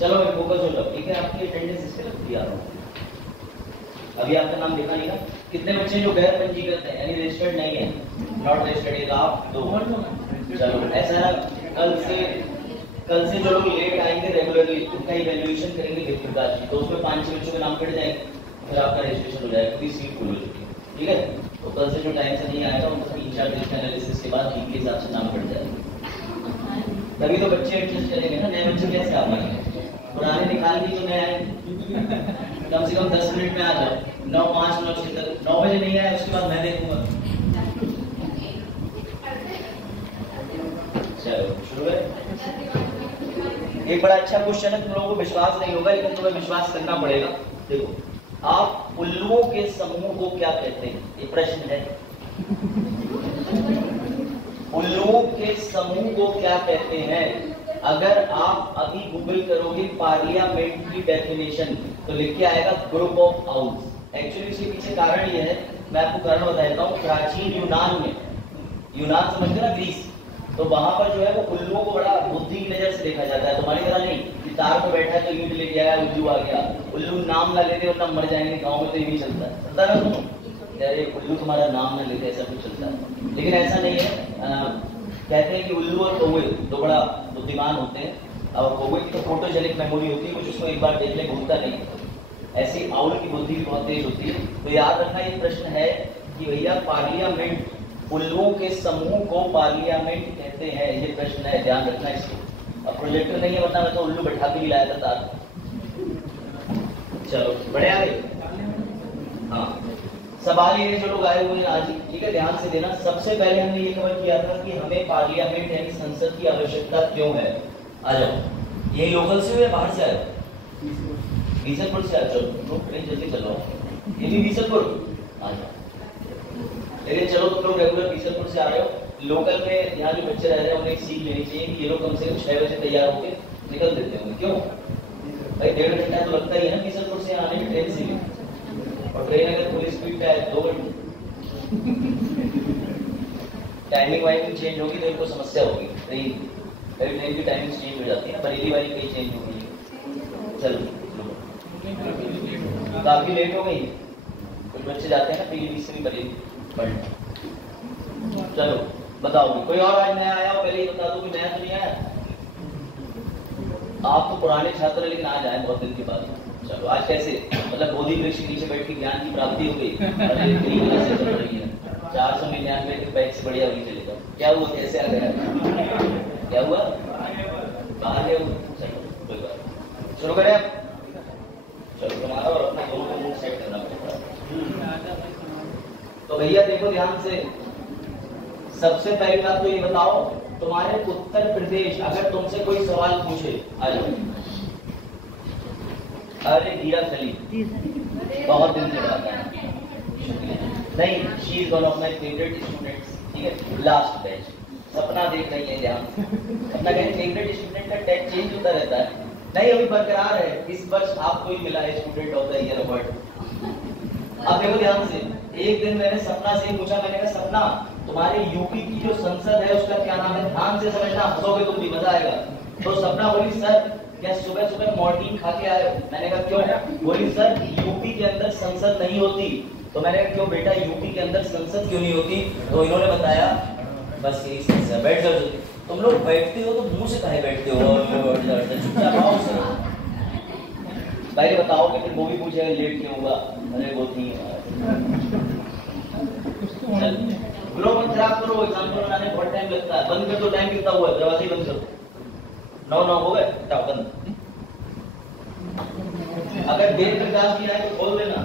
चलो मैं फोकस हो जाओ, ठीक है। आपकी अटेंडेंस इसके लगती आ रहा हूँ। अभी आपका नाम देखा नहीं ना? कितने बच्चे जो गैर पंजीकृत हैं, यानी रजिस्टर्ड नहीं है, नॉट रजिस्टर्ड, एक आप दो। चलो ऐसा है, कल से जो लोग लेट आएंगे रेगुलरली उनका इवैल्यूएशन करेंगे विद प्रकार जी, तो उसमें 5-6 बच्चों के नाम कट जाएंगे, फिर आपका रजिस्ट्रेशन हो जाएगा, पूरी सीट फुल हो चुकी है, ठीक है। तो कल से जो टाइम से नहीं आएगा उनका 3-4 दिन के एनालिसिस के बाद वीक के हिसाब से नाम कट जाएगा। तभी तो बच्चे एडजस्ट करेंगे ना, नए बच्चे कैसे आ पाएंगे? पुराने निकाल दी तो नए आए, कम से कम 10 मिनट में आ जाओ। 9:05 9:06 तक, 9 बजे नहीं आए उसके बाद मैं देखूंगा। चलो शुरू है। एक बड़ा अच्छा क्वेश्चन है, तुम लोगों को विश्वास नहीं होगा लेकिन तुम्हें विश्वास करना पड़ेगा। देखो, आप उल्लुओं के समूह को क्या कहते हैं? ये प्रश्न है। उल्लुओं के समूह को क्या कहते हैं? अगर आप अभी गूगल करोगे पार्लियामेंट की डेफिनेशन तो लिख के आएगा ग्रुप ऑफ आउल्स। एक्चुअली इसके पीछे कारण ये है, मैं आपको कारण बताता हूँ। प्राचीन यूनान में, यूनान समझते ना, ग्रीस, तो वहां पर जो है वो उल्लुओं को बड़ा बुद्धि की नजर से देखा जाता है। तुम्हारी तरह नहीं कि तार पे बैठा है तो ईंट लेके आया उल्लू आ गया। उल्लू नाम ना लेते वरना मर जाएंगे, गाँव में तो यही चलता है ना। अरे उल्लू तुम्हारा नाम ना लेते, ऐसा कुछ चलता है, लेकिन ऐसा नहीं है। कहते हैं कि उल्लू और कौवे तो बड़ा बुद्धिमान होते हैं, और कौवे की तो फोटोजेनिक मेमोरी होती है, कुछ उसको एक बार देख ले भूलता नहीं। ऐसी आउल की बुद्धि भी बहुत तेज होती है। तो याद रखना, ये प्रश्न है कि भैया पार्लियामेंट, उल्लुओं के समूह को पार्लियामेंट कहते हैं, ये प्रश्न है, ध्यान रखना इसको। अब प्रोजेक्टर नहीं है वरना मैं तो उल्लू बैठा के ही लाया था। चलो बड़े आगे। हाँ, सवाल ये जो लोग आए हुए हैं आज, ठीक है, ध्यान से देना। सबसे पहले हमने ये कवर किया था कि हमें पार्लियामेंट यानी संसद की आवश्यकता क्यों है। आ जाओ, ये लोकल से हो या बाहर से आए? बीसलपुर से आ जाओ, ट्रेन जल्दी चलो। ये भी बीसलपुर आ जाओ, लेकिन चलो तुम लोग रेगुलर बीसलपुर से आ रहे हो। लोकल में यहाँ जो बच्चे रह रहे हैं उन्हें एक सीख लेनी चाहिए कि ये लोग कम से कम 6 बजे तैयार होकर निकल देते होंगे। क्यों भाई? 1.5 घंटा तो लगता ही है ना बीसलपुर से आने में, ट्रेन से भी, और ट्रेन अगर फुल स्पीड पे आए 2 घंटे। टाइमिंग वाइमिंग चेंज होगी तो इनको समस्या होगी। ट्रेन की टाइमिंग चेंज हो जाती है ना, बरेली वाली कहीं चेंज होगी। चलो काफी लेट हो गई, कुछ बच्चे जाते हैं ना पीलीभीत से भी बरेली पढ़ने। चलो बताओ, कोई और आज नया आया हो? पहले ही बता दो कि नया तो नहीं आया। आप तो पुराने छात्र हैं लेकिन आज आए बहुत दिन के बाद। चलो आज कैसे, मतलब बोधि वृक्ष के नीचे बैठ के ज्ञान की प्राप्ति हो गई, से चल रही है 499 के बैच से बढ़िया वही चलेगा। क्या हुआ, कैसे आ गया, क्या हुआ, बाहर गए? चलो कोई बात, शुरू करें आप। चलो तुम्हारा और अपना दोनों को मूड सेट करना पड़ेगा। तो भैया देखो ध्यान से, सबसे पहली बात तो ये बताओ, तुम्हारे उत्तर प्रदेश अगर तुमसे कोई सवाल पूछे, आ जाओ। अरे हीरा खली बहुत दिन से बात है, नहीं, she is one of my favourite students, ठीक है, लास्ट बैच। सपना देख रही है ध्यान, अपना कहीं फेवरेट स्टूडेंट का टैग चेंज होता रहता है। नहीं, अभी बरकरार है, इस वर्ष आपको ही मिला है student of the year award. अब देखो ध्यान से, एक दिन मैंने सपना से पूछा, मैंने कहा सपना तुम्हारे यूपी की जो संसद है उसका क्या नाम है? ध्यान से समझना, हंसोगे तुम भी, मजा आएगा। तो सपना बोली सर क्या सुबह सुबह मॉर्निंग खा के आए? मैंने कहा क्यों? बोली सर यूपी के अंदर संसद नहीं होती। तो मैंने कहा क्यों बेटा, यूपी के अंदर संसद क्यों नहीं होती? तो इन्होंने बताया बस यही समस्या, बैठ जाओ। तुम लोग बैठते हो तो मुंह से काहे बैठते हो? चुपचाप आओ सर, पहले बताओ कि फिर वो भी पूछेगा लेट क्यों हुआ। अरे वो नहीं ग्लो मत खराब करो, एग्जाम्पल बनाने में बहुत टाइम लगता है। बंद कर दो, टाइम कितना हुआ है, दरवाजे बंद करो। 9 हो गए, हटाओ बंद। अगर वेद प्रकाश जी आए तो खोल देना,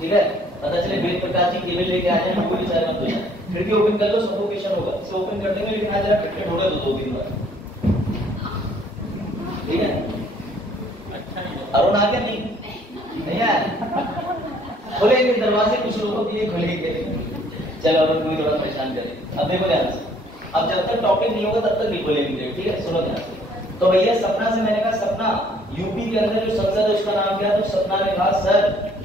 ठीक है, पता चले वेद प्रकाश जी केवल लेके आ जाए, कोई विचार मत हो जाए। खिड़की ओपन कर लो, सफोकेशन होगा, इसे ओपन कर देंगे, लेकिन आज जरा खटखट होगा 2-3 बार, ठीक है। अरुण आ गया? नहीं आया? खोलेंगे दरवाजे कुछ लोगों के लिए, खोलेंगे। चलो अरुण को थोड़ा परेशान करें। अब देखो ध्यान से, अब जब तक टॉपिक नहीं होगा तब तक नहीं खोलेंगे, ठीक है, सुनो ध्यान से। तो भैया सपना से मैंने कहा सपना यूपी के अंदर जो संसद है उसका नाम क्या है? तो सपना ने कहा सर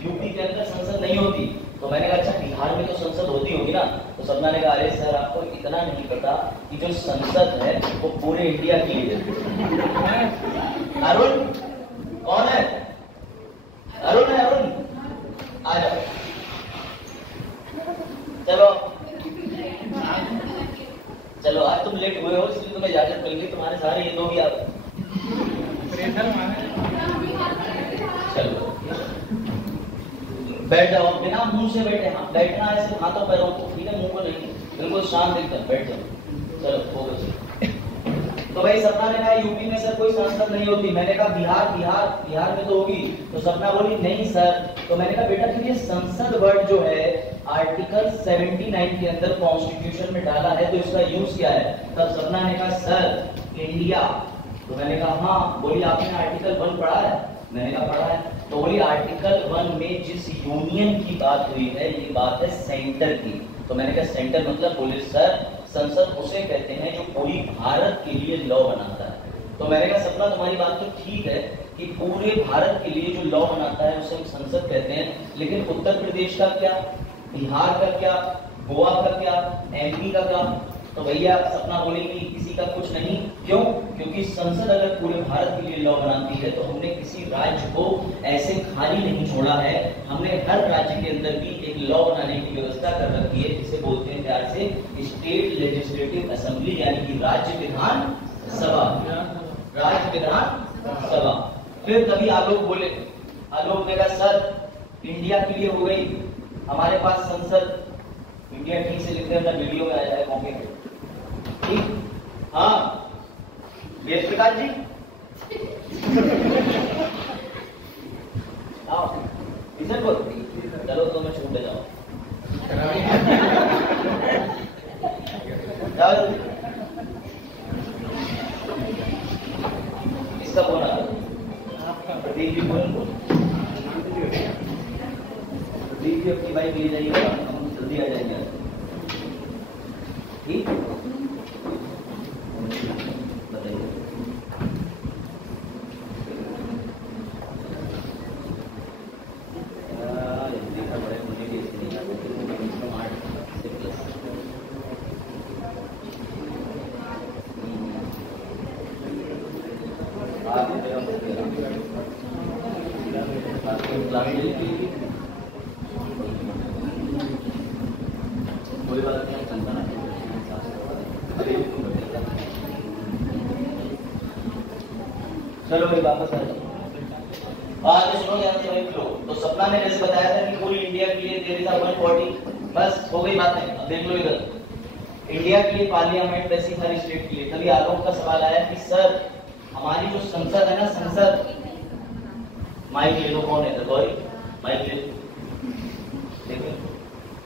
यूपी के अंदर संसद नहीं होती। तो मैंने कहा अच्छा बिहार में तो संसद होती होगी ना, तो सपना ने कहा अरे सर आपको इतना नहीं पता कि जो संसद है वो पूरे इंडिया के लिए है। अरुण कौन है? अरुण है, अरुण आ जाओ। चलो चलो आज तुम लेट हुए हो इसलिए तुम्हें इजाजत मिल गई, तुम्हारे सारे ये दो भी आ गए। चलो बैठ जाओ, बिना मुंह से बैठे, हाँ बैठना ऐसे हाथों पैरों को, ठीक है, मुंह को नहीं, बिल्कुल शांत एकदम बैठ जाओ। चलो हो गया। तो भाई सपना ने कहा यूपी में सर कोई संसद नहीं होती। मैंने कहा बिहार में तो होगी। तो सपना बोली नहीं सर। तो मैंने कहा बेटा फिर ये संसद वर्ड जो है आर्टिकल 79 के अंदर कॉन्स्टिट्यूशन में डाला है तो इसका यूज क्या है? तब सपना ने कहा सर इंडिया। तो मैंने कहा हाँ। बोली आपने आर्टिकल 1 पढ़ा है? मैंने कहा पढ़ा है। तो बोली आर्टिकल 1 में जिस यूनियन की बात हुई है ये बात है सेंटर की। तो मैंने कहा सेंटर मतलब? बोले सर संसद उसे कहते हैं जो पूरी भारत के लिए लॉ बनाता है। तो मैंने कहा सपना तुम्हारी बात तो ठीक है कि पूरे भारत के लिए जो लॉ बनाता है उसे हम संसद कहते हैं, लेकिन उत्तर प्रदेश का क्या, बिहार का क्या, गोवा का क्या, एमपी का क्या? तो भैया सपना बोलेंगे किसी का कुछ नहीं। क्यों? क्योंकि संसद अगर पूरे भारत के लिए लॉ बनाती है तो हमने किसी राज्य को ऐसे खाली नहीं छोड़ा है, हमने हर राज्य के अंदर भी एक लॉ बनाने की व्यवस्था कर रखी है जिसे बोलते हैं प्यार से स्टेट लेजिस्लेटिव असेंबली, यानी कि राज्य विधान सभा। राज्य विधान सभा। फिर तभी आलोक बोले, आलोक ने कहा सर इंडिया के लिए हो गई हमारे पास संसद। इंडिया ठीक से लिखते हैं वीडियो में आ जाए मौके पे, ठीक? हाँ वेद प्रकाश जी आओ इधर बोल। चलो तो मैं छूट दे जाओ। इसका फोन आ रहा, प्रदीप जी फोन, प्रदीप जी अपनी बाइक ले जाइएगा, हम जल्दी आ जाएंगे, ठीक? बताइए। देखा बड़े मुझे भी इससे नहीं आता, लेकिन 8 से प्लस कोई बात नहीं, चलता ना। चलो भाई वापस आ जाओ। आज सुनो ध्यान से भाई फ्लो। तो सपना ने जैसे बताया था कि पूरी इंडिया के लिए देयर इज 140, बस हो गई बात है। अब देख लो इधर इंडिया के लिए पार्लियामेंट, वैसी हर स्टेट के लिए। तभी आलोक का सवाल आया कि सर हमारी जो संसद है ना, संसद, माइक ले लो, कौन है गौरी, माइक ले देखो।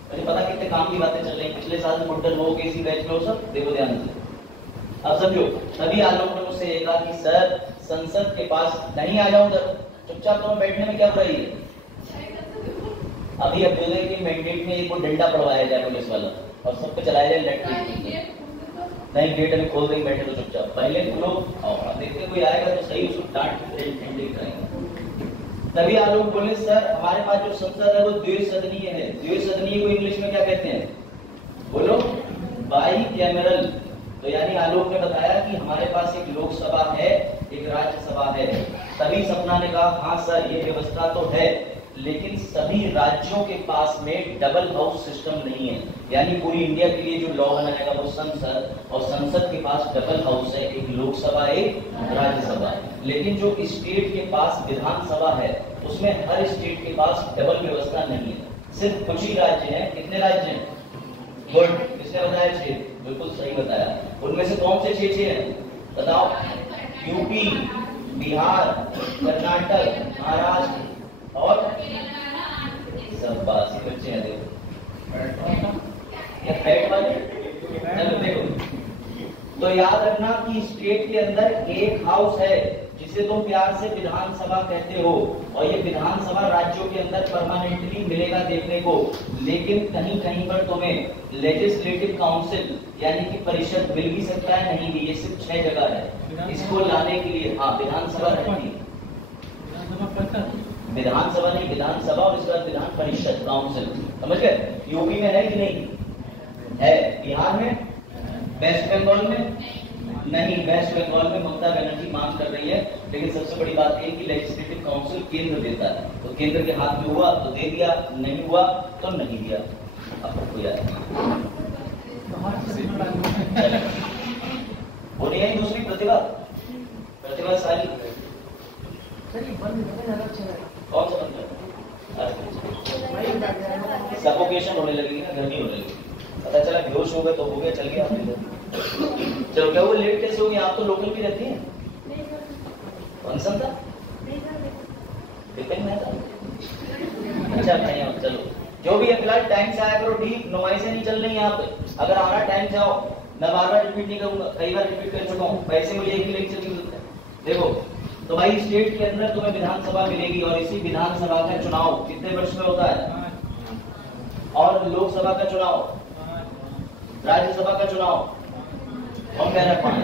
मुझे पता कितने काम की बातें चल रही, पिछले साल मुंडन हो केसी बैच में हो, सब देखो ध्यान से। अब समझो, तभी आलोक ने मुझसे कहा कि सर संसद के पास नहीं आ जाऊं उधर, चुपचाप तुम बैठने में क्या बुराई है? अभी अब बोले कि मैंडेट में एक डंडा पड़वाया जाए पुलिस वाला और सबको चलाया जाए लटके। नहीं गेट अभी खोल देंगे, बैठे तो चुपचाप, पहले खोलो और देखते कोई आएगा तो सही उसको डांट कराएंगे। तभी आलोक बोले सर हमारे पास जो संसद है वो द्विसदनीय है। द्विसदनीय को इंग्लिश में क्या कहते हैं? बोलो, बाई कैमरल। तो यानी आलोक ने बताया कि हमारे पास एक लोकसभा है, एक राज्यसभा है। तभी सपना ने कहा हाँ सर ये व्यवस्था तो है, लेकिन सभी राज्यों के पास में डबल हाउस सिस्टम नहीं है। यानी पूरी इंडिया के लिए जो लॉ बनाएगा वो संसद, और संसद के पास डबल हाउस है, एक लोकसभा एक राज्यसभा। लेकिन जो स्टेट के पास विधानसभा है उसमें हर स्टेट के पास डबल व्यवस्था नहीं है, सिर्फ कुछ ही राज्य हैं। कितने राज्य हैं? गुड, किसने बताया? 6। बिल्कुल सही बताया। उनमें से कौन से 6 हैं बताओ? यूपी, बिहार, कर्नाटक, महाराष्ट्र और सब बासी बच्चे हैं। देखो ये फैक्ट वाले। चलो देखो, तो याद रखना कि स्टेट के अंदर एक हाउस है जिसे तुम प्यार से विधानसभा कहते हो, और ये विधानसभा राज्यों के अंदर परमानेंटली मिलेगा देखने को। लेकिन कहीं कहीं पर तुम्हें लेजिस्लेटिव काउंसिल यानी कि परिषद मिल भी सकता है, नहीं भी। ये सिर्फ 6 जगह है इसको लाने के लिए। हाँ विधानसभा रहती है, विधानसभा नहीं, विधानसभा और इसके बाद विधान परिषद काउंसिल। समझ गए? यूपी में है कि नहीं है? बिहार में, वेस्ट बंगाल में नहीं। वेस्ट बंगाल में ममता बनर्जी मांग कर रही है, लेकिन सबसे बड़ी बात यह कि लेजिस्लेटिव काउंसिल केंद्र देता है, तो केंद्र के हाथ में हुआ तो दे दिया, नहीं हुआ तो नहीं दिया। अब हो जाए वो नहीं है। दूसरी प्रतिभाशाली कौन सा मतलब सफोकेशन होने लगेगी ना, गर्मी होने लगेगी, पता चला बेहोश हो गए तो हो गया, चल गया। चलो क्या वो लेट कैसे हो गई? आप तो लोकल भी रहती हैं। कौन सा था? अच्छा नहीं, चलो जो भी है फिलहाल टाइम से आया करो, ठीक? नुमाइशें नहीं चल रही यहाँ पे। अगर आना टाइम से आओ, मैं बार बार रिपीट नहीं करूंगा, कई बार रिपीट कर चुका हूँ। वैसे मुझे एक ही लेक्चर की जरूरत है। देखो तो भाई स्टेट के अंदर तुम्हें विधानसभा मिलेगी, और इसी विधानसभा का चुनाव कितने वर्ष में होता है? और लोकसभा का चुनाव, राज्यसभा का चुनाव कौन कह रहा है?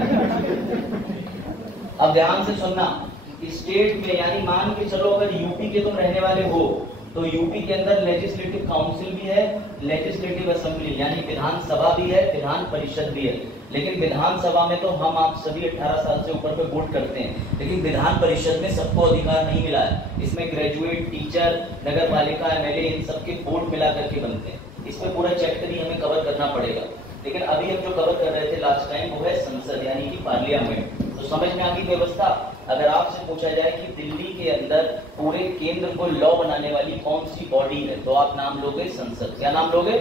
अब ध्यान से सुनना, स्टेट में यानी मान के चलो अगर यूपी के तुम रहने वाले हो तो यूपी के अंदर लेजिस्लेटिव काउंसिल भी है, लेजिस्लेटिव असेंबली यानी विधानसभा भी है, विधान परिषद भी है। लेकिन विधानसभा में तो हम आप सभी 18 साल से ऊपर पे वोट करते हैं, लेकिन विधान परिषद में सबको अधिकार नहीं मिला है। इसमें ग्रेजुएट, टीचर, नगर पालिका, एमएलए इन सबके वोट मिला करके बनते हैं। इसमें पूरा चैप्टर ही हमें कवर करना पड़ेगा। लेकिन अभी हम जो कवर कर रहे थे लास्ट टाइम वो है संसद यानी कि पार्लियामेंट। तो समझ में आ गई व्यवस्था? अगर आपसे पूछा जाए कि दिल्ली के अंदर पूरे केंद्र को लॉ बनाने वाली कौन सी बॉडी है, तो आप नाम लोगे संसद। क्या नाम लोगे?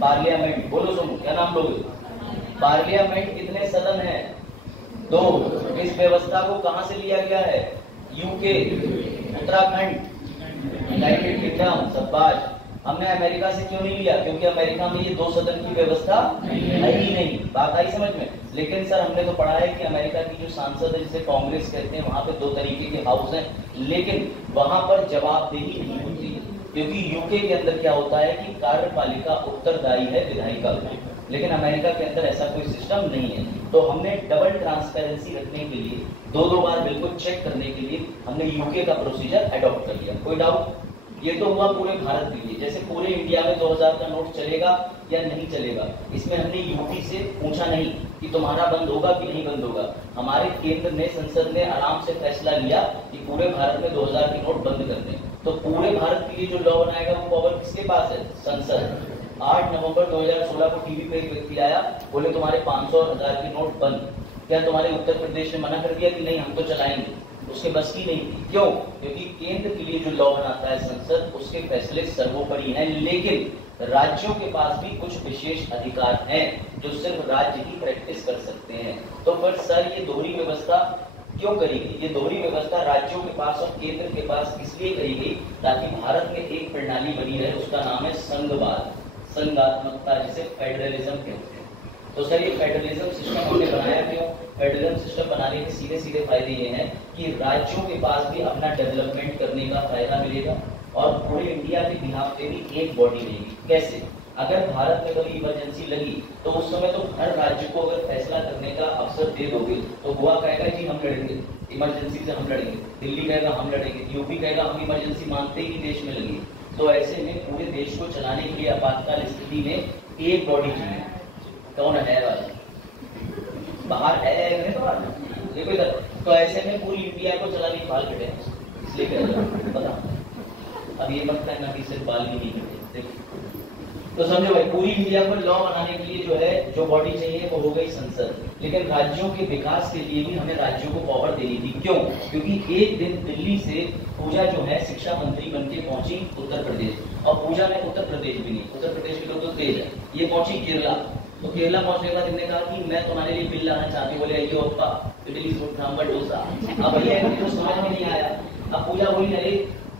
पार्लियामेंट। बोलो सुनो, क्या नाम लोगे? पार्लियामेंट। कितने सदन है? 2। इस व्यवस्था को कहां से लिया गया है? UK, Uttarakhand, United kingdom. शाबाश। हमने अमेरिका से क्यों नहीं लिया? क्योंकि अमेरिका में ये 2 सदन की व्यवस्था है ही नहीं। बात आई समझ में? लेकिन सर हमने तो पढ़ा है कि अमेरिका की जो सांसद है जिसे कांग्रेस कहते हैं, वहां पे 2 तरीके के हाउस हैं, लेकिन वहां पर जवाबदेही नहीं होती है। क्योंकि यूके के अंदर क्या होता है कि कार्यपालिका उत्तरदायी है विधायिका को, लेकिन अमेरिका के अंदर ऐसा कोई सिस्टम नहीं है। तो हमने डबल ट्रांसपेरेंसी रखने के लिए, 2 बार बिल्कुल चेक करने के लिए हमने यूके का प्रोसीजर अडॉप्ट कर लिया। कोई डाउट? ये तो हुआ पूरे भारत के लिए। जैसे पूरे इंडिया में 2000 का नोट चलेगा या नहीं चलेगा, इसमें हमने यूपी से पूछा नहीं कि तुम्हारा बंद होगा कि नहीं बंद होगा। हमारे केंद्र ने, संसद ने आराम से फैसला लिया कि पूरे भारत में 2000 के नोट बंद कर दें। तो पूरे भारत के लिए जो लॉ बनाएगा वो पावर किसके पास है? संसद। 8 नवंबर 2016 को टीवी पे एक व्यक्ति आया, बोले तुम्हारे 500 और 1000 के नोट बंद। क्या तुम्हारे उत्तर प्रदेश ने मना कर दिया कि नहीं हम तो चलाएंगे? उसके बस की नहीं थी। क्यों? क्योंकि केंद्र के लिए जो लॉ बनाता है संसद, उसके फैसले सर्वोपरि हैं। लेकिन राज्यों के पास भी कुछ विशेष अधिकार हैं जो सिर्फ राज्य ही प्रैक्टिस कर सकते हैं। तो फिर सर ये दोहरी व्यवस्था क्यों करी गई? ये दोहरी व्यवस्था राज्यों के पास और केंद्र के पास इसलिए करी गई ताकि भारत में एक प्रणाली बनी रहे, उसका नाम है संघवाद, संघात्मकता, जिसे फेडरलिज्म कहते हैं। तो सर ये फेडरलिज्म सिस्टम हमने बनाया क्यों? फेडरलिज्म सिस्टम बनाने के सीधे सीधे फायदे ये हैं कि राज्यों के पास भी अपना डेवलपमेंट करने का फायदा मिलेगा और पूरे इंडिया के बिहाफ पे भी एक बॉडी रहेगी। कैसे? अगर भारत में कभी इमरजेंसी लगी तो उस समय तो हर राज्य को अगर फैसला करने का अवसर दे दोगे तो गोवा कहेगा जी हम लड़ेंगे, इमरजेंसी से हम लड़ेंगे, दिल्ली कहेगा हम लड़ेंगे, यूपी कहेगा हम इमरजेंसी मानते ही देश में लगी। तो ऐसे में पूरे देश को चलाने के लिए आपातकाल स्थिति में एक बॉडी चाहिए। कौन है वाला? बाहर है तो देखो इधर। तो ऐसे में पूरी इंडिया को चलाने बाल कटे, इसलिए कह रहा हूं पता। अब ये मत कहना कि सिर्फ बाल ही नहीं कटे। देखो तो समझो भाई, पूरी इंडिया को लॉ बनाने के लिए जो है जो बॉडी चाहिए वो हो गई संसद। लेकिन राज्यों के विकास के लिए भी हमें राज्यों को पावर देनी थी। क्यों? क्योंकि एक दिन दिल्ली से पूजा जो है शिक्षा मंत्री बनके पहुंची उत्तर प्रदेश, और पूजा में उत्तर प्रदेश भी नहीं, उत्तर प्रदेश के लोग तो तेज है, ये पहुंची केरला। तो केरला पहुंचने के बाद इन्होंने कहा कि मैं तुम्हारे लिए बिल लाना चाहती हूँ। बोले आइए ओप्पा, इडली सांभर डोसा। अब भैया तो समझ में नहीं आया। अब पूजा बोली अरे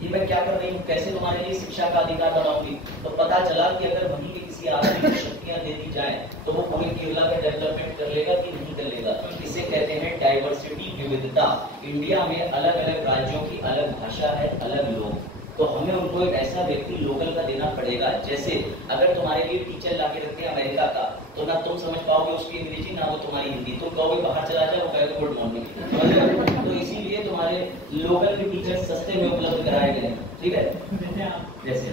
ये मैं क्या कर रही हूँ, कैसे तुम्हारे लिए शिक्षा का अधिकार बनाऊंगी? तो पता चला कि अगर वहीं के किसी आदमी को शक्तियां दे दी जाए तो वो पूरे केरला का डेवलपमेंट कर लेगा कि नहीं कर लेगा। इसे कहते हैं डाइवर्सिटी, विविधता। इंडिया में अलग अलग राज्यों की अलग भाषा है, अलग लोग। तो हमें उनको एक ऐसा व्यक्ति लोकल का देना पड़ेगा। जैसे अगर तुम्हारे लिए टीचर लाके रखते हैं अमेरिका का, तो ना तुम समझ पाओगे उसकी अंग्रेजी ना वो तुम्हारी हिंदी। तुम कहोगे बाहर चला जाओ, वो कहेगा गुड मॉर्निंग। तो इसीलिए तुम्हारे लोकल के टीचर सस्ते में उपलब्ध कराए गए। ठीक है, जैसे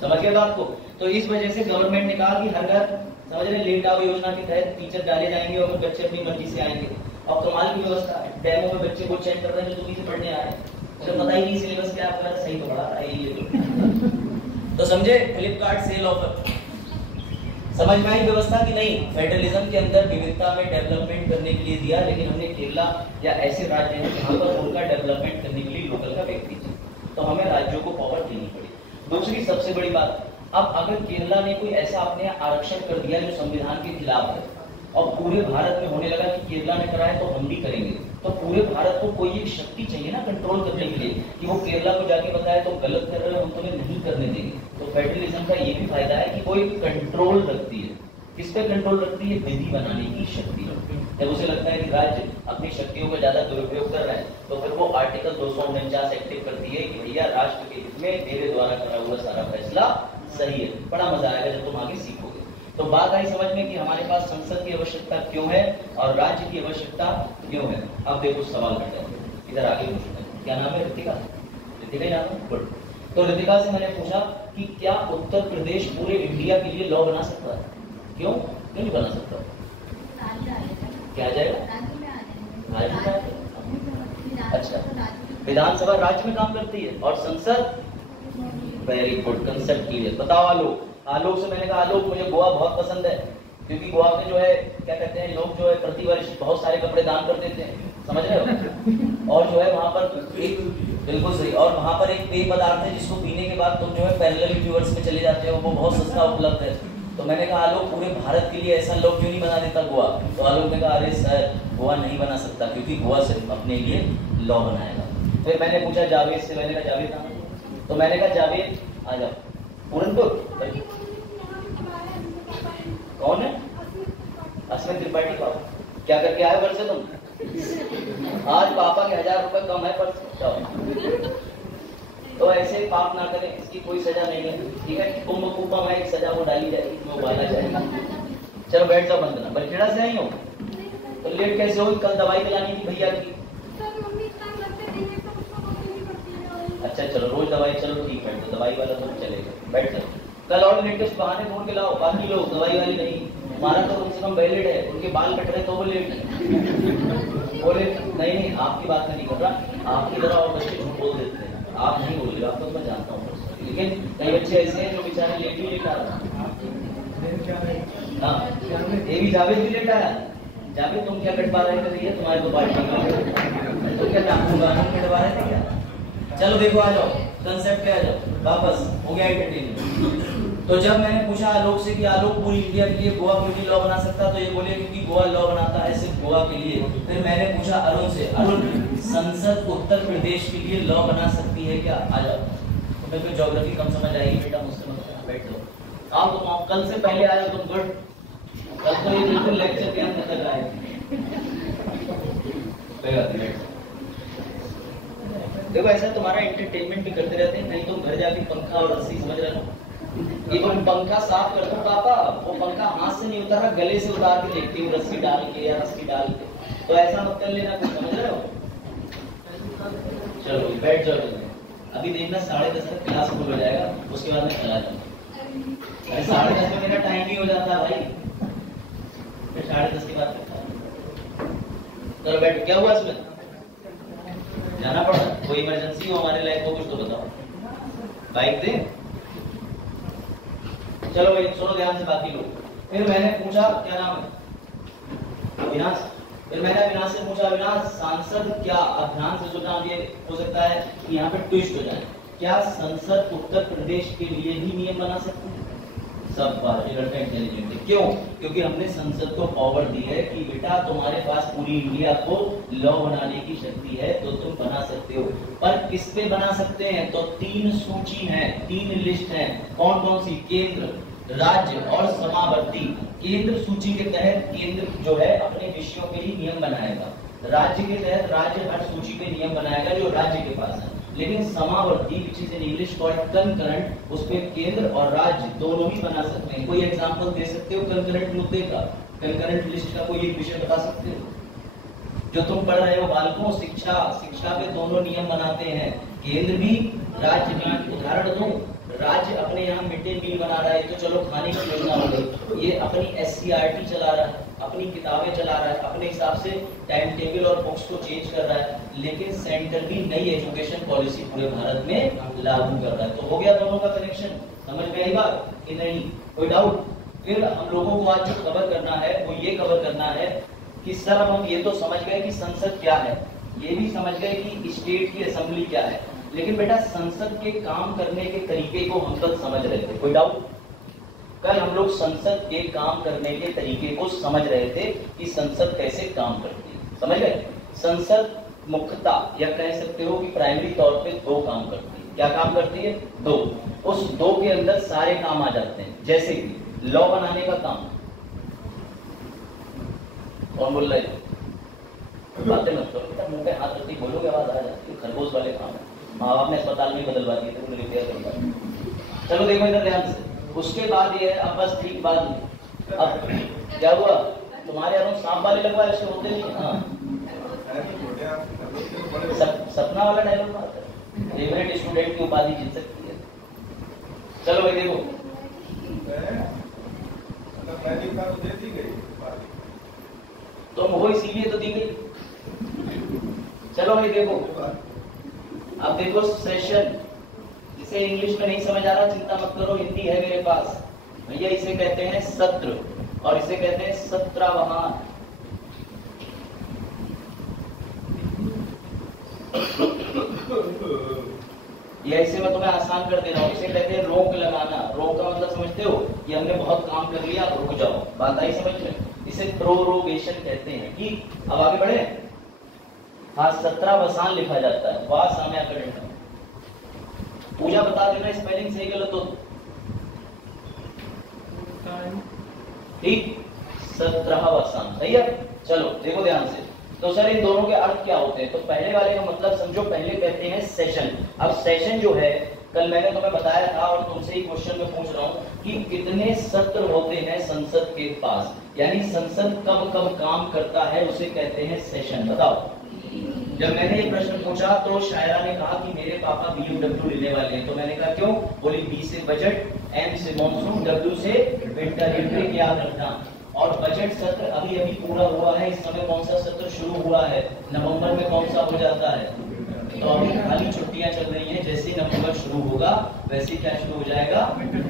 समझ गए बात को? तो इस वजह से गवर्नमेंट ने कहा कि हर घर, समझ रहे, लेट आओ योजना के तहत टीचर डाले जाएंगे और फिर बच्चे अपनी मर्जी से आएंगे। अब कमाल की व्यवस्था है, डेमो में बच्चे को चेक कर रहे हैं जो दूरी से पढ़ने आ रहे हैं, तो पता ही नहीं सिलेबस क्या है, सही तो पढ़ा है ये। तो समझे फ्लिपकार्ट सेल ऑफर, समझ में आई व्यवस्था की नहीं? फेडरलिज्म के अंदर विविधता में डेवलपमेंट करने के लिए दिया, लेकिन हमने केरला या ऐसे राज्य हैं जहां पर उनका डेवलपमेंट करने के लिए लोकल का व्यक्ति चाहिए, तो हमें राज्यों को पावर देनी पड़ी। दूसरी सबसे बड़ी बात, अब अगर केरला ने कोई ऐसा अपने आरक्षण कर दिया जो संविधान के खिलाफ है और पूरे भारत में होने लगा कि केरला ने कराया तो हम भी करेंगे, तो पूरे भारत को कोई एक शक्ति चाहिए ना कंट्रोल करने के लिए कि वो केरला को जाके बताए तो गलत कर रहे हो, हम तुम्हें नहीं करने देंगे। तो फेडरलिज्म का ये भी फायदा है कि वो एक कंट्रोल रखती है। किस पे कंट्रोल रखती है? विधि बनाने की शक्ति। जब उसे लगता है कि राज्य अपनी शक्तियों का ज्यादा दुरुपयोग कर रहा है तो फिर वो आर्टिकल 249 एक्टिव करती है कि भैया राष्ट्र के हित में मेरे द्वारा करा हुआ सारा फैसला सही है। बड़ा मजा आएगा जब तुम आगे सीखोगे। तो बात आई समझ में कि हमारे पास संसद की आवश्यकता क्यों है और राज्य की आवश्यकता क्यों है। अब देखो सवाल करते हैं, इधर आगे पूछते हैं। क्या नाम है? ऋतिका। ऋतिका ही नाम है, गुड। तो ऋतिका से मैंने पूछा कि क्या उत्तर प्रदेश पूरे इंडिया के लिए लॉ बना सकता है? क्यों नहीं बना सकता? क्या आ जाएगा? अच्छा, विधानसभा राज्य में काम करती है और संसद, वेरी गुड, कंसेप्ट क्लियर। बताओ आलोक। आलोक से मैंने कहा आलोक मुझे गोवा बहुत पसंद है क्योंकि गोवा में जो है क्या कहते हैं लोग जो है प्रतिवर्ष बहुत सारे कपड़े दान कर देते हैं, समझ रहे हो? और जो है वहां पर एक, बिल्कुल सही, और वहां पर एक पेय पदार्थ है जिसको पीने के बाद तुम जो है पैरेलल यूनिवर्स में चले जाते हो, वो बहुत सस्ता उपलब्ध है। तो मैंने कहा आलोक पूरे भारत के लिए ऐसा लॉ क्यों नहीं बना देता गोवा? तो आलोक ने कहा अरे सर गोवा नहीं बना सकता क्योंकि गोवा सिर्फ अपने लिए लॉ बनाएगा। फिर मैंने पूछा जावेद से, मैंने कहा जावेद था, तो मैंने कहा जावेद आ जाओ। पूरनपुर कौन है? अश्विन त्रिपाठी पापा। क्या करके आए घर से तुम? आज पापा के 1000 रुपए कम है पर जाओ। तो ऐसे पाप ना करें, इसकी कोई सजा नहीं है, ठीक है? कुंभ कुंभ में एक सजा वो डाली जाएगी, इसमें उबाला जाएगा। चलो बैठ जाओ बंदना। बलखेड़ा से आई हो तो लेट कैसे हो? कल दवाई दिलानी थी भैया की। अच्छा चलो रोज दवाई, चलो ठीक है, तो दवाई वाला तो चलेगा, बैठ जाओ। कल और लेटेस्ट बहाने ढूंढ के लाओ, बाकी लोग दवाई वाली नहीं। हमारा तो कम से कम वैलिड है, उनके बाल कट रहे तो वो लेट है। बोले नहीं नहीं आपकी बात नहीं कर रहा, आपकी तरह और बच्चे झूठ बोल देते हैं। आप नहीं बोल रहे, आप तो मैं जानता हूँ, लेकिन कई बच्चे ऐसे हैं जो बेचारे लेट भी लेट आ रहे हैं। हाँ ये भी जावेद भी लेट आया। जावेद तुम क्या कटवा रहे थे भैया? तुम्हारे तो पार्टी का तो क्या जानूंगा कटवा रहे थे क्या? चलो देखो आ जाओ, कंसेप्ट पे आ जाओ, वापस हो गया एंटरटेनमेंट। तो जब मैंने पूछा आलोक से कि आलोक पूरी इंडिया के लिए गोवा क्यों नहीं लॉ बना सकता, तो ये बोले क्योंकि गोवा लॉ बनाता है सिर्फ गोवा के लिए। फिर मैंने पूछा अरुण से, अरुण संसद उत्तर प्रदेश के लिए लॉ बना सकती है क्या? आ जाओ। तो मेरे को ज्योग्राफी कम समझ आएगी बेटा, मुझसे मत बैठ जाओ। आओ तुम आओ, कल से पहले आ जाओ तुम, गुड। कल तो ये बिल्कुल लेक्चर के अंदर तक आए। देखो ऐसा तुम्हारा एंटरटेनमेंट भी करते रहते हैं, नहीं तुम घर जाके पंखा और रस्सी समझ रहे हो। ये पंखा साफ कर दो पापा, वो पंखा हाथ से नहीं उतारा, गले से उतार के देखती हूँ रस्सी डाल के या रस्सी डाल के। तो ऐसा मत कर लेना, कुछ समझ रहे हो? चलो बैठ जाओ। अभी देखना 10:30 तक क्लास फुल हो जाएगा, उसके बाद मैं चला जाऊंगा। अरे 10:30 में मेरा टाइम ही हो जाता है भाई, फिर 10:30 की बात करता हूँ। चलो बैठ। क्या हुआ इसमें? जाना पड़ा? कोई इमरजेंसी हो हमारे लाइफ को, कुछ तो बताओ। बाइक दे। चलो भाई सुनो ध्यान से बाकी लोग। फिर मैंने पूछा, क्या नाम है? अविनाश। फिर मैंने अविनाश से पूछा, अविनाश सांसद क्या, अब ध्यान से सुनना, ये हो सकता है कि यहाँ पे ट्विस्ट हो जाए, क्या संसद उत्तर प्रदेश के लिए भी नियम बना सकती है? सब लड़का इंटेलिजेंट है। क्यों? क्योंकि हमने संसद को पावर दी है कि बेटा तुम्हारे पास पूरी इंडिया को लॉ बनाने की शक्ति है तो तुम बना सकते हो। पर किस पे बना सकते हैं? तो 3 सूची है, 3 लिस्ट है। कौन कौन सी? केंद्र, राज्य और समावर्ती। केंद्र सूची के तहत केंद्र जो है अपने विषयों पे ही नियम बनाएगा, राज्य के तहत राज्य हर सूची पे नियम बनाएगा जो राज्य के पास है। लेकिन समावर्ती which is in English called concurrent, उस पे केंद्र और राज्य दोनों ही बना सकते हैं। कोई एग्जांपल दे सकते हो कंकरेंट मुद्दे का? कंकरेंट लिस्ट का कोई एक विषय बता सकते हो जो तुम पढ़ रहे हो? बालकों शिक्षा, शिक्षा पे दोनों नियम बनाते हैं, केंद्र भी राज्य भी। उदाहरण दूं, राज्य अपने यहाँ मिड डे मील बना रहा है तो चलो खाने की योजना हो गई, ये अपनी SCRT चला रहा है, अपनी किताबें चला रहा है, अपने हिसाब से टाइम टेबल और बुक्स को चेंज कर रहा है, लेकिन सेंटर भी नई एजुकेशन पॉलिसी पूरे भारत में लागू कर रहा है। तो हो गया दोनों का कनेक्शन, समझ में आई बात कि नहीं? कोई डाउट? फिर हम लोगों को आज जो कवर करना है वो ये कवर करना है कि सर अब हम ये तो समझ गए कि संसद क्या है, ये भी समझ गए कि स्टेट की असेंबली क्या है, लेकिन बेटा संसद के काम करने के तरीके को हम कल समझ रहे थे। कोई डाउट? कल हम लोग संसद के काम करने के तरीके को समझ रहे थे कि संसद कैसे काम करती है, समझ गए? संसद मुख्यतः या कह सकते हो कि प्राइमरी तौर पे दो काम करती है। क्या काम करती है? दो। उस दो के अंदर सारे काम आ जाते हैं, जैसे कि लॉ बनाने का काम। कौन बोल रहे हैं? बातें मत करो, मुंह पे हाथ रखती बोलोगे आवाज आ जाती है। खरगोश वाले काम है, माँ बाप ने अस्पताल में बदलवा दिए थे, रिपेयर करवा। चलो देखो इधर ध्यान से। उसके बाद ये अब बस ठीक बात नहीं। अब क्या हुआ? तुम्हारे यहाँ सांप वाले लगवा ऐसे होते नहीं। हाँ सपना वाला डायलॉग बात है, फेवरेट स्टूडेंट की उपाधि जीत सकती है। चलो भाई देखो, तो वो इसीलिए तो दी गई। चलो भाई देखो, अब देखो सेशन, इसे इंग्लिश में नहीं समझ आ रहा चिंता मत करो, हिंदी है मेरे पास भैया। इसे कहते हैं सत्र और इसे कहते हैं सत्रावहान। ये ऐसे मैं तुम्हें आसान कर दे रहा हूँ। इसे कहते हैं रोक लगाना। रोक का मतलब समझते हो कि हमने बहुत काम कर लिया, अब रुक जाओ। बात आई समझ में? इसे प्रोरोगेशन कहते हैं। कि अब आगे बढ़े। हाँ, सत्रावसान लिखा जाता है। वाह साम्या करेंगे। पूजा बता देना स्पेलिंग सही गलत हो ठीक। सत्रावसान सही है। चलो देखो ध्यान से। तो सर इन दोनों के अर्थ क्या होते हैं? तो पहले वाले का मतलब समझो, पहले कहते हैं सेशन। अब सेशन जो है, कल मैंने तुम्हें बताया था और तुमसे ही क्वेश्चन में पूछ रहा हूं कि कितने सत्र होते हैं संसद के पास, यानी संसद कब कब काम करता है, उसे कहते हैं सेशन। बताओ। जब मैंने ये प्रश्न पूछा तो शायरा ने कहा कि मेरे पापा BUW लेने वाले हैं। तो मैंने कहा क्यों? बोली B से बजट, M से मॉनसून, W से विंटर। ट्रिक याद रखना। और बजट सत्र अभी अभी पूरा हुआ है। इस समय कौन सा सत्र शुरू हुआ है? नवंबर में कौन सा हो जाता है? तो अभी खाली छुट्टियां चल रही हैं। जैसे ही नवंबर शुरू होगा वैसे क्या शुरू हो जाएगा?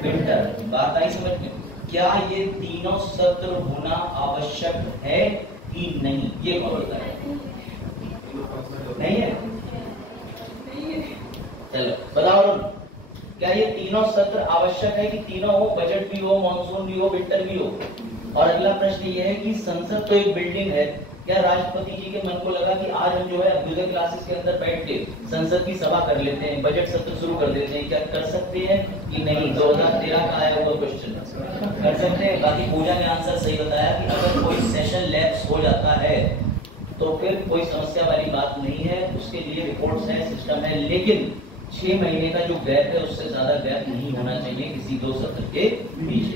विंटर। बात आई समझ में? क्या ये तीनों सत्र होना आवश्यक है कि नहीं? ये कौन बताए? नहीं है? चलो बताओ, क्या ये तीनों सत्र आवश्यक है कि तीनों हो? बजट भी हो, मॉनसून भी हो, विंटर भी हो। और अगला प्रश्न ये है कि संसद तो एक बिल्डिंग है, क्या राष्ट्रपति जी के मन को लगा कि आज हम जो है अभ्युदय क्लासेस के अंदर बैठ के संसद की सभा कर लेते हैं, बजट सत्र शुरू कर देते हैं? क्या कर सकते हैं कि नहीं? 2013 का आया हुआ क्वेश्चन कर सकते हैं। बाकी पूजा ने आंसर सही बताया कि अगर कोई सेशन लैप्स हो जाता है तो फिर कोई समस्या वाली बात नहीं है, उसके लिए रिपोर्ट्स है, सिस्टम है, लेकिन 6 महीने का जो गैप है उससे ज्यादा गैप नहीं होना चाहिए किसी दो सत्र के बीच।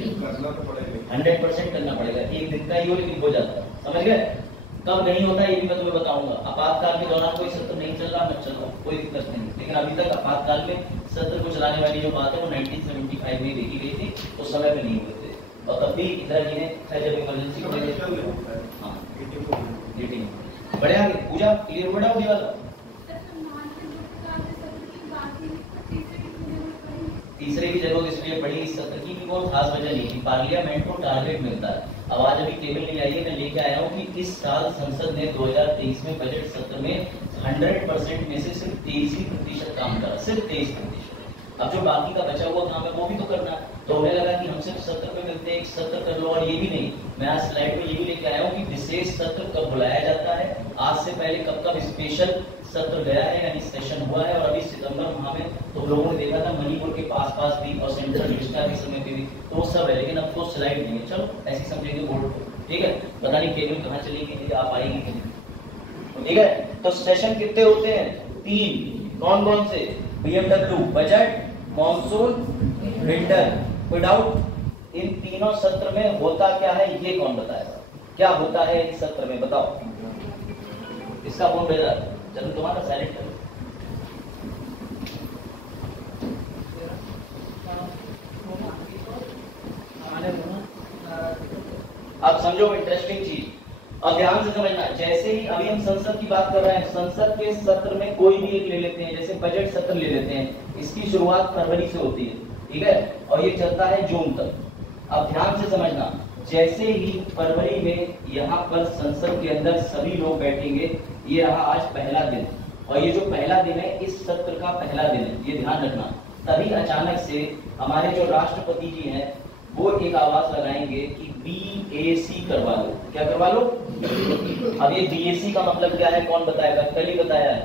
100% करना पड़ेगा। एक दिन का ही हो लेकिन हो जाता है, समझ गए? कब नहीं होता ये भी मैं तुम्हें बताऊंगा। आपातकाल के दौरान कोई सत्र नहीं चल रहा, मत चल रहा, कोई दिक्कत नहीं। लेकिन अभी तक आपातकाल में सत्र को चलाने वाली जो बात है वो 1975 में देखी गई थी, उस समय में नहीं हुए थे। और तब भी इधर जी ने जब इमरजेंसी को बड़े आगे पूजा क्लियर हो डाउट वाला। तीसरे की जगह इसलिए पड़ी इस सत्र की कोई खास वजह नहीं थी, पार्लियामेंट को टारगेट मिलता है। अब आज अभी टेबल नहीं आई है, मैं लेके आया हूँ कि इस साल संसद ने 2023 में बजट सत्र में 100% में से सिर्फ 23% काम करा, सिर्फ 23%। अब जो बाकी का बचा हुआ काम है वो भी तो करना है। तो उन्हें लगा कि हम सिर्फ सत्र पे मिलते हैं, एक सत्र कर लो। और ये भी नहीं, मैं आज स्लाइड में ये भी लेके आया हूँ कि विशेष सत्र कब बुलाया जाता है, आज से पहले कब कब स्पेशल सत्र गया है यानी सेशन हुआ है। और अभी सितंबर माह में तो लोगों ने देखा था मणिपुर के पास भी और सेंट्रल विस्टा के समय पे भी, तो वो सब है। लेकिन अब तो स्लाइड नहीं है, चलो ऐसे समझेंगे बोर्ड को, ठीक है? पता नहीं केबल कहाँ चली गई, आप आएगी कि नहीं, ठीक है? तो सेशन कितने होते हैं? 3। कौन कौन से? BMW, budget, monsoon, winter. कोई डाउट? इन तीनों सत्र में होता क्या है ये कौन बताएगा? क्या होता है इस सत्र में बताओ? इसका फोन भेजा, चलो तुम्हारा साइलेंट करो। समझो इंटरेस्टिंग चीज, अब ध्यान से समझना। जैसे ही अभी हम संसद की बात कर रहे हैं, संसद के सत्र में कोई भी एक ले लेते हैं, जैसे बजट सत्र ले लेते हैं, इसकी शुरुआत फरवरी से होती है, ठीक है, और ये चलता है जून तक। अब ध्यान से समझना, जैसे ही फरवरी में यहाँ पर संसद के अंदर सभी लोग बैठेंगे, ये रहा आज पहला दिन, और ये जो पहला दिन है इस सत्र का पहला दिन है, ये ध्यान रखना। तभी अचानक से हमारे जो राष्ट्रपति जी हैं वो एक आवाज लगाएंगे कि बीएसी करवा लो। क्या करवा लो? अब ये बीएसी का मतलब क्या है, कौन बताएगा? कल ही बताया है,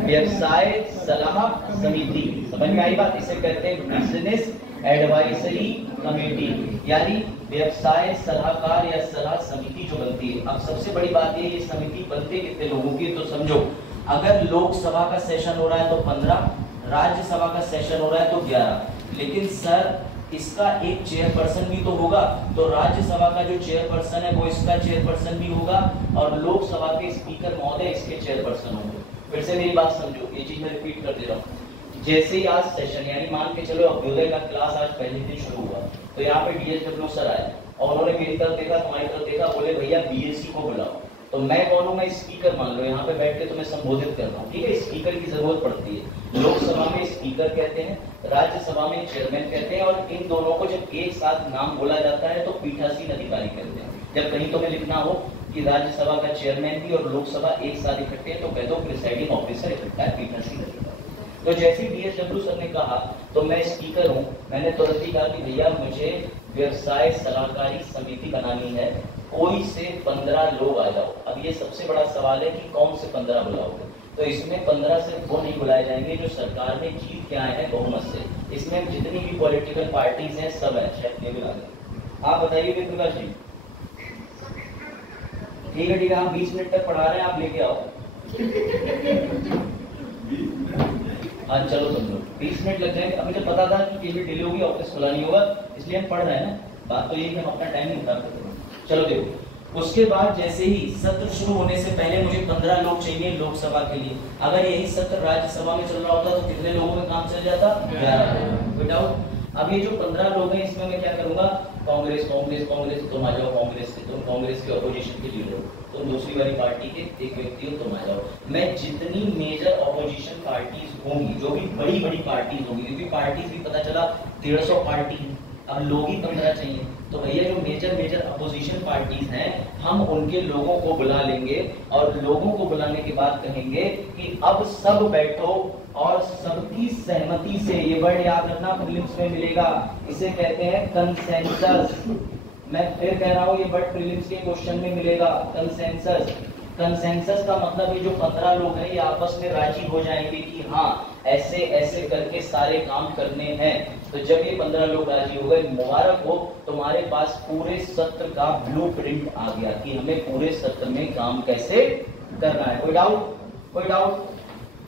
व्यवसाय सलाह समिति। समझ में आई बात? इसे कहते हैं बिजनेस एडवाइजरी कमेटी, यानी व्यवसाय सलाहकार या सलाह समिति जो बनती है। अब सबसे बड़ी बात ये समिति बनते कितने लोगों की, तो समझो अगर लोकसभा का सेशन हो रहा है तो 15, राज्यसभा का सेशन हो रहा है तो 11, लेकिन सर इसका एक चेयरपर्सन भी तो होगा, तो राज्यसभा का जो चेयरपर्सन है वो इसका चेयरपर्सन भी होगा, और लोकसभा के स्पीकर महोदय इसके चेयरपर्सन होंगे। फिर से मेरी बात समझो, ये चीज मैं रिपीट कर दे रहा हूँ। जैसे ही आज सेशन, यानी मान के चलो अभ्युदय का क्लास आज पहले दिन शुरू हुआ, तो यहाँ पे डीएसडब्ल्यू सर आए और उन्होंने मेरी तरफ देखा, तुम्हारी तरफ देखा, बोले भैया बीएससी को बुलाओ। तो मैं कौन हूँ? मैं स्पीकर मान लो, यहाँ पे बैठ के तुम्हें संबोधित कर रहा हूँ, ठीक है। स्पीकर की जरूरत पड़ती है, लोकसभा में स्पीकर कहते हैं, राज्यसभा में चेयरमैन कहते हैं, और इन दोनों को जब एक साथ नाम बोला जाता है तो पीठासीन अधिकारी कहते हैं। जब कहीं तुम्हें लिखना हो कि राज्यसभा का चेयरमैन भी और लोकसभा एक साथ इकट्ठे हैं, तो कह दो प्रिसाइडिंग ऑफिसर इकट्ठा है, पीठासीन अधिकारी। तो जैसे डीएसडब्ल्यू सर ने कहा तो मैं स्पीकर हूँ, मैंने तुरंत ही कहा कि भैया मुझे व्यवसाय सलाहकारी समिति बनानी है, कोई से 15 लोग आ जाओ। अब ये सबसे बड़ा सवाल है कि कौन से 15 बुलाओगे? तो इसमें 15 से वो नहीं बुलाए जाएंगे जो सरकार में जीत के आए हैं बहुमत से। इसमें जितनी भी पॉलिटिकल पार्टीज हैं सब है, शायद ये बुला दें। आप बताइए विप्रकाश जी। ठीक है ठीक है, हम 20 मिनट तक पढ़ा रहे हैं, आप लेके आओ। हाँ चलो तुम लोग 20 मिनट लग जाएंगे। अब मुझे पता था कि ये भी डिले होगी, ऑफिस खुला नहीं होगा, इसलिए हम पढ़ रहे हैं ना। बात तो ये कि हम अपना टाइम नहीं खराब करते। चलो देखो, उसके बाद जैसे ही सत्र शुरू होने से पहले मुझे 15 लोग चाहिए लोकसभा के लिए। अगर यही सत्र राज्यसभा में चल रहा होता तो कितने लोगों में काम चल जाता? 11। विदाउट अब ये जो 15 लोग हैं इसमें मैं क्या करूंगा? कांग्रेस कांग्रेस कांग्रेस, तुम आ जाओ कांग्रेस से, तुम कांग्रेस के अपोजिशन के लीडर हो, तुम दूसरी वाली पार्टी के एक व्यक्ति हो, तुम आ जाओ। मैं जितनी मेजर अपोजिशन पार्टीज होंगी, जो भी बड़ी बड़ी पार्टीज होंगी, क्योंकि पार्टीज भी पता चला 150 पार्टी, अब लोग ही 15 चाहिए, तो भैया जो मेजर अपोजिशन पार्टीज हैं हम उनके लोगों को बुला लेंगे, और लोगों को बुलाने के बाद कहेंगे कि अब सब बैठो और सबकी सहमति से, ये वर्ड याद रखना प्रीलिम्स में मिलेगा, इसे कहते हैं कंसेंसस। मैं फिर कह रहा हूं ये वर्ड प्रीलिम्स के क्वेश्चन में मिलेगा, कंसेंसस। कंसेंसस का मतलब ये जो 15 लोग हैं ये आपस में राजी हो जाएंगे कि हाँ ऐसे ऐसे करके सारे काम करने हैं। तो जब ये 15 लोग राजी हो गए, मुबारक हो, तुम्हारे पास पूरे सत्र का ब्लूप्रिंट आ गया कि हमें पूरे सत्र में काम कैसे करना है। कोई डाउट? कोई डाउट?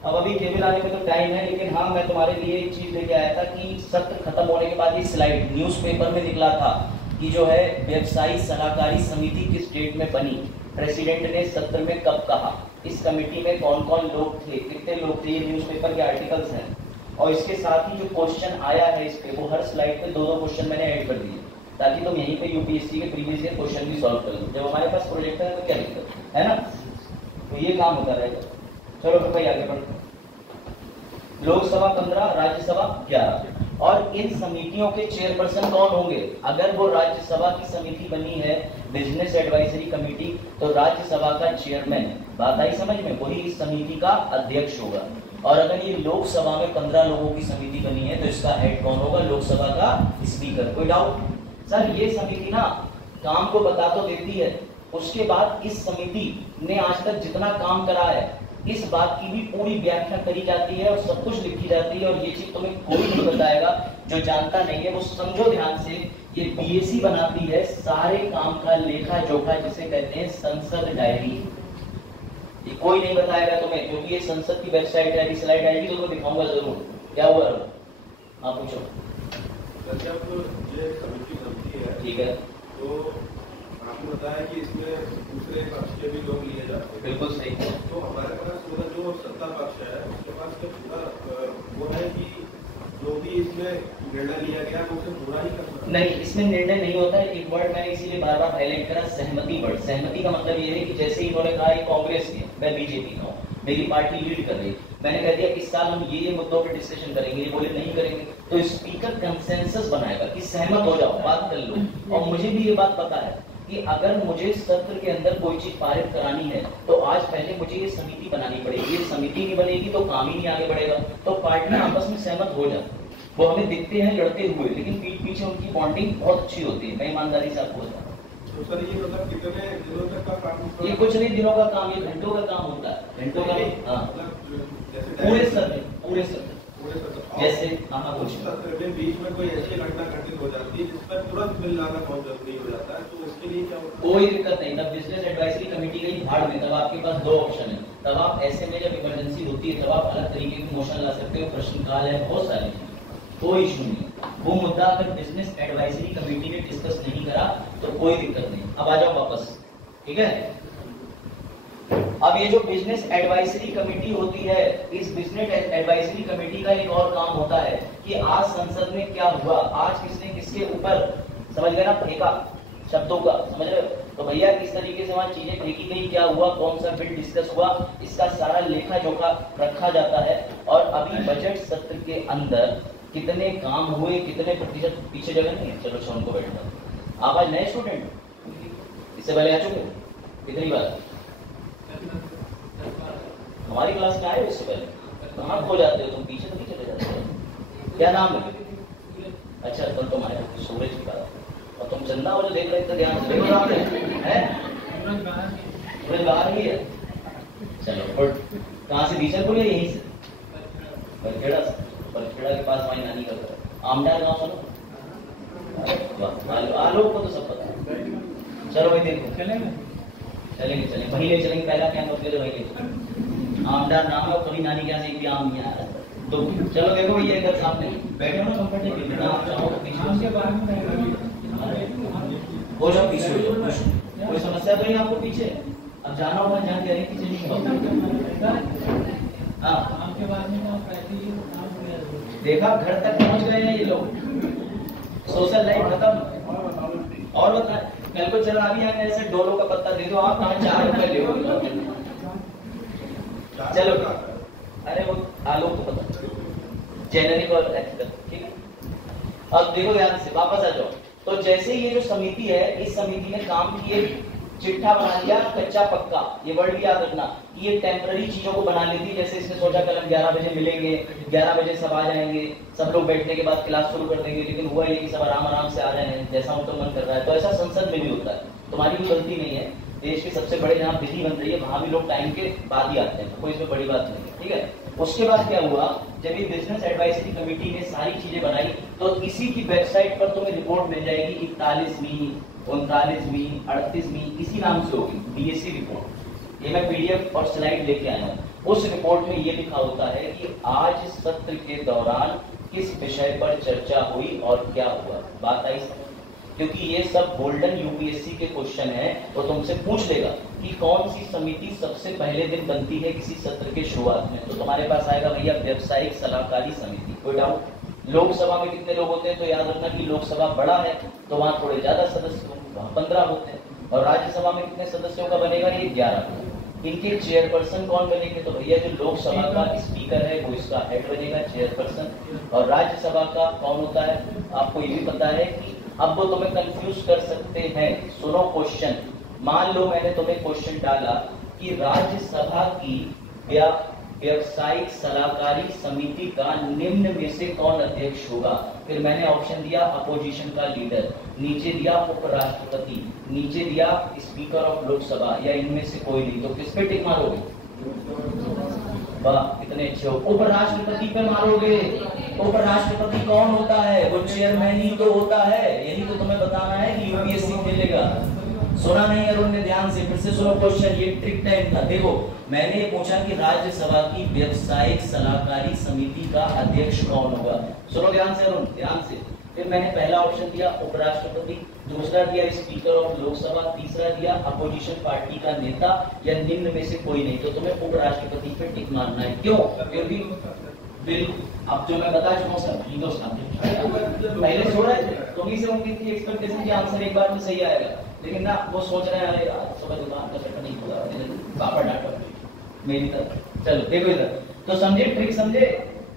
अब अभी केबल आने में तो टाइम है, लेकिन हाँ मैं तुम्हारे लिए एक चीज लेके आया था कि सत्र खत्म होने के बाद ये स्लाइड न्यूज़पेपर में निकला था कि जो है व्यवसायी सलाहकारी समिति किस डेट में बनी, प्रेसिडेंट ने सत्र में कब कहा, इस कमेटी में कौन कौन लोग थे, कितने लोग थे, ये न्यूज़पेपर के आर्टिकल्स हैं। और इसके साथ ही जो क्वेश्चन आया है इस पे, वो हर स्लाइड पे 2-2 क्वेश्चन मैंने ऐड कर दिए, ताकि तुम यहीं पे यूपीएससी के प्रीवियस ईयर क्वेश्चन भी सॉल्व कर लो। जब हमारे पास प्रोजेक्टर है तो क्या दिक्कत है ना, तो ये काम होता रहेगा। चलो फिर भाई आगे बढ़ते। लोकसभा 15, राज्यसभा 11, और इन समितियों के चेयरपर्सन कौन होंगे? अगर वो राज्यसभा की समिति बनी है बिजनेस एडवाइजरी कमेटी, तो राज्यसभा का चेयरमैन, बात आई समझ में, वही इस समिति का अध्यक्ष होगा। और अगर ये लोकसभा में 15 लोगों की समिति बनी है तो इसका हेड कौन होगा? लोकसभा का स्पीकर। कोई डाउट? सर ये समिति ना काम को बता तो देती है, उसके बाद इस समिति ने आज तक जितना काम करा है इस बात की भी पूरी व्याख्या करी जाती है और सब कुछ लिखी जाती है। और ये चीज तुम्हें कोई नहीं बताएगा, जो जानता नहीं है वो समझो ध्यान से, ये बीएससी बनाती है सारे काम का लेखा जोखा, जिसे कहते हैं संसद डायरी। ये कोई नहीं बताएगा तुम्हें, क्योंकि ये संसद की वेबसाइट है, स्लाइड आएगी तो मैं दिखाऊंगा जरूर। क्या हुआ? हाँ पूछो। जब ये कमेटी बनती है, ठीक है, तो आपने बताया कि इसमें दूसरे पक्ष के भी लोग लिए जाते हैं। बिल्कुल सही है। तो हमारे पास पूरा जो सत्ता पक्ष है उसके पास तो पूरा वो है कि जो भी इसमें निर्णय लिया गया वो उसे पूरा ही कर सकता नहीं, इसमें निर्णय नहीं होता है। एक वर्ड मैंने इसीलिए बार बार हाईलाइट करा, सहमति वर्ड। सहमति का मतलब ये है कि जैसे ही इन्होंने कहा कांग्रेस के, मैं बीजेपी का हूँ, मेरी पार्टी लीड कर रही है, मैंने कह दिया इस साल हम ये मुद्दों पर डिस्कशन करेंगे, ये बोले नहीं करेंगे, तो स्पीकर कंसेंसस बनाएगा कि सहमत हो जाओ, बात कर लो। और मुझे भी ये बात पता है कि अगर मुझे सत्र के अंदर कोई चीज पारित करानी है तो आज पहले मुझे ये समिति बनानी पड़ेगी। ये समिति नहीं बनेगी तो काम ही नहीं आगे बढ़ेगा। तो पार्टियां आपस में सहमत हो जाती, वो हमें दिखते हैं लड़ते हुए, लेकिन पीठ पीछे उनकी बॉन्डिंग बहुत अच्छी होती है। मैं ईमानदारी से आपको बताऊं, तो सर ये मतलब कितने दिनों तक का काम होता है? ये कुछ नहीं दिनों का काम, ये घंटों का काम होता है। घंटों का, हाँ, पूरे सत्र, पूरे सत्र जैसे, हाँ कुछ सत्र के बीच में कोई ऐसी घटना घटित हो जाती है जिस पर तुरंत मिल जाना बहुत जरूरी हो जाता है, तो उसके लिए क्या होता है? कोई दिक्कत नहीं। तब बिजनेस एडवाइजरी कमेटी गई भाड़ में, तब आपके पास दो ऑप्शन है। तब आप ऐसे में जब इमरजेंसी होती है तब आप अलग तरीके की मोशन ला सकते हो, प्रश्नकाल है, बहुत सारी चीजें, कोई इशू नहीं। वो मुद्दा अगर बिजनेस एडवाइजरी कमेटी ने डिस्कस नहीं करा तो कोई दिक्कत नहीं। अब आ जाओ वापस, ठीक है। अब ये जो बिजनेस एडवाइजरी कमेटी होती है, इस बिजनेस एडवाइजरी कमेटी का एक और काम होता है कि आज संसद में क्या हुआ, आज किसने किसके ऊपर, समझ गए ना, फेंका शब्दों का, समझ रहे हो? तो भैया किस तरीके से वहां चीजें फेंकी गई, क्या हुआ, कौन सा बिल डिस्कस हुआ, इसका सारा लेखा जोखा रखा जाता है। और अभी बजट सत्र के अंदर कितने काम हुए, कितने प्रतिशत, पीछे जगह नहीं है, चलो छोड़ को बैठना। आप आज नए स्टूडेंट, इससे पहले आ चुके, कितनी बार हमारी क्लास में आए हो? इससे पहले कहाँ खो जाते हो तुम, पीछे तो नहीं चले जाते हो। क्या नाम है? अच्छा, कल तुम आए सूरज की बात, और तुम चंदा और जो देख रहे थे ध्यान से देखो, नाम है सूरज बाहर ही है। चलो, और कहाँ से? बीसलपुर या यहीं से? बरखेड़ा से। बरखेड़ा के पास हमारी नानी का घर। आमदार गाँव सुनो, आलोक को तो सब पता है। चलो भाई देखो, चलेंगे चलेंगे चलेंगे, वही ले चलेंगे, पहला कैंप अकेले वही ले। आमदार नाम है, कभी नानी क्या से एक भी आम नहीं आ रहा, तो चलो देखो ये इधर सामने बैठे हो ना, कंफर्टेबल, जितना आप चाहो पीछे हो जाओ, पीछे हो जाओ, कोई समस्या तो नहीं आपको पीछे? अब जाना होगा, जान के पीछे नहीं। हाँ, देखा घर तक पहुंच गए हैं ये लोग, सोशल लाइफ खत्म। और बता, कल को चला भी आएंगे ऐसे, डोलो का पत्ता दे दो आप, कहाँ 4 रुपए ले लो। चलो, अरे वो आलोक को पता, जेनरिक और एक्टर, ठीक है। अब देखो ध्यान से, वापस आ जाओ। तो जैसे ये जो समिति है, इस समिति ने काम किए, चिट्ठा बना लिया, कच्चा पक्का, ये वर्ड भी याद रखना कि ये टेम्पररी चीजों को बना लेती है। जैसे इसने सोचा कल हम 11 बजे मिलेंगे, 11 बजे सब आ जाएंगे, सब लोग बैठने के बाद क्लास शुरू कर देंगे, लेकिन हुआ ये कि सब आराम आराम से आ जाए, जैसा उनका मन कर रहा है। तो ऐसा संसद में भी होता है, तुम्हारी भी गलती नहीं है। देश के सबसे बड़े जहाँ विधि बन रही है वहां भी लोग टाइम के बाद ही आते हैं, तो कोई इसमें बड़ी बात नहीं है, ठीक है। उसके बाद क्या हुआ, जब ये बिजनेस एडवाइजरी कमेटी ने सारी चीजें बनाई, तो इसी की वेबसाइट पर तुम्हें रिपोर्ट मिल जाएगी, 41वीं, 39वीं, 38वीं, इसी नाम से होगी बीएससी रिपोर्ट। ये मैं पीडीएफ और स्लाइड लेके आया हूँ। उस रिपोर्ट में ये लिखा होता है कि आज सत्र के दौरान किस विषय पर चर्चा हुई और क्या हुआ। बात आई, क्योंकि ये सब गोल्डन यूपीएससी के क्वेश्चन है, वो तुमसे पूछ लेगा कि कौन सी समिति सबसे पहले दिन बनती है किसी सत्र के शुरुआत में, तो तुम्हारे पास आएगा भैया व्यावसायिक सलाहकारी समिति। कोई डाउट? लोकसभा में कितने लोग होते हैं, तो याद रखना कि लोकसभा बड़ा है तो वहां थोड़े ज्यादा सदस्य होंगे, वहां 15 होते हैं। और राज्यसभा में कितने सदस्यों का बनेगा, ये 11। इनके चेयरपर्सन कौन बनेंगे, तो भैया जो लोकसभा का स्पीकर है वो इसका हेड बनेगा, चेयरपर्सन। और राज्यसभा का कौन होता है, आपको ये भी पता है कि अब वो तुम्हें कंफ्यूज कर सकते हैं। सुनो क्वेश्चन, मान लो मैंने तुम्हें क्वेश्चन डाला कि राज्यसभा की व्यावसायिक सलाहकारी समिति का निम्न में से कौन अध्यक्ष होगा, फिर मैंने ऑप्शन दिया अपोजिशन का लीडर, नीचे दिया उपराष्ट्रपति, नीचे दिया स्पीकर ऑफ लोकसभा, या इनमें से कोई नहीं, तो किस पे टिक मारोगे? वाह, कितने अच्छे हो। उपराष्ट्रपति पे मारोगे। उपराष्ट्रपति कौन होता है, वो चेयरमैन ही तो होता है। यही तो तुम्हें बताना है कि यूपीएससी खेलेगा। सुना नहीं अरुण ने ध्यान से, फिर से सुनो क्वेश्चन, ये ट्रिक टाइम था। देखो मैंने ये पूछा कि राज्यसभा की व्यावसायिक सलाहकारी समिति का अध्यक्ष कौन होगा। सुनो ध्यान से अरुण, ध्यान से। फिर मैंने पहला ऑप्शन दिया उपराष्ट्रपति, दूसरा दिया स्पीकर ऑफ लोकसभा, तीसरा दिया अपोजिशन पार्टी का नेता, या निम्न में से कोई नहीं। तो तुम्हें उपराष्ट्रपति पे टिक मारना है। क्यों? क्योंकि बिल्कुल। अब जो मैं बता चुका हूँ सर, हिंदुस्तान पहले सो रहे थे तो उन्हीं से उम्मीद थी एक्सपेक्टेशन की आंसर एक बार में सही आएगा, लेकिन ना वो सोच रहे हैं अरे यार सुबह दुकान का चक्कर नहीं खुला, पापड़ डांटा मेरी तरफ। चलो देखो इधर, तो समझे ट्रिक, समझे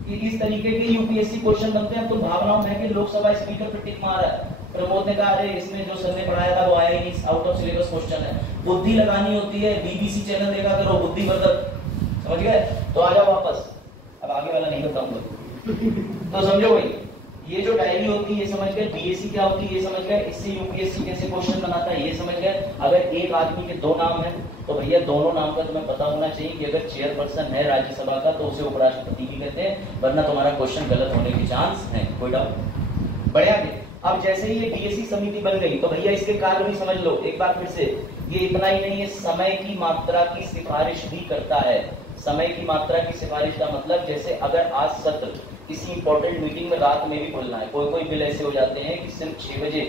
कि इस तरीके के यूपीएससी क्वेश्चन बनते हैं। तुम भावनाओं में कि लोकसभा स्पीकर पे टिक मारा है, प्रमोद ने कहा अरे इसमें जो सर ने पढ़ाया था वो आया ही नहीं, आउट ऑफ सिलेबस क्वेश्चन है। बुद्धि लगानी होती है, बीबीसी चैनल देखा करो, बुद्धिवर्धक, समझ गए? तो आ जाओ वापस, अब आगे वाला नहीं बताऊंगा। तो समझो भाई, ये जो डायरी होती है ये समझ गए, बीएससी क्या होती है ये समझ गए, इससे यूपीएससी कैसे क्वेश्चन बनाता है ये समझ गए। अगर एक आदमी के दो नाम है तो भैया दोनों नाम का तुम्हें पता होना चाहिए कि अगर चेयरपर्सन है राज्यसभा का तो उसे उपराष्ट्रपति भी कहते हैं, वरना तुम्हारा क्वेश्चन गलत होने के चांस है। कोई डाउट? बढ़िया। अब जैसे ही ये बीएससी समिति बन गई तो भैया इसके कार्य भी समझ लो एक बार फिर से। ये इतना ही नहीं है, समय की मात्रा की सिफारिश भी करता है। समय की मात्रा की सिफारिश का मतलब, जैसे अगर आज सत्र किसी इंपॉर्टेंट मीटिंग में रात में भी खुलना है, कोई कोई बिल ऐसे हो जाते हैं कि सिर्फ 6 बजे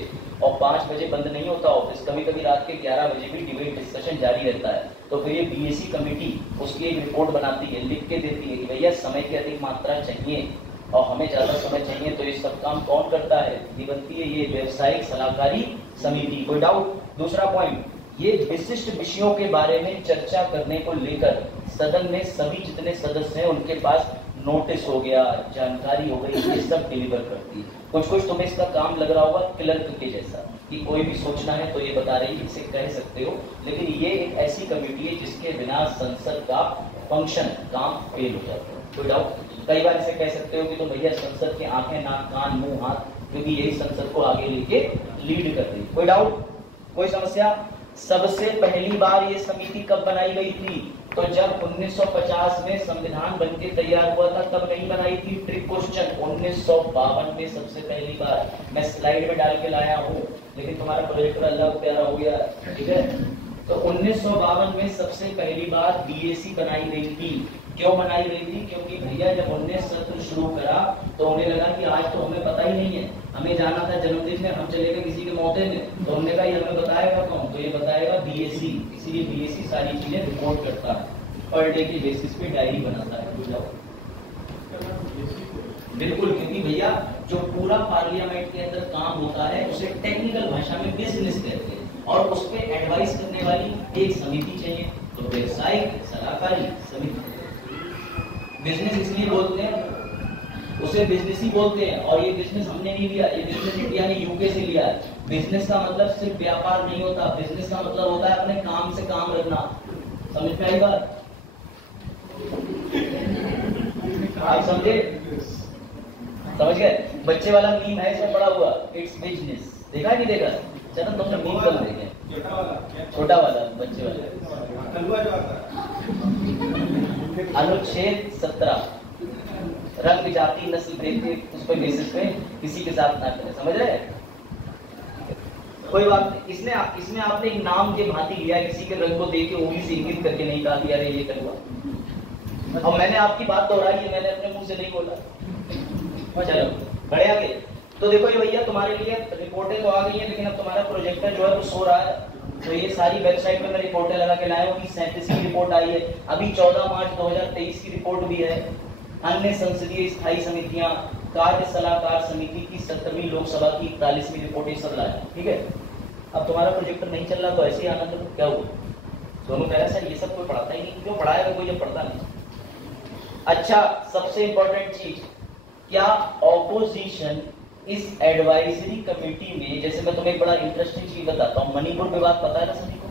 और 5 बजे बंद नहीं होता ऑफिस, कभी कभी रात के 11 बजे भी डिबेट डिस्कशन जारी रहता है, तो फिर ये बीएससी कमेटी उसकी एक रिपोर्ट बनाती है, लिख के देती है कि भैया समय की अधिक मात्रा चाहिए और हमें ज्यादा समय चाहिए, तो ये सब काम कौन करता है? ये बनती है ये व्यवसायिक सलाहकारी समिति। कोई डाउट? दूसरा पॉइंट, ये विशिष्ट विषयों के बारे में चर्चा करने को लेकर सदन में सभी जितने सदस्य हैं उनके पास नोटिस हो गया, जानकारी हो गई, ये सब डिलीवर करती है। कुछ कुछ तुम्हें इसका काम लग रहा होगा क्लर्क के जैसा, कि कोई भी सोचना है तो ये बता रही है, इसे कह सकते हो, लेकिन ये एक ऐसी कमेटी है जिसके बिना संसद का फंक्शन, काम फेल हो जाता है। कोई डाउट? कई बार इसे कह सकते हो कि तुम भैया संसद के आंखें, नाक, कान, मुंह, हाथ, क्योंकि यही संसद को आगे लेके लीड कर रही है। कोई डाउट? कोई समस्या? सबसे पहली बार ये समिति कब बनाई गई थी? तो जब 1950 में संविधान बनके तैयार हुआ था तब नहीं बनाई थी। ट्रिक क्वेश्चन, 1952 में सबसे पहली बार। मैं स्लाइड में डाल के लाया हूँ, लेकिन तुम्हारा प्रोजेक्टर अल्लाह को प्यारा हो गया, ठीक है? तो 1952 में सबसे पहली बार बीएससी बनाई गई थी। क्यों बनाई गई थी? क्योंकि भैया जब उन्होंने सत्र शुरू करा तो उन्हें लगा कि आज तो हमें पता ही नहीं है, हमें जाना था जन्मदिन में, हम चले गए किसी के मौके में, तो हमने कहा ये हमें बताएगा कौन? तो ये बताएगा बीएससी। इसीलिए बीएससी सारी चीजें रिपोर्ट करता है, पर डे के बेसिस पे डायरी बनाता है। बिल्कुल, क्योंकि भैया जो पूरा पार्लियामेंट के अंदर काम होता है उसे टेक्निकल भाषा में बिजनेस कहते हैं, और उस पर एडवाइस करने वाली एक समिति चाहिए, तो व्यवसायिक सलाहकारी समिति। बिजनेस इसलिए बोलते हैं, उसे बिजनेस ही बोलते हैं, और ये बिजनेस हमने नहीं लिया, ये बिजनेस इंडिया ने यूके से लिया है। बिजनेस का मतलब सिर्फ व्यापार नहीं होता, बिजनेस का मतलब होता है अपने काम से काम रखना। समझ में आई बात? आप समझे? समझ गए? बच्चे वाला मीम है इसमें पड़ा हुआ, इट्स बिजनेस। देखा नहीं देखा? चलो तुमने मीम कल देखे, छोटा वाला बच्चे वाला। अनुच्छेद 17, रंग, जाति, नस्ल देख के उस पर बेसिस पे किसी के साथ ना करें। समझ रहे? कोई बात नहीं, इसमें आपने एक नाम के भांति लिया, किसी के रंग को देख के उंगली से इंगित करके नहीं कहा कि अरे ये करूँगा। और मैंने आपकी बात दोहराई है, मैंने अपने मुंह से नहीं बोला। चलो बढ़े आगे। तो देखो ये भैया तुम्हारे लिए रिपोर्टें तो आ गई हैं, लेकिन अब तुम्हारा प्रोजेक्टर जो है वो सो रहा है, तो ये सारी वेबसाइट पे मैं रिपोर्टें लगा के लाया हूँ कि 37 की रिपोर्ट आई है। अभी 14 मार्च 2023 की रिपोर्ट भी है। अन्य संसदीय स्थायी समितियां, कार्य सलाहकार समिति की 17वीं लोकसभा की 41वीं रिपोर्ट, ये सब लाया। ठीक है? अब तुम्हारा प्रोजेक्टर नहीं चल रहा तो ऐसे ही आनंद क्या हुआ? दोनों कह रहे सर ये सब कोई पढ़ाता ही नहीं, क्यों पढ़ाएगा कोई जब पढ़ता नहीं। अच्छा, सबसे इंपॉर्टेंट चीज, क्या ऑपोजिशन इस एडवाइजरी कमेटी में, जैसे मैं तुम्हें एक बड़ा इंटरेस्टिंग चीज बताता हूँ, मणिपुर में बात पता है ना सभी को?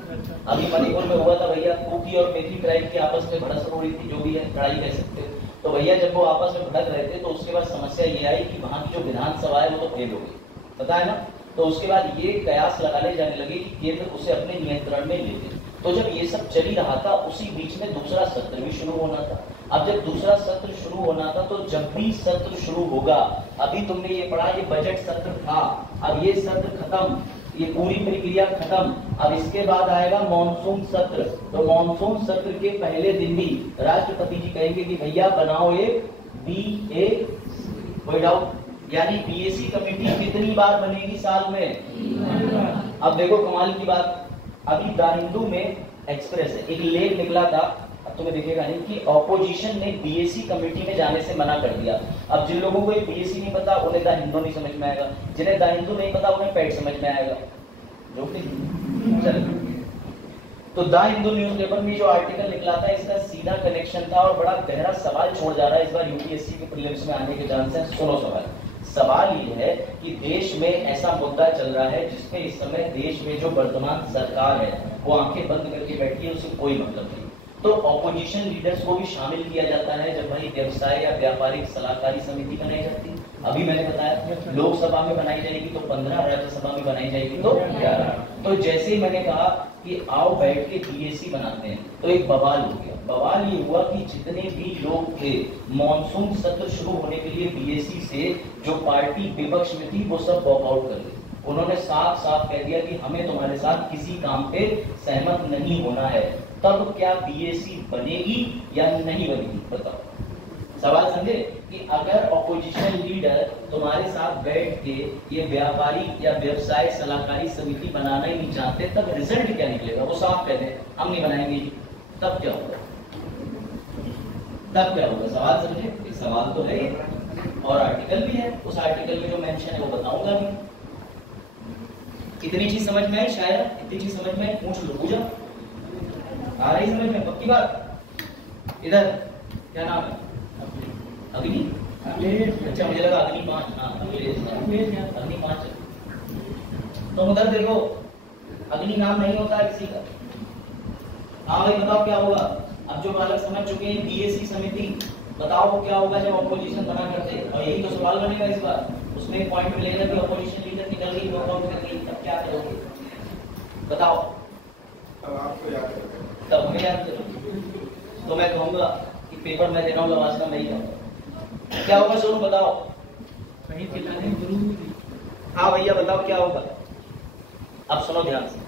अभी मणिपुर में हुआ था भैया, कुकी और मेथी ट्राइब की आपस में भड़स हो रही थी, जो भी है लड़ाई कह सकते हो। तो भैया जब वो आपस में भड़क रहे थे तो उसके बाद समस्या ये आई कि वहां की जो विधानसभा है वो तो फेल हो गई, पता है ना? तो उसके बाद ये कयास लगाने जाने लगे कि केंद्र उसे अपने नियंत्रण में ले ले। तो जब ये सब चल ही रहा था, उसी बीच में दूसरा सत्र भी शुरू होना था। अब जब दूसरा सत्र शुरू होना था तो जब भी सत्र शुरू होगा, अभी तुमने ये पढ़ा ये बजट सत्र था, अब ये सत्र खत्म, ये पूरी प्रक्रिया खत्म, अब इसके बाद आएगा मॉनसून सत्र। तो मॉनसून सत्र के पहले दिन भी राष्ट्रपति जी कहेंगे कि भैया बनाओ एक BA, कोई डाउट? यानी बीएससी कमेटी कितनी बार बनेगी साल में? अब देखो कमाल की बात, अभी द हिंदू में एक्सप्रेस है, एक लेख निकला था, तुम्हें दिखेगा नहीं कि ऑपोजिशन ने बीएससी कमेटी में जाने से मना कर दिया। अब जिन लोगों को ये बीएससी नहीं पता उन्हें द हिंदू नहीं समझ में आएगा, जिन्हें द हिंदू नहीं पता उन्हें पेट समझ में आएगा। जो तो द हिंदू न्यूज़पेपर में जो आर्टिकल निकला था इसका सीधा कनेक्शन था और बड़ा गहरा सवाल छोड़ जा रहा है इस बार यूपीएससी के प्रीलिम्स में आने के चांस हैं। सुनो सवाल ये है कि देश में ऐसा मुद्दा चल रहा है जिसमें इस समय देश में जो वर्तमान सरकार है वो आंखें बंद करके बैठी है, उसे कोई मतलब नहीं। तो ऑपोजिशन लीडर्स को भी शामिल किया जाता है जब भाई व्यवसाय या व्यापारिक सलाहकारी समिति बनाई जाती है। अभी मैंने बताया लोकसभा में बनाई जाएगी तो 15, राज्यसभा में बनाई जाएगी तो 11। तो जैसे ही मैंने कहा कि आओ बैठ के बीएससी बनाते हैं तो एक बवाल हो गया। बवाल ये हुआ कि जितने भी लोग थे मॉनसून सत्र शुरू होने के लिए बीएससी से जो पार्टी विपक्ष में थी वो सब वॉकआउट कर गई। उन्होंने साफ साफ कह दिया कि हमें तुम्हारे साथ किसी काम पे सहमत नहीं होना है। तब क्या बीएससी बनेगी या नहीं बनेगी बताओ। सवाल समझे कि अगर ऑपोजिशन लीडर तुम्हारे साथ बैठ के ये व्यापारिक या व्यवसाय सलाहकारी समिति बनाना ही नहीं चाहते तब रिजल्ट क्या निकलेगा? वो साफ कह दें हम नहीं बनाएंगे, तब क्या होगा? तब क्या होगा? सवाल समझे? एक सवाल तो है और आर्टिकल भी है, उस आर्टिकल में जो मेंशन है वो बताऊंगा भी। इतनी चीज समझ में आई? शायद इतनी चीज समझ में आई? पूछ लो, पूछा आ रही समझ में? पक्की बात। इधर क्या नाम है? अग्नि। अच्छा मुझे लगा अग्नि 5। हाँ अग्नि 5। तो उधर देखो अग्नि नाम नहीं होता है किसी का। हाँ भाई बताओ क्या होगा? अब जो बालक समझ चुके हैं बीएससी समिति, बताओ वो क्या होगा जब ऑपोजिशन बना करते हैं। और यही तो सवाल बनेगा इस बार। उसमें एक पॉइंट मिलेगा कि ऑपोजिशन लीडर निकल गई, वॉकआउट कर गई, तब क्या करोगे? बताओ। अब आपको याद है तब हमें याद करो तो मैं कहूंगा कि पेपर में दे रहा हूँ लवासना नहीं कहूँगा। क्या होगा सोनू बताओ? कहीं चिल्लाने जरूर। हाँ भैया बताओ क्या होगा? अब सुनो ध्यान से,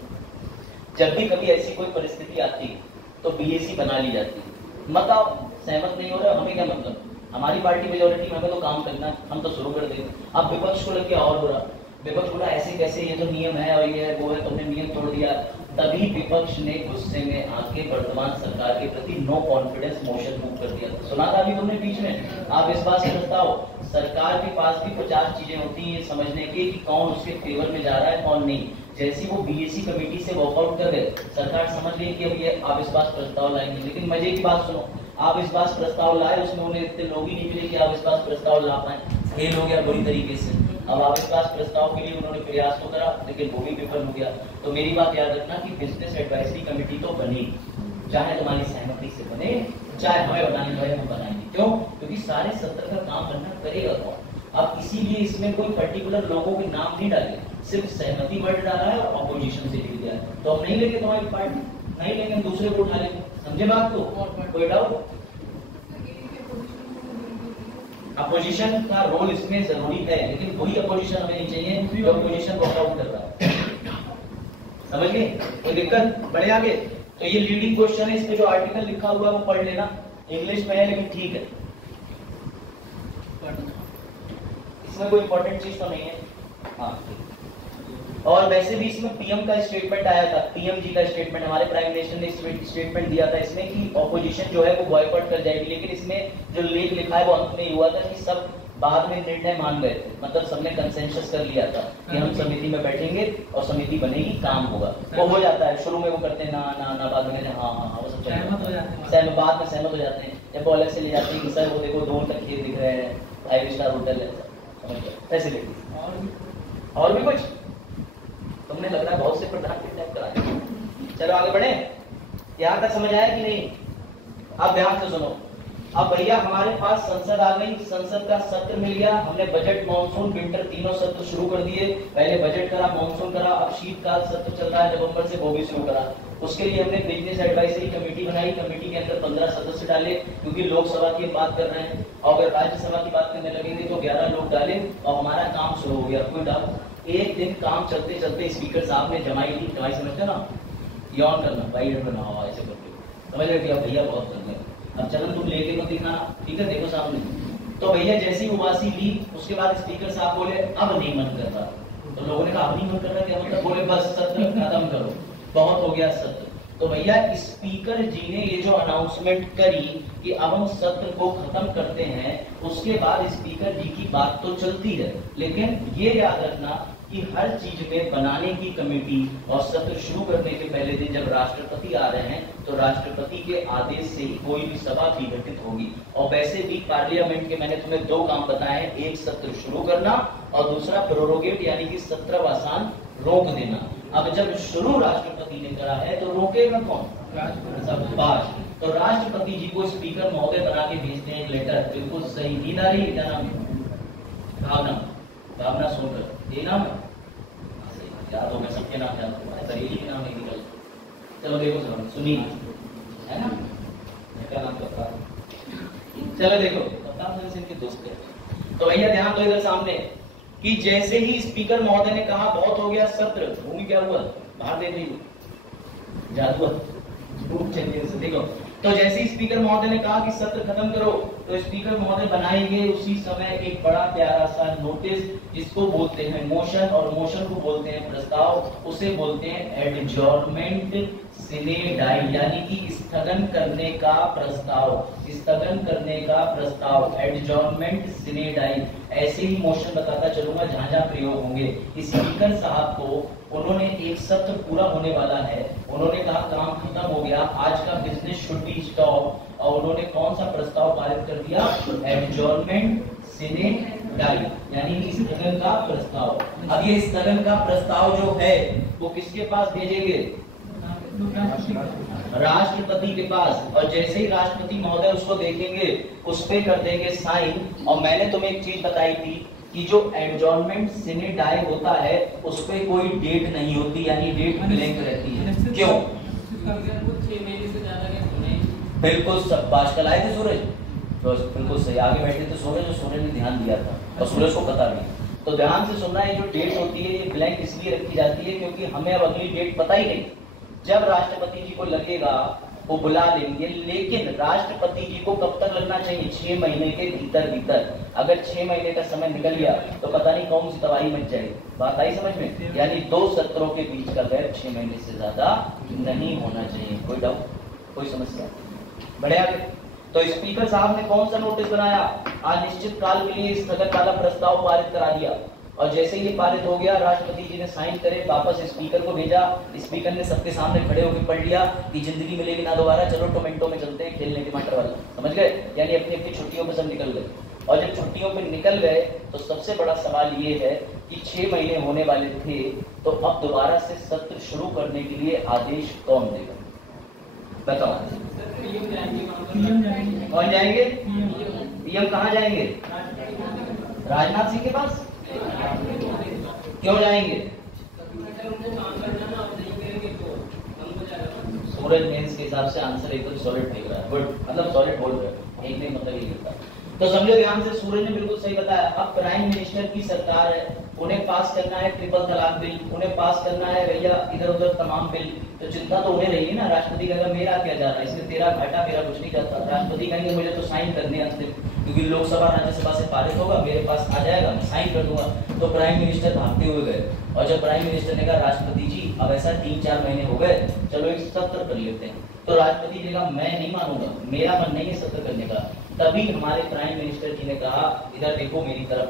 जब भी कभी ऐसी कोई परिस्थिति आती है तो बीएससी बना ली जाती है। मत आओ, सहमत नहीं हो रहा, हमें क्या मतलब? हमारी पार्टी मेजोरिटी में, हमें तो काम करना है, हम तो शुरू कर देंगे। अब विपक्ष को लग गया और बुरा, विपक्ष बोला ऐसे कैसे, ये तो नियम है और ये है वो है, तुमने नियम तोड़ दिया। तभी विपक्ष ने गुस्से में आके वर्तमान सरकार के प्रति नो कॉन्फिडेंस मोशन मूव कर दिया। सुना था अभी तुमने बीच में? आप इस बात से बताओ, सरकार के पास भी 50 चीजें होती हैं समझने की कि कौन उसके फेवर में जा रहा है कौन नहीं। जैसी वो बीएससी कमेटी से वॉकआउट कर गए, सरकार समझ गई कि अब ये अविश्वास प्रस्ताव लाएंगे। लेकिन मजे की बात सुनो, अविश्वास प्रस्ताव लाए, उसमें उन्हें इतने लोग ही नहीं मिले कि अविश्वास प्रस्ताव ला पाए, फेल हो गया बुरी तरीके से। अब अविश्वास प्रस्ताव के लिए उन्होंने प्रयास तो करा लेकिन वो भी विफल हो गया। तो मेरी बात याद रखना कि बिजनेस एडवाइजरी कमेटी तो बनी, चाहे तुम्हारी सहमति से बने चाहे हमें बनाने पड़े हम बनाएंगे। क्यों? क्योंकि सारे सत्र का काम करना करेगा कौन? अब इसीलिए इसमें कोई पर्टिकुलर लोगों के नाम नहीं डाले, सिर्फ सहमति वर्ड डाला है और ऑपोजिशन से लिख दिया है। तो हम नहीं लेंगे तुम्हारी पार्टी, नहीं लेंगे, दूसरे को उठा लेंगे। समझे बात को? कोई डाउट? अपोजिशन का रोल इसमें जरूरी है, लेकिन वही अपोजिशन हमें नहीं चाहिए जो अपोजिशन वॉकआउट कर रहा है। समझ गए? कोई दिक्कत? बढ़े आगे। तो ये लीडिंग क्वेश्चन है, इसमें जो आर्टिकल लिखा हुआ है वो पढ़ लेना, इंग्लिश में है लेकिन ठीक है, इसमें कोई इंपॉर्टेंट चीज तो नहीं है। हाँ, और वैसे भी इसमें पीएम का स्टेटमेंट आया था, पीएम जी का स्टेटमेंट, हमारे प्राइम मिनिस्टर ने स्टेटमेंट दिया था इसमें कि ऑपोजिशन जो है वो बॉयकॉट कर जाएगी। लेकिन इसमें जो लेख लिखा है वो अंत में हुआ था कि सब बाद में निर्णय मान गए थे, मतलब सबने कंसेंसस कर लिया था कि हम समिति में बैठेंगे और समिति बनेगी, काम होगा। वो हो जाता है, शुरू में वो करते हैं ना ना ना, बाद में हाँ हाँ हाँ, वो सब सहमत हो जाते हैं, सहमत, बाद में सहमत हो जाते हैं। जब वो अलग से ले जाते हैं कि सर वो देखो दूर तक खेत दिख रहे हैं, 5 स्टार होटल है, पैसे लेते। और भी कुछ तुमने लग रहा है बहुत से प्रधान के टाइप करा। चलो आगे बढ़े, यहाँ तक समझ आया कि नहीं? अब ध्यान से सुनो। अब भैया हमारे पास संसद आ गई, संसद का सत्र मिल गया, हमने बजट, मानसून, विंटर तीनों सत्र शुरू कर दिए। पहले बजट करा, मानसून करा, अब शीतकाल सत्र चल रहा है नवंबर से, वो भी शुरू करा। उसके लिए हमने बिजनेस एडवाइजरी कमेटी बनाई, कमेटी के अंदर 15 सदस्य डाले, क्योंकि लोकसभा की बात कर रहे हैं और अगर राज्यसभा की बात करने लगेंगे तो 11 लोग डाले और हमारा काम शुरू हो गया। कोई डाउट? एक दिन काम चलते चलते स्पीकर साहब ने जमाई ली, जमाई समझते ना, यौन करना, भाई बनाओ ऐसे करके, समझ रहे हो? भैया बहुत कर गए, अब चलन तुम लेके मत दिखाना, ठीक है, देखो सामने। तो भैया जैसी उबासी ली, उसके बाद स्पीकर साहब बोले अब नहीं मन कर रहा। तो लोगों ने कहा अब नहीं मन कर रहा, क्या मतलब? बोले बस सत्र खत्म करो, बहुत हो गया सत्र। तो भैया स्पीकर जी ने ये जो अनाउंसमेंट करी कि अब हम सत्र को खत्म करते हैं, उसके बाद स्पीकर जी की बात तो चलती है, लेकिन ये याद रखना कि हर चीज में बनाने की कमेटी और सत्र शुरू करने के पहले दिन जब राष्ट्रपति आ रहे हैं तो राष्ट्रपति के आदेश से ही कोई भी सभा विघटित होगी। और वैसे भी पार्लियामेंट के मैंने तुम्हें दो काम बताए हैं, एक सत्र शुरू करना और दूसरा प्रोरोगेट यानी कि सत्रावसान रोक देना। अब जब शुरू राष्ट्रपति ने करा है तो रोकेगा कौन? राष्ट्रपति। तो राष्ट्रपति जी को स्पीकर महोदय बना के भेजते हैं एक लेटर, बिल्कुल सही। नींद आ रही है? क्या नाम है? भावना, भावना सोनकर, ये नाम है? याद हो गया, सबके नाम याद हो, बरेली के नाम नहीं निकल। चलो देखो सर, सुनील है ना, क्या नाम करता? चलो देखो, कप्तान सिंह के दोस्त है। तो भैया ध्यान दो इधर सामने कि जैसे ही स्पीकर महोदय ने कहा बहुत हो गया सत्र, भूमि क्या हुआ? बाहर देख रही जादू चलिए देखो। तो जैसे ही स्पीकर महोदय ने कहा कि सत्र खत्म करो, तो स्पीकर महोदय बनाएंगे उसी समय एक बड़ा प्यारा सा नोटिस, जिसको बोलते हैं मोशन, और मोशन को बोलते हैं प्रस्ताव, उसे बोलते हैं एडजॉर्नमेंट सिने डाई, यानी कि स्थगन करने का प्रस्ताव, स्थगन करने का प्रस्ताव, एडजॉर्नमेंट सिने डाई। ऐसे ही मोशन बताता चलूंगा जहां जहां प्रयोग होंगे। स्पीकर साहब को उन्होंने एक सत्र पूरा होने वाला है, उन्होंने कहा काम खत्म हो गया, आज का बिजनेस शुड बी स्टॉप, और उन्होंने कौन सा प्रस्ताव पारित कर दिया? एडजॉर्नमेंट सिने डाई, यानी कि स्थगन का प्रस्ताव। अब ये स्थगन का प्रस्ताव जो है वो किसके पास भेजेंगे? राष्ट्रपति के पास। और जैसे ही राष्ट्रपति महोदय उसको देखेंगे, उस पे कर देंगे साइन। और मैंने तुम्हें एक चीज बताई थी कि जो एडजॉर्नमेंट सिने डाई होता है उस पे कोई डेट नहीं होती, यानी डेट ब्लैंक रहती है। क्यों? बिल्कुल शाबाश, कल आए थे सूरज, तो बिल्कुल सही, आगे बैठे थे सूरज, और सूरज ने ध्यान दिया था और सूरज को पता नहीं। तो ध्यान से सुनना, ये जो डेट होती है ये ब्लैंक इसलिए रखी जाती है क्योंकि हमें अब अगली डेट पता ही नहीं। जब राष्ट्रपति जी को लगेगा वो बुला लेंगे, लेकिन राष्ट्रपति जी को कब तक लगना चाहिए? 6 महीने के भीतर भीतर। अगर 6 महीने का समय निकल गया तो पता नहीं कौन सी तबाही मच जाएगी। बात आई समझ में? यानी 2 सत्रों के बीच का गैप 6 महीने से ज्यादा नहीं होना चाहिए। कोई डाउट, कोई समस्या? बढ़े आगे। तो स्पीकर साहब ने कौन सा नोटिस बनाया? अनिश्चित काल के लिए स्थगन वाला प्रस्ताव पारित करा दिया। और जैसे ही पारित हो गया, राष्ट्रपति जी ने साइन करे, वापस स्पीकर को भेजा। स्पीकर ने सबके सामने खड़े होकर पढ़ लिया कि जिंदगी मिलेगी ना दोबारा, चलो टोमेंटो में चलते हैं खेलने के टमाटर वाला, समझ गए? यानी अपनी अपनी छुट्टियों में सब निकल गए। और जब छुट्टियों पे निकल गए तो सबसे बड़ा सवाल ये है कि 6 महीने होने वाले थे, तो अब दोबारा से सत्र शुरू करने के लिए आदेश कौन देगा? बताओ। कौन जाएंगे? पीएम कहाँ जाएंगे? राजनाथ सिंह के पास। क्यों जाएंगे? सूरज मेंस के हिसाब से आंसर एकदम सॉलिड फेंक रहा है, गुड, मतलब सॉलिड बोल रहा है, एक नहीं मतलब ये होता। तो समझो ध्यान से, सूरज ने बिल्कुल सही बताया। अब प्राइम मिनिस्टर की सरकार है, उन्हें पास करना है ट्रिपल तलाक बिल, उन्हें पास करना है भैया इधर उधर तमाम बिल, तो चिंता तो उन्हें रहेगी ना। राष्ट्रपति कहेगा मेरा क्या जा रहा है, इसमें तेरा घाटा, मेरा कुछ नहीं जाता। राष्ट्रपति कहेंगे मुझे तो साइन करने अंतिम, क्योंकि लोकसभा राज्यसभा से पारित होगा, मेरे पास आ जाएगा, मैं साइन कर दूंगा। तो प्राइम मिनिस्टर भागते हुए गए, और जब प्राइम मिनिस्टर ने कहा राष्ट्रपति जी अब ऐसा 3-4 महीने हो गए, चलो एक सत्र कर लेते हैं, तो राष्ट्रपति ने कहा मैं नहीं मानूंगा, मेरा मन नहीं है सत्र करने का। तभी हमारे प्राइम मिनिस्टर जी ने कहा इधर देखो मेरी तरफ,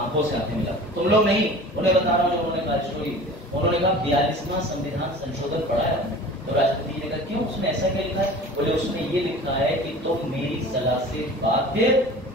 आंखों से आंखें मिला, तुम लोग नहीं, उन्हें बता रहा हूँ जो उन्होंने कहा स्टोरी। उन्होंने कहा 42वां संविधान संशोधन पढ़ा है। तो राष्ट्रपति जी ने कहा क्यों, उसमें ऐसा क्या लिखा है? बोले उसमें ये लिखा है कि तुम मेरी सलाह से बाध्य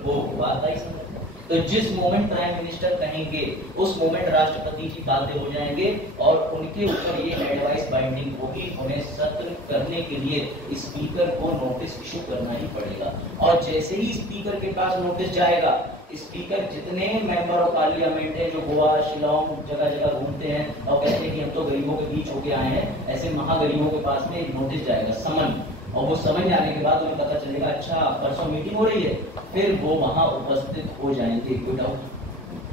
हो। बात आई समझ? तो जिस मोमेंट प्राइम मिनिस्टर कहेंगे उस मोमेंट राष्ट्रपति जी बाध्य हो जाएंगे, और उनके ऊपर ये एडवाइस बाइंडिंग होगी, उन्हें सत्र करने के लिए स्पीकर को नोटिस इशू करना ही पड़ेगा। और जैसे ही स्पीकर के पास नोटिस जाएगा, स्पीकर जितने मेंबर ऑफ पार्लियामेंट है जो गोवा, शिलोंग जगह जगह घूमते हैं और कहते हैं कि हम तो गरीबों के बीच होके आए हैं, ऐसे महागरीबों के पास में एक नोटिस जाएगा, समन। और वो समझ आने के बाद उन्हें पता चलेगा अच्छा परसों मीटिंग हो रही है, फिर वो वहां उपस्थित हो जाएंगे। कोई डाउट?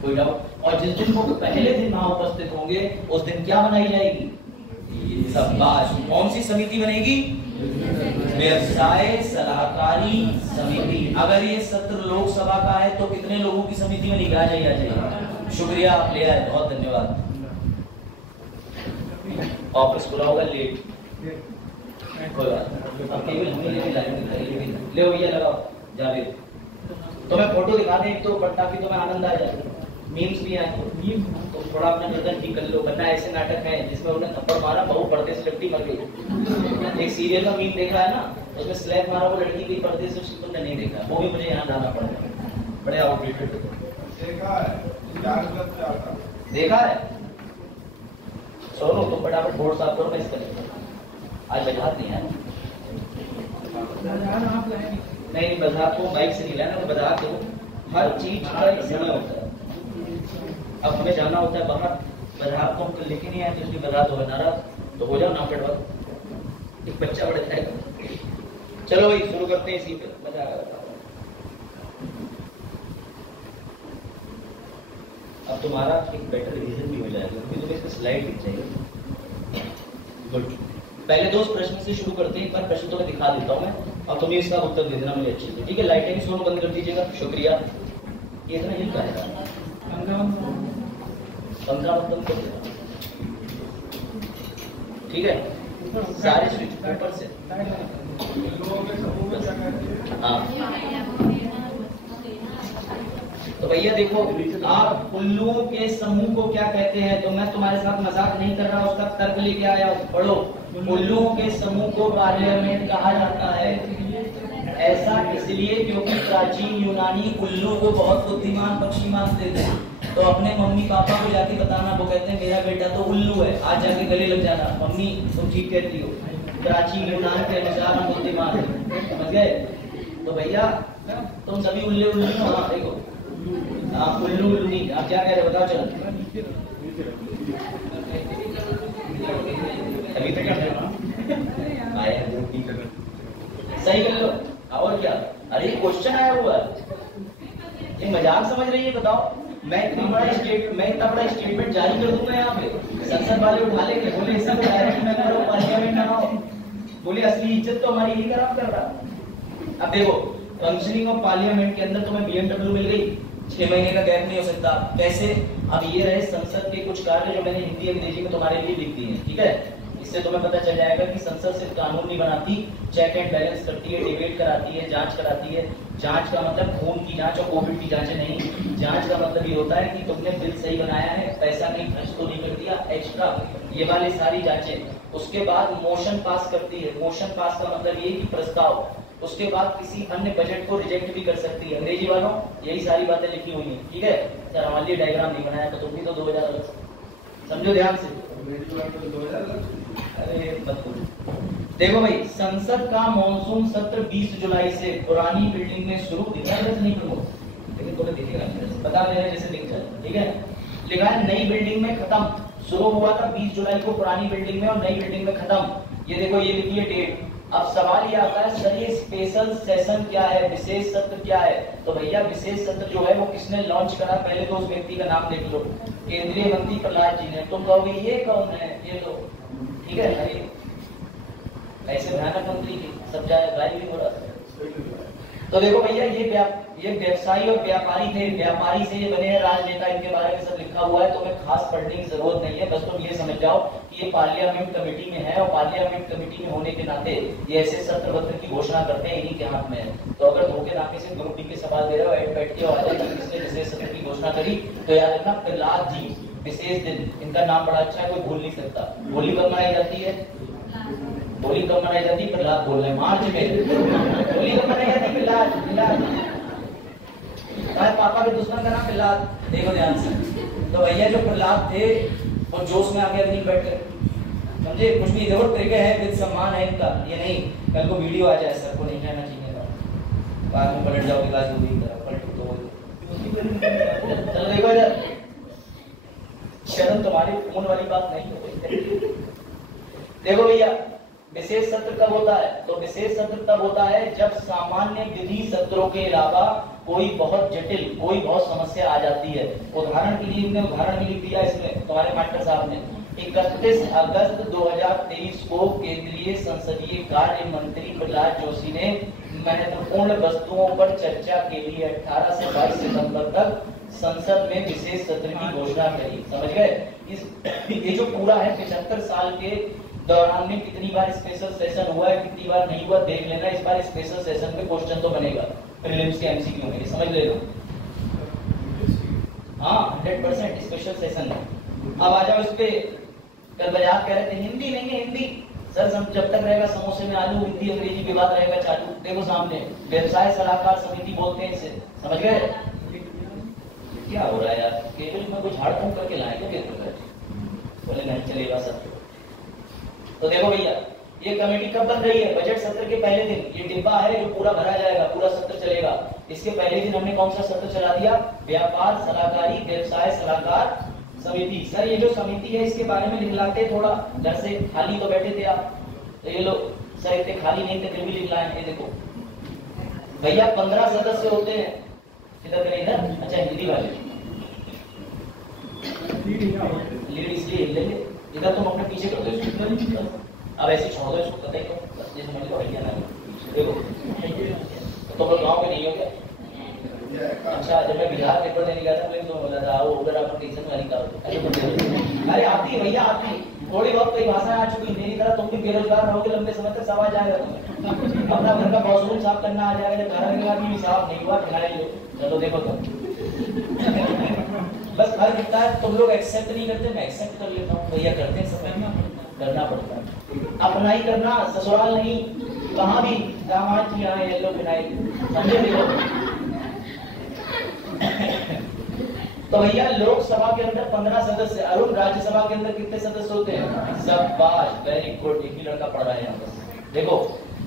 कोई डाउट? और जिस दिन वो पहले दिन वहां उपस्थित होंगे उस दिन क्या बनाई जाएगी? शाबाश, कौन सी समिति बनेगी? व्यवसाय सलाहकारी समिति। अगर ये सत्र लोकसभा का है तो कितने लोगों की समिति बनेगी? आ जाइए। शुक्रिया, आप ले आए, बहुत धन्यवाद। ऑफिस खुला होगा लेट, कोई बात नहीं, अब केवल हमें ये लाइन दिखाई, ले भैया लगाओ जावेद। तो मैं फोटो दिखा दें तो ताकि तुम्हें आनंद आ जाए, मीम्स भी हैं तो थोड़ा अपना गर्दन ठीक कर लो, वरना ऐसे नाटक है जिसमें उन्हें थप्पड़ मारा, बहू पर्दे से लपटी मर गई। एक सीरियल का मीम देखा है ना, उसमें स्लैब मारा वो लड़की की पर्दे से, उसकी तुमने नहीं देखा, वो भी मुझे यहाँ जाना पड़ेगा। बड़े आउटडेटेड देखा है। चलो तो फटाफट बोर्ड साफ करो, मैं इसका आज बजात नहीं है। नहीं बजात को बाइक से नहीं लाना, बजात को हर चीज का एक समय होता है। अब हमें जाना होता है बाहर, बजात को हम लेके नहीं आए, जिसकी बजात हो नाराज तो हो जाओ ना कटवा, एक बच्चा बड़ा जाएगा। चलो भाई शुरू करते हैं इसी पे, मजा आएगा। अब तुम्हारा एक बेटर रिवीजन भी हो जाएगा, क्योंकि तुम्हें इसमें स्लाइड दिख जाएगी। गुड, पहले दो प्रश्न से शुरू करते हैं, एक बार प्रश्न तो मैं दिखा देता हूँ मैं, और तुम्हें इसका उत्तर दे देना मुझे अच्छे से, ठीक है। लाइटें भी सोनो बंद कर दीजिएगा, शुक्रिया। ये इतना हिल का है 15 बंद कर देना, ठीक है। सारे स्विच ऊपर से, हाँ। तो भैया देखो, आप उल्लुओं के समूह को क्या कहते हैं, तो मैं तुम्हारे साथ मजाक नहीं कर रहा, उसका तर्क लेके आया हूं, पढ़ो। उल्लुओं के समूह को पार्लियामेंट कहा जाता है, ऐसा इसलिए क्योंकि प्राचीन यूनानी उल्लू को बहुत बुद्धिमान पक्षी मानते थे। तो अपने मम्मी पापा को जाके बताना, वो कहते हैं मेरा बेटा तो उल्लू है, आज जाके गले लग जाना, मम्मी तुम ठीक कहती हो, प्राचीन यूनान के अनुसार हम बुद्धिमान हैं, समझ गए। तो भैया तुम सभी उल्लू उल्लू हो, हाँ देखो आप उल्लू उल्लू नहीं, आप क्या कह रहे बताओ चलो। अभी तक सही कर लो, और क्या। अरे क्वेश्चन आया हुआ है, ये मजाक समझ रही है, बताओ। मैं इतना बड़ा स्टेटमेंट जारी कर दूंगा यहाँ पे, संसद वाले उठा लेंगे, बोले इसका तो डायरेक्ट मैं करो, पार्लियामेंट में आओ, बोले असली इज्जत तो हमारी यही खराब कर रहा। अब देखो, फंक्शनिंग ऑफ पार्लियामेंट के अंदर तुम्हें BMW मिल गई, 6 महीने का गैप नहीं हो सकता। कैसे? अब ये रहे संसद के कुछ कार्य जो मैंने हिंदी अंग्रेजी में तुम्हारे लिए लिख दिए हैं, ठीक है। इससे तुम्हें पता चल जाएगा कि संसद सिर्फ कानून नहीं बनाती, चेक एंड बैलेंस करती है, डिबेट कराती है, जांच कराती है। जांच का मतलब खून की जांच और कोविड की जांच नहीं, जांच का मतलब ये होता है कि तुमने बिल सही बनाया है, पैसा नहीं खर्च तो नहीं कर दिया एक्स्ट्रा, ये वाली सारी जांचें। उसके बाद मोशन पास करती है, मोशन पास का मतलब ये कि प्रस्ताव। उसके बाद किसी अन्य बजट को रिजेक्ट भी कर सकती है। अंग्रेजी वालों यही सारी बातें लिखी हुई हैं, ठीक है। सर हमारे लिए डायग्राम नहीं बनाया तो तुम भी तो 2000 अलग समझो ध्यान से। अरे मत बोलो। देखो भाई, संसद का मॉनसून सत्र 20 जुलाई से पुरानी बिल्डिंग में शुरू, दिखा है नहीं प्रमोद, लेकिन तुम्हें दिखेगा बता दे रहे जैसे दिख जाए, ठीक है। लिखा है नई बिल्डिंग में खत्म, शुरू हुआ था 20 जुलाई को पुरानी बिल्डिंग में और नई बिल्डिंग में खत्म। ये देखो ये लिखी है डेट। अब सवाल ये आता है सर ये स्पेशल सेशन क्या है, विशेष सत्र क्या है। तो भैया विशेष सत्र जो है वो किसने लॉन्च करा, पहले तो उस व्यक्ति का नाम देख लो। केंद्रीय मंत्री प्रहलाद जी ने। तुम कहोगे ये कौन है, ये लो, ठीक है। अरे ऐसे भयानक मंत्री की सब जाएगा भी हो रहा है। तो देखो भैया ये व्यवसायी और व्यापारी थे, व्यापारी से ये बने हैं राजनेता, इनके बारे में सब लिखा हुआ है, तो हमें खास पढ़ने की जरूरत नहीं है। बस तुम ये समझ जाओ कि ये पार्लियामेंट कमेटी में है और पार्लियामेंट कमेटी में होने के नाते ये ऐसे सत्र पत्र की घोषणा करते हैं, इन्हीं के हाथ में है। तो अगर धोखे नाके से ग्रुप डी के सवाल दे रहे हो, बैठ के आ जाए किसने विशेष सत्र की घोषणा करी, तो याद रखना प्रहलाद जी, विशेष दिन। इनका नाम बड़ा अच्छा है, कोई भूल नहीं सकता। होली कब मनाई जाती है, होली कब मनाई जाती है, प्रहलाद बोल रहे हैं मार्च में। होली कब मनाई जाती है, प्रहलाद। पापा के दुश्मन का नाम प्रहलाद, देखो ध्यान से। तो भैया जो प्रहलाद थे वो जोश में आके नहीं बैठ गए, समझे। कुछ भी जरूर तरीके हैं, विद सम्मान है इनका, ये नहीं कल को वीडियो आ जाए सर को नहीं कहना चाहिए था, बाद में पलट जाओगे क्लास में पलट तो चलो देखो इधर, शर्म तुम्हारी खून वाली बात नहीं हो। देखो भैया विशेष सत्र कब होता है, तो विशेष सत्र तब होता है जब सामान्य विधि सत्रों के अलावा कोई बहुत जटिल, कोई बहुत समस्या आ जाती है। उदाहरण के लिए इन्होंने उदाहरण भी लिख दिया इसमें तुम्हारे मास्टर साहब ने। 31 अगस्त 2023 को केंद्रीय संसदीय कार्य मंत्री प्रहलाद जोशी ने महत्वपूर्ण वस्तुओं पर चर्चा के लिए 18 से 22 सितंबर तक संसद में विशेष सत्र की घोषणा करी, समझ गए। ये जो पूरा है 75 साल के दौरान में कितनी बार स्पेशल सेशन हुआ है, कितनी बार नहीं हुआ, देख लेना। इस बार स्पेशल सेशन पे क्वेश्चन तो बनेगा प्रीलिम्स के एमसीक्यू में, समझ लेना। हाँ 100% स्पेशल सेशन है। अब आ जाओ इस पे। कल बजाज कह रहे थे हिंदी नहीं है, हिंदी सर जब तक रहेगा समोसे में आलू, हिंदी अंग्रेजी विवाद रहेगा चालू। देखो सामने व्यवसाय सलाहकार समिति बोलते हैं इसे, समझ गए? क्या हो रहा है यार, केबल में कुछ झाड़ फूंक करके लाए क्या केबल? बोले नहीं चलेगा सर। तो देखो भैया ये कमेटी कब बन रही है? बजट सत्र के पहले दिन। ये डिब्बा है जो पूरा भरा जाएगा, पूरा सत्र चलेगा। इसके पहले दिन हमने कौन सा सत्र चला दिया? व्यापार सलाहकारी व्यवसाय सलाहकार समिति। सर ये जो समिति है इसके बारे में लिखलाते थोड़ा, घर से खाली तो बैठे थे आप, तो ये लो सर इतने खाली नहीं थे फिर भी लिख लाए। ये देखो भैया 15 सदस्य होते हैं। इधर करें इधर, अच्छा हिंदी वाले लीड इसलिए हिल लेंगे। इधर तुम अपने पीछे कर दो इसको, अब ऐसे छोड़ दो इसको, कतई तो ये समझ लो हरियाणा में। देखो तुम लोग गाँव में नहीं हो क्या? अच्छा जब मैं बिहार पेपर देने गया था तो बोला था वो उधर आपको टीचर वाली का। अरे आती है भैया आती, थोड़ी बहुत कई भाषाएं आ चुकी। मेरी तरह तुम भी बेरोजगार रहोगे लंबे समय तक, सब आ जाएगा तुम्हें। अपना घर का वॉशरूम साफ करना आ जाएगा, जब घर का भी साफ नहीं हुआ खिलाई लो। चलो देखो तुम बस घर कितना है, तुम लोग एक्सेप्ट नहीं करते, मैं एक्सेप्ट कर लेता हूँ। भैया करते हैं, सब करना पड़ता है, अपना ही करना, ससुराल नहीं। कहाँ भी दामाद की यहाँ येलो फिनाइल, समझे? देखो तो भैया लोकसभा के अंदर 15 सदस्य। अरुण राज्यसभा के अंदर कितने सदस्य होते हैं? शाबाश, वेरी गुड, एक ही लड़का पढ़ रहा है यहाँ पर। देखो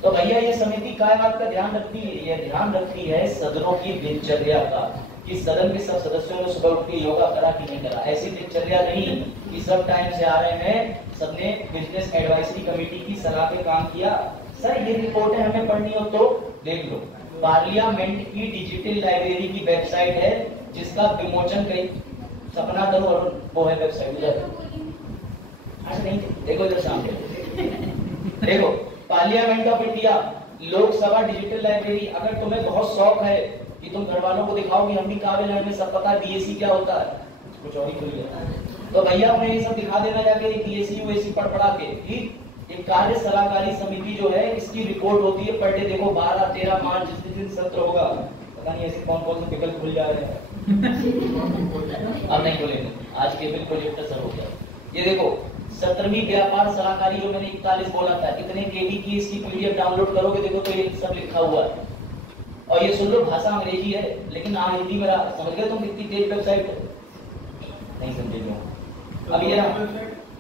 तो भैया ये समिति काय बात का ध्यान रखती है? ये ध्यान रखती है सदनों की दिनचर्या का, कि सदन के सब सदस्यों ने सुबह उठ के योगा करा कि नहीं करा। ऐसी दिनचर्या नहीं कि सब टाइम से आ रहे हैं, सबने बिजनेस एडवाइजरी कमेटी की सलाह पे काम किया। सर ये रिपोर्टें हमें पढ़नी हो तो देख लो। पार्लियामेंट की डिजिटल लाइब्रेरी की वेबसाइट है जिसका विमोचन कई सपना करो और वो है वेबसाइट उधर। अच्छा नहीं देखो इधर सामने देखो parliament of India Lok Sabha digital library. अगर तुम्हें बहुत शौक है कि तुम घर वालों को दिखाओ कि हम भी काबिल हैं, हमें सब पता है बीएससी क्या होता है, कुछ और ही खुल गया, तो भैया उन्हें ये सब दिखा देना जाके बीएससी यूएससी पढ़ पढ़ा के। ठीक, एक कार्य सलाहकारी समिति जो है इसकी रिपोर्ट होती है पर डे। देखो 12-13 मार्च जिस दिन सत्र होगा, पता नहीं ऐसे कौन कौन से विकल्प खुल जा रहे हैं अब नहीं खुलेंगे, आज केबल प्रोजेक्टर सर हो गया। ये देखो 17वीं व्यापार सलाहकारी जो मैंने 41 बोला था, इतने केबी की इसकी पीडीएफ डाउनलोड करोगे, देखो तो ये सब लिखा हुआ है। और ये सुन लो भाषा अंग्रेजी है लेकिन हाँ हिंदी मेरा समझ गए तुम कितनी तेज वेबसाइट है? नहीं समझे लोग। अब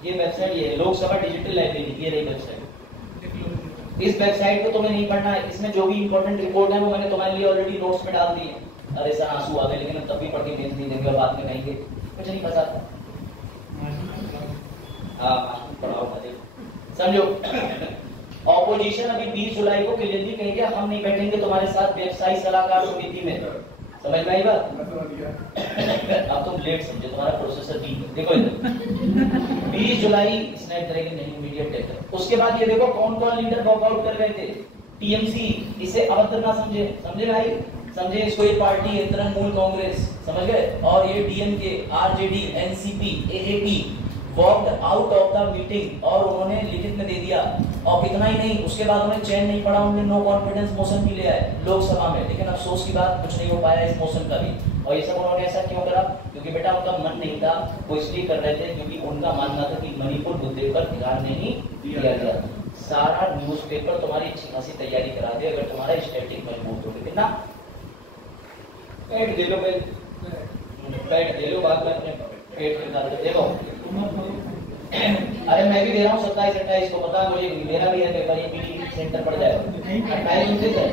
ये वेबसाइट ये लोकसभा डिजिटल लाइब्रेरी, ये रही वेबसाइट। इस वेबसाइट को तुम्हें नहीं पढ़ना है, इसमें जो भी इंपॉर्टेंट रिपोर्ट है वो मैंने तुम्हारे लिए ऑलरेडी नोट्स में डाल दी है। अरे सर आंसू आ गए, लेकिन तब भी पढ़ के भेज नहीं देंगे और बाद में कहेंगे कुछ नहीं पता था। हाँ पढ़ाओ समझो। ऑपोजिशन अभी 20 जुलाई को क्लियरली कहेंगे हम नहीं बैठेंगे तुम्हारे साथ व्यवसायी सलाहकार समिति में, समझ में आई बात? अब तुम लेट समझे, तुम्हारा प्रोसेसर ठीक है। देखो इधर 20 जुलाई स्नैप करेंगे नहीं इमीडिएट टेक। उसके बाद ये देखो कौन कौन लीडर वॉकआउट कर रहे थे। टीएमसी, इसे अभद्र ना समझे, समझे भाई, समझे इसको ये पार्टी है तृणमूल कांग्रेस, समझ गए? और ये DMK, RJD, NCP, AAP walked out of the meeting और उन्होंने लिखित में दे दिया। और इतना ही नहीं, उसके बाद उन्हें चैन नहीं पड़ा, उन्होंने नो कॉन्फिडेंस मोशन भी ले आए लोकसभा में, लेकिन अफसोस की बात कुछ नहीं हो पाया इस मोशन का भी। और ये सब उन्होंने ऐसा क्यों करा? क्योंकि बेटा उनका मन नहीं था, वो इसलिए कर रहे थे क्योंकि उनका मानना था कि मणिपुर मुद्दे पर ध्यान नहीं दिया गया। सारा न्यूज़पेपर तुम्हारी अच्छी खासी तैयारी करा दे अगर तुम्हारा स्टैटिक मजबूत हो। कितना पेट दे लो, पेट दे लो, बाद में अपने पेट के साथ देखो। अरे मैं भी दे रहा हूँ 27-28 को, पता मुझे, मेरा भी है पेपर, ये पीटी सेंटर पड़ जाएगा 28 है।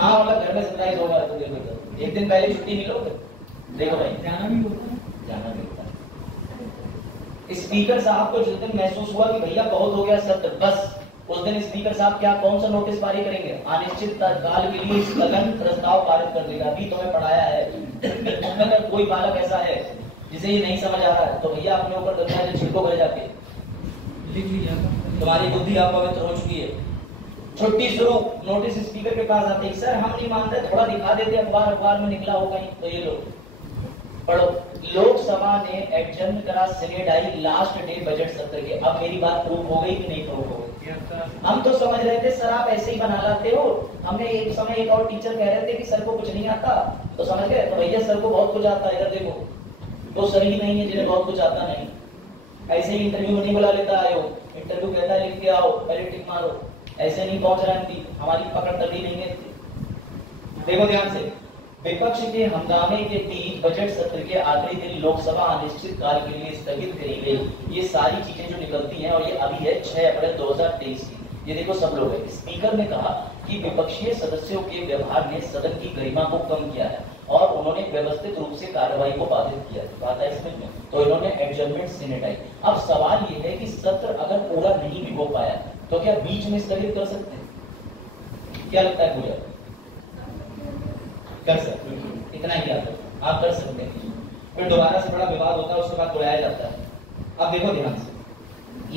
हाँ मतलब घर में 27 होगा तो देखो, एक दिन पहले छुट्टी मिलोगे। देखो भाई जाना भी होता है। स्पीकर साहब को जिस दिन महसूस हुआ कि भैया बहुत हो गया सत्र, बस उस दिन स्पीकर साहब क्या कौन सा नोटिस पारित करेंगे? अनिश्चित काल के लिए स्थगन प्रस्ताव पारित कर देगा। अभी तुम्हें पढ़ाया है, अगर कोई बालक ऐसा है जिसे ये नहीं समझ आ रहा है तो भैया अपने ऊपर दर्जा से छिड़को घर जाके लिख लिया, तुम्हारी बुद्धि आप पवित्र हो चुकी है। छुट्टी शुरू, नोटिस स्पीकर के पास आते ही सर हम नहीं मानते, थोड़ा दिखा देते, अखबार में निकला हो कहीं, तो ये लो पढ़ो, लोकसभा ने एडजर्न करा सिनेडाई लास्ट डे बजट सत्र के। अब मेरी बात प्रूव हो गई कि नहीं प्रूव हो गई? हम तो समझ रहे थे सर आप ऐसे ही बना लाते हो। हमने एक समय एक और टीचर कह रहे थे कि सर को कुछ नहीं आता, तो समझ गए तो भैया सर को बहुत कुछ आता है। इधर देखो, वो सर ही नहीं है जिन्हें बहुत कुछ आता नहीं। ऐसे ही इंटरव्यू नहीं बुला लेता आयो, इंटरव्यू कहता है लिख के आओ, पहले टिक मारो, ऐसे नहीं पहुंच रहा थी, हमारी पकड़ तभी नहीं है। देखो ध्यान से, विपक्ष के हंगामे के बीच बजट सत्र के आखिरी दिन लोकसभा अनिश्चित काल के लिए स्थगित करी गई। ये सारी चीजें जो निकलती हैं, और ये अभी है 6 अप्रैल 2023 की। ये देखो सब लोग है। स्पीकर ने कहा कि विपक्षीय सदस्यों के व्यवहार ने सदन की गरिमा को कम किया है और उन्होंने व्यवस्थित रूप से कार्रवाई को बाधित किया। बात है इसमें, तो इन्होंने एडजर्नमेंट सिनेटाई। अब सवाल ये है कि सत्र अगर पूरा नहीं भी हो पाया तो क्या बीच में स्थगित कर सकते हैं? क्या लगता है पूजा? कर सकते हैं, इतना ही याद रखो, आप कर सकते हैं। फिर दोबारा से बड़ा विवाद होता है, उसके बाद बुलाया जाता है। अब देखो ध्यान से,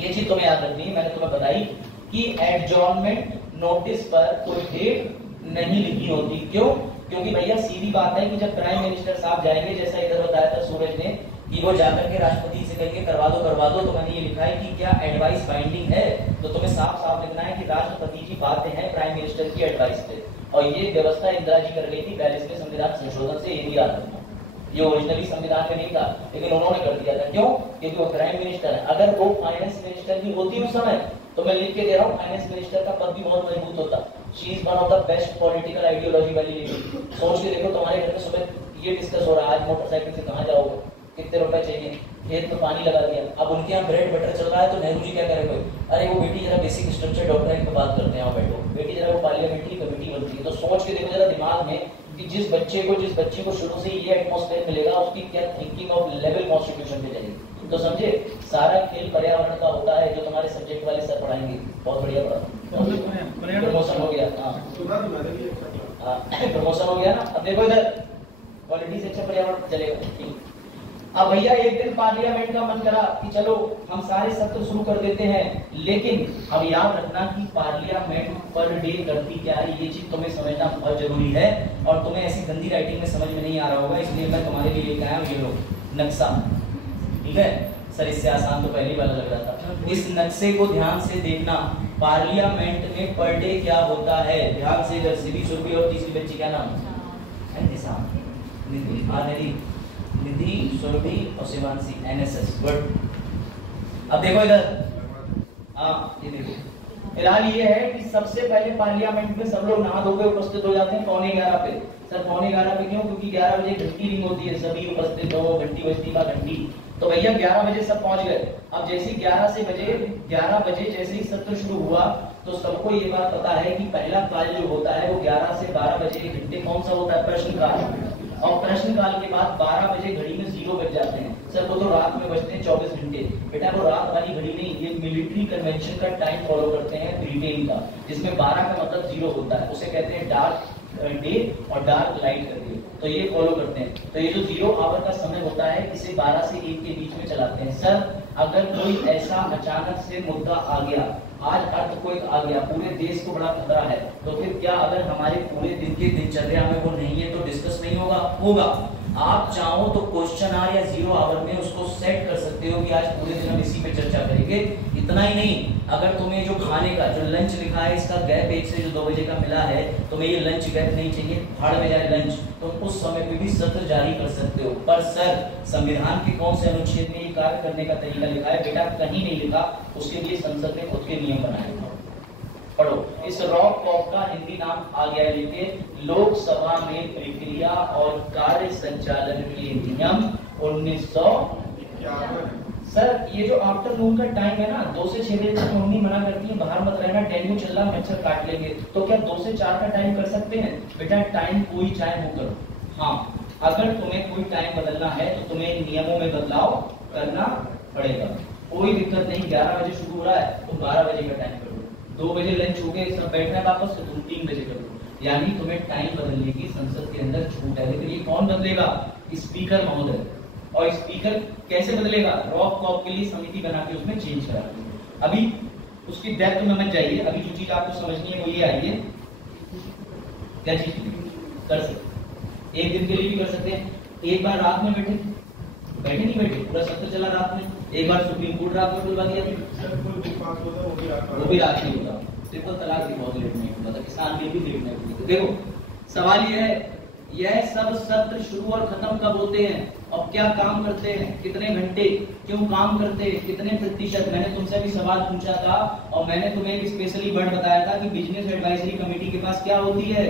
ये चीज तुम्हें याद रखनी है। मैंने तुम्हें बताई कि एडजॉर्नमेंट नोटिस पर कोई डेट नहीं लिखी होती। क्यों? क्योंकि भैया सीधी बात है कि जब प्राइम मिनिस्टर साहब जाएंगे, जैसा इधर बताया था सूरज ने कि वो जाकर के राष्ट्रपति से कहेंगे करवा दो, तो मैंने ये लिखा है कि क्या एडवाइस बाइंडिंग है, तो तुम्हें साफ साफ लिखना है कि राष्ट्रपति की बातें हैं प्राइम मिनिस्टर की एडवाइस पे। और ये व्यवस्था इंदिरा जी कर गई थी 42वें संविधान संशोधन से, ये भी याद रखना। ये ओरिजिनली संविधान में नहीं था, लेकिन उन्होंने कर दिया था। क्यों? क्योंकि वो प्राइम मिनिस्टर है। अगर वो फाइनेंस मिनिस्टर भी होती उस समय, तो मैं लिख के दे रहा हूँ, फाइनेंस मिनिस्टर का पद भी बहुत मजबूत होता। She is one of the best political ideology वाली लेडी। सोच के देखो, तुम्हारे घर में सुबह ये डिस्कस हो रहा है, आज मोटरसाइकिल से कहाँ जाओगे, कितने रुपए चाहिए, खेत में पानी लगा दिया। अब उनके यहाँ ब्रेड बटर चल रहा है, तो नेहरू जी क्या करेंगे? अरे वो बेटी जरा बेसिक स्ट्रक्चर डॉक्टर पे बात करते हैं, वहाँ बैठो बेटी, जरा वो पार्लियामेंट्री कमेटी बनती है। तो सोच के देखो जरा दिमाग में कि जिस बच्चे को शुरू से ये एटमॉस्फेयर मिलेगा, उसकी क्या थिंकिंग ऑफ लेवल कॉन्स्टिट्यूशन पे चलेगी। तो समझे, सारा खेल पर्यावरण का होता है, जो तुम्हारे सब्जेक्ट वाले सर पढ़ाएंगे। बहुत बढ़िया पढ़ा, प्रमोशन हो गया। प्रमोशन हो गया ना। अब देखो इधर क्वालिटी से अच्छा पर्यावरण चलेगा। अब भैया एक दिन पार्लियामेंट का मन करा कि चलो हम सारे सत्र शुरू कर देते हैं, लेकिन अब याद रखना कि पार्लियामेंट पर डे करती क्या है, ये चीज तुम्हें समझना बहुत जरूरी है। और तुम्हें ऐसी गंदी राइटिंग में समझ में नहीं आ रहा होगा, इसलिए मैं तुम्हारे लिए लेकर आया हूँ ये लो नक्शा। ठीक है सर, इससे आसान तो पहली वाला लग रहा था। इस नक्शे को ध्यान से देखना, पार्लियामेंट में पर डे क्या होता है। ध्यान से इधर सीधी सुरभि और तीसरी बच्ची क्या नाम है? निधि, सुरभि और शिवांशी, एनएसएस। गुड। अब देखो इधर, हाँ ये देखो, फिलहाल ये है कि सबसे पहले पार्लियामेंट में सब लोग नहा धो के उपस्थित हो जाते हैं 11:15 पे। सर 11:15 पे क्यों? क्योंकि 11 बजे घंटी रिंग होती है, सभी उपस्थित हो, घंटी बजती का घंटी। तो भैया 11 बजे सब पहुंच गए। अब जैसे 11 बजे जैसे ही सत्र शुरू हुआ, तो सबको ये बात पता है कि पहला काल जो होता है वो 11 से 12 बजे घंटे कौन सा होता है? प्रश्नकाल। और प्रश्नकाल के बाद 12 बजे घड़ी में 0 बज जाते हैं। सर वो तो रात में बजते हैं 24 घंटे। बेटा वो रात वाली घड़ी नहीं, ये मिलिट्री कन्वेंशन का टाइम फॉलो करते हैं ब्रिटेन का, जिसमें 12 का मतलब 0 होता है। उसे कहते हैं डार्क डे और डार्क लाइट करके, तो ये फॉलो करते हैं। तो ये जो 0 आवर का समय होता है, इसे 12 से 1 के बीच में चलाते हैं। सर अगर कोई ऐसा अचानक से मुद्दा आ गया, आज अर्थक्वेक आ गया, पूरे देश को बड़ा खतरा है, तो फिर क्या अगर हमारे पूरे दिन की दिनचर्या में वो नहीं है तो डिस्कस नहीं होगा? आप चाहो तो क्वेश्चन आवर या 0 आवर में उसको सेट कर सकते हो कि आज पूरे दिन हम इसी पे चर्चा करेंगे। इतना ही नहीं, अगर तुम्हें जो खाने का जो लंच लिखा है, इसका गैप 1 से जो 2 बजे का मिला है, तुम्हें ये लंच गैप नहीं चाहिए, भाड़ में जाए लंच, तो उस समय पे भी सत्र जारी कर सकते हो। पर सर संविधान के कौन से अनुच्छेद में ये कार्य करने का तरीका लिखा है? बेटा कहीं नहीं लिखा, उसके लिए संसद ने खुद के नियम बनाए। पढ़ो, इस रॉक कॉप का हिंदी नाम आ गया है, लिखिए, लोकसभा में प्रक्रिया और कार्य संचालन के नियम 1951। सर ये जो आफ्टरनून का टाइम है ना, 2 से 6 बजे तक मम्मी मना करती है बाहर मत रहना, डेंगू चल रहा, मच्छर काट लेंगे, तो क्या 2 से 4 का टाइम कर सकते हैं? बेटा टाइम कोई चाहे वो करो। हाँ, अगर तुम्हें कोई टाइम बदलना है तो तुम्हें नियमों में बदलाव करना पड़ेगा, कोई दिक्कत नहीं। 11 बजे शुरू हो रहा है तो 12 बजे का टाइम करो, 2 बजे लंच हो गए, सब बैठना है वापस, तो तुम 3 बजे करो। यानी तुम्हें टाइम बदलने की संसद के अंदर छूट है। लेकिन ये कौन बदलेगा? स्पीकर महोदय। और स्पीकर कैसे बदलेगा? रॉक कॉप के लिए समिति बना के उसमें चेंज करा। अभी उसकी डेप्थ में मत जाइए, अभी जो चीज आपको समझनी है वो ये आई है, क्या चीज कर सकते, एक दिन के लिए भी कर सकते हैं, एक बार रात में बैठे नहीं बैठे, पूरा सत्र चला रात में, एक बार सुप्रीम कोर्ट रात में खुलवा दिया, वो भी रात नहीं होता। ट्रिपल तलाक भी बहुत लेट नहीं होता, किसान बिल भी लेट नहीं होता। देखो सवाल ये है, यह सब सत्र शुरू और खत्म कब होते हैं और क्या काम करते हैं, कितने घंटे, क्यों काम करते हैं, कितने प्रतिशत। मैंने तुमसे भी सवाल पूछा था और मैंने तुम्हें एक स्पेशली वर्ड बताया था कि बिजनेस एडवाइजरी कमेटी के पास क्या होती है,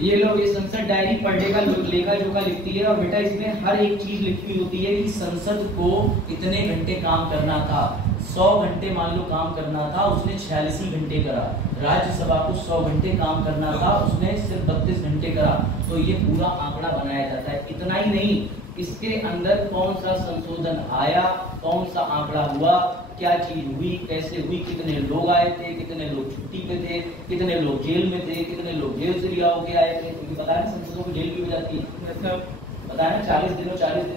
ये लोग ये संसद डायरी पर डे का लेखा जोखा लिखती है और बेटा इसमें हर एक चीज लिखी होती है कि संसद को इतने घंटे काम करना था। 100 घंटे मान लो काम करना था, उसने 46 घंटे करा। राज्यसभा को 100 घंटे काम करना था, उसने सिर्फ 32 घंटे करा। तो ये पूरा आंकड़ा बनाया जाता है। इतना ही नहीं, इसके अंदर कौन सा संशोधन आया, कौन सा आंकड़ा हुआ, क्या चीज हुई, कैसे हुई, कितने लोग आए थे, कितने लोग छुट्टी पे थे, कितने लोग जेल में थे, कितने लोग जेल से रिहा होके आए थे। क्योंकि पता है संसदों को जेल भी हो जाती है, पता है ना 40 दिन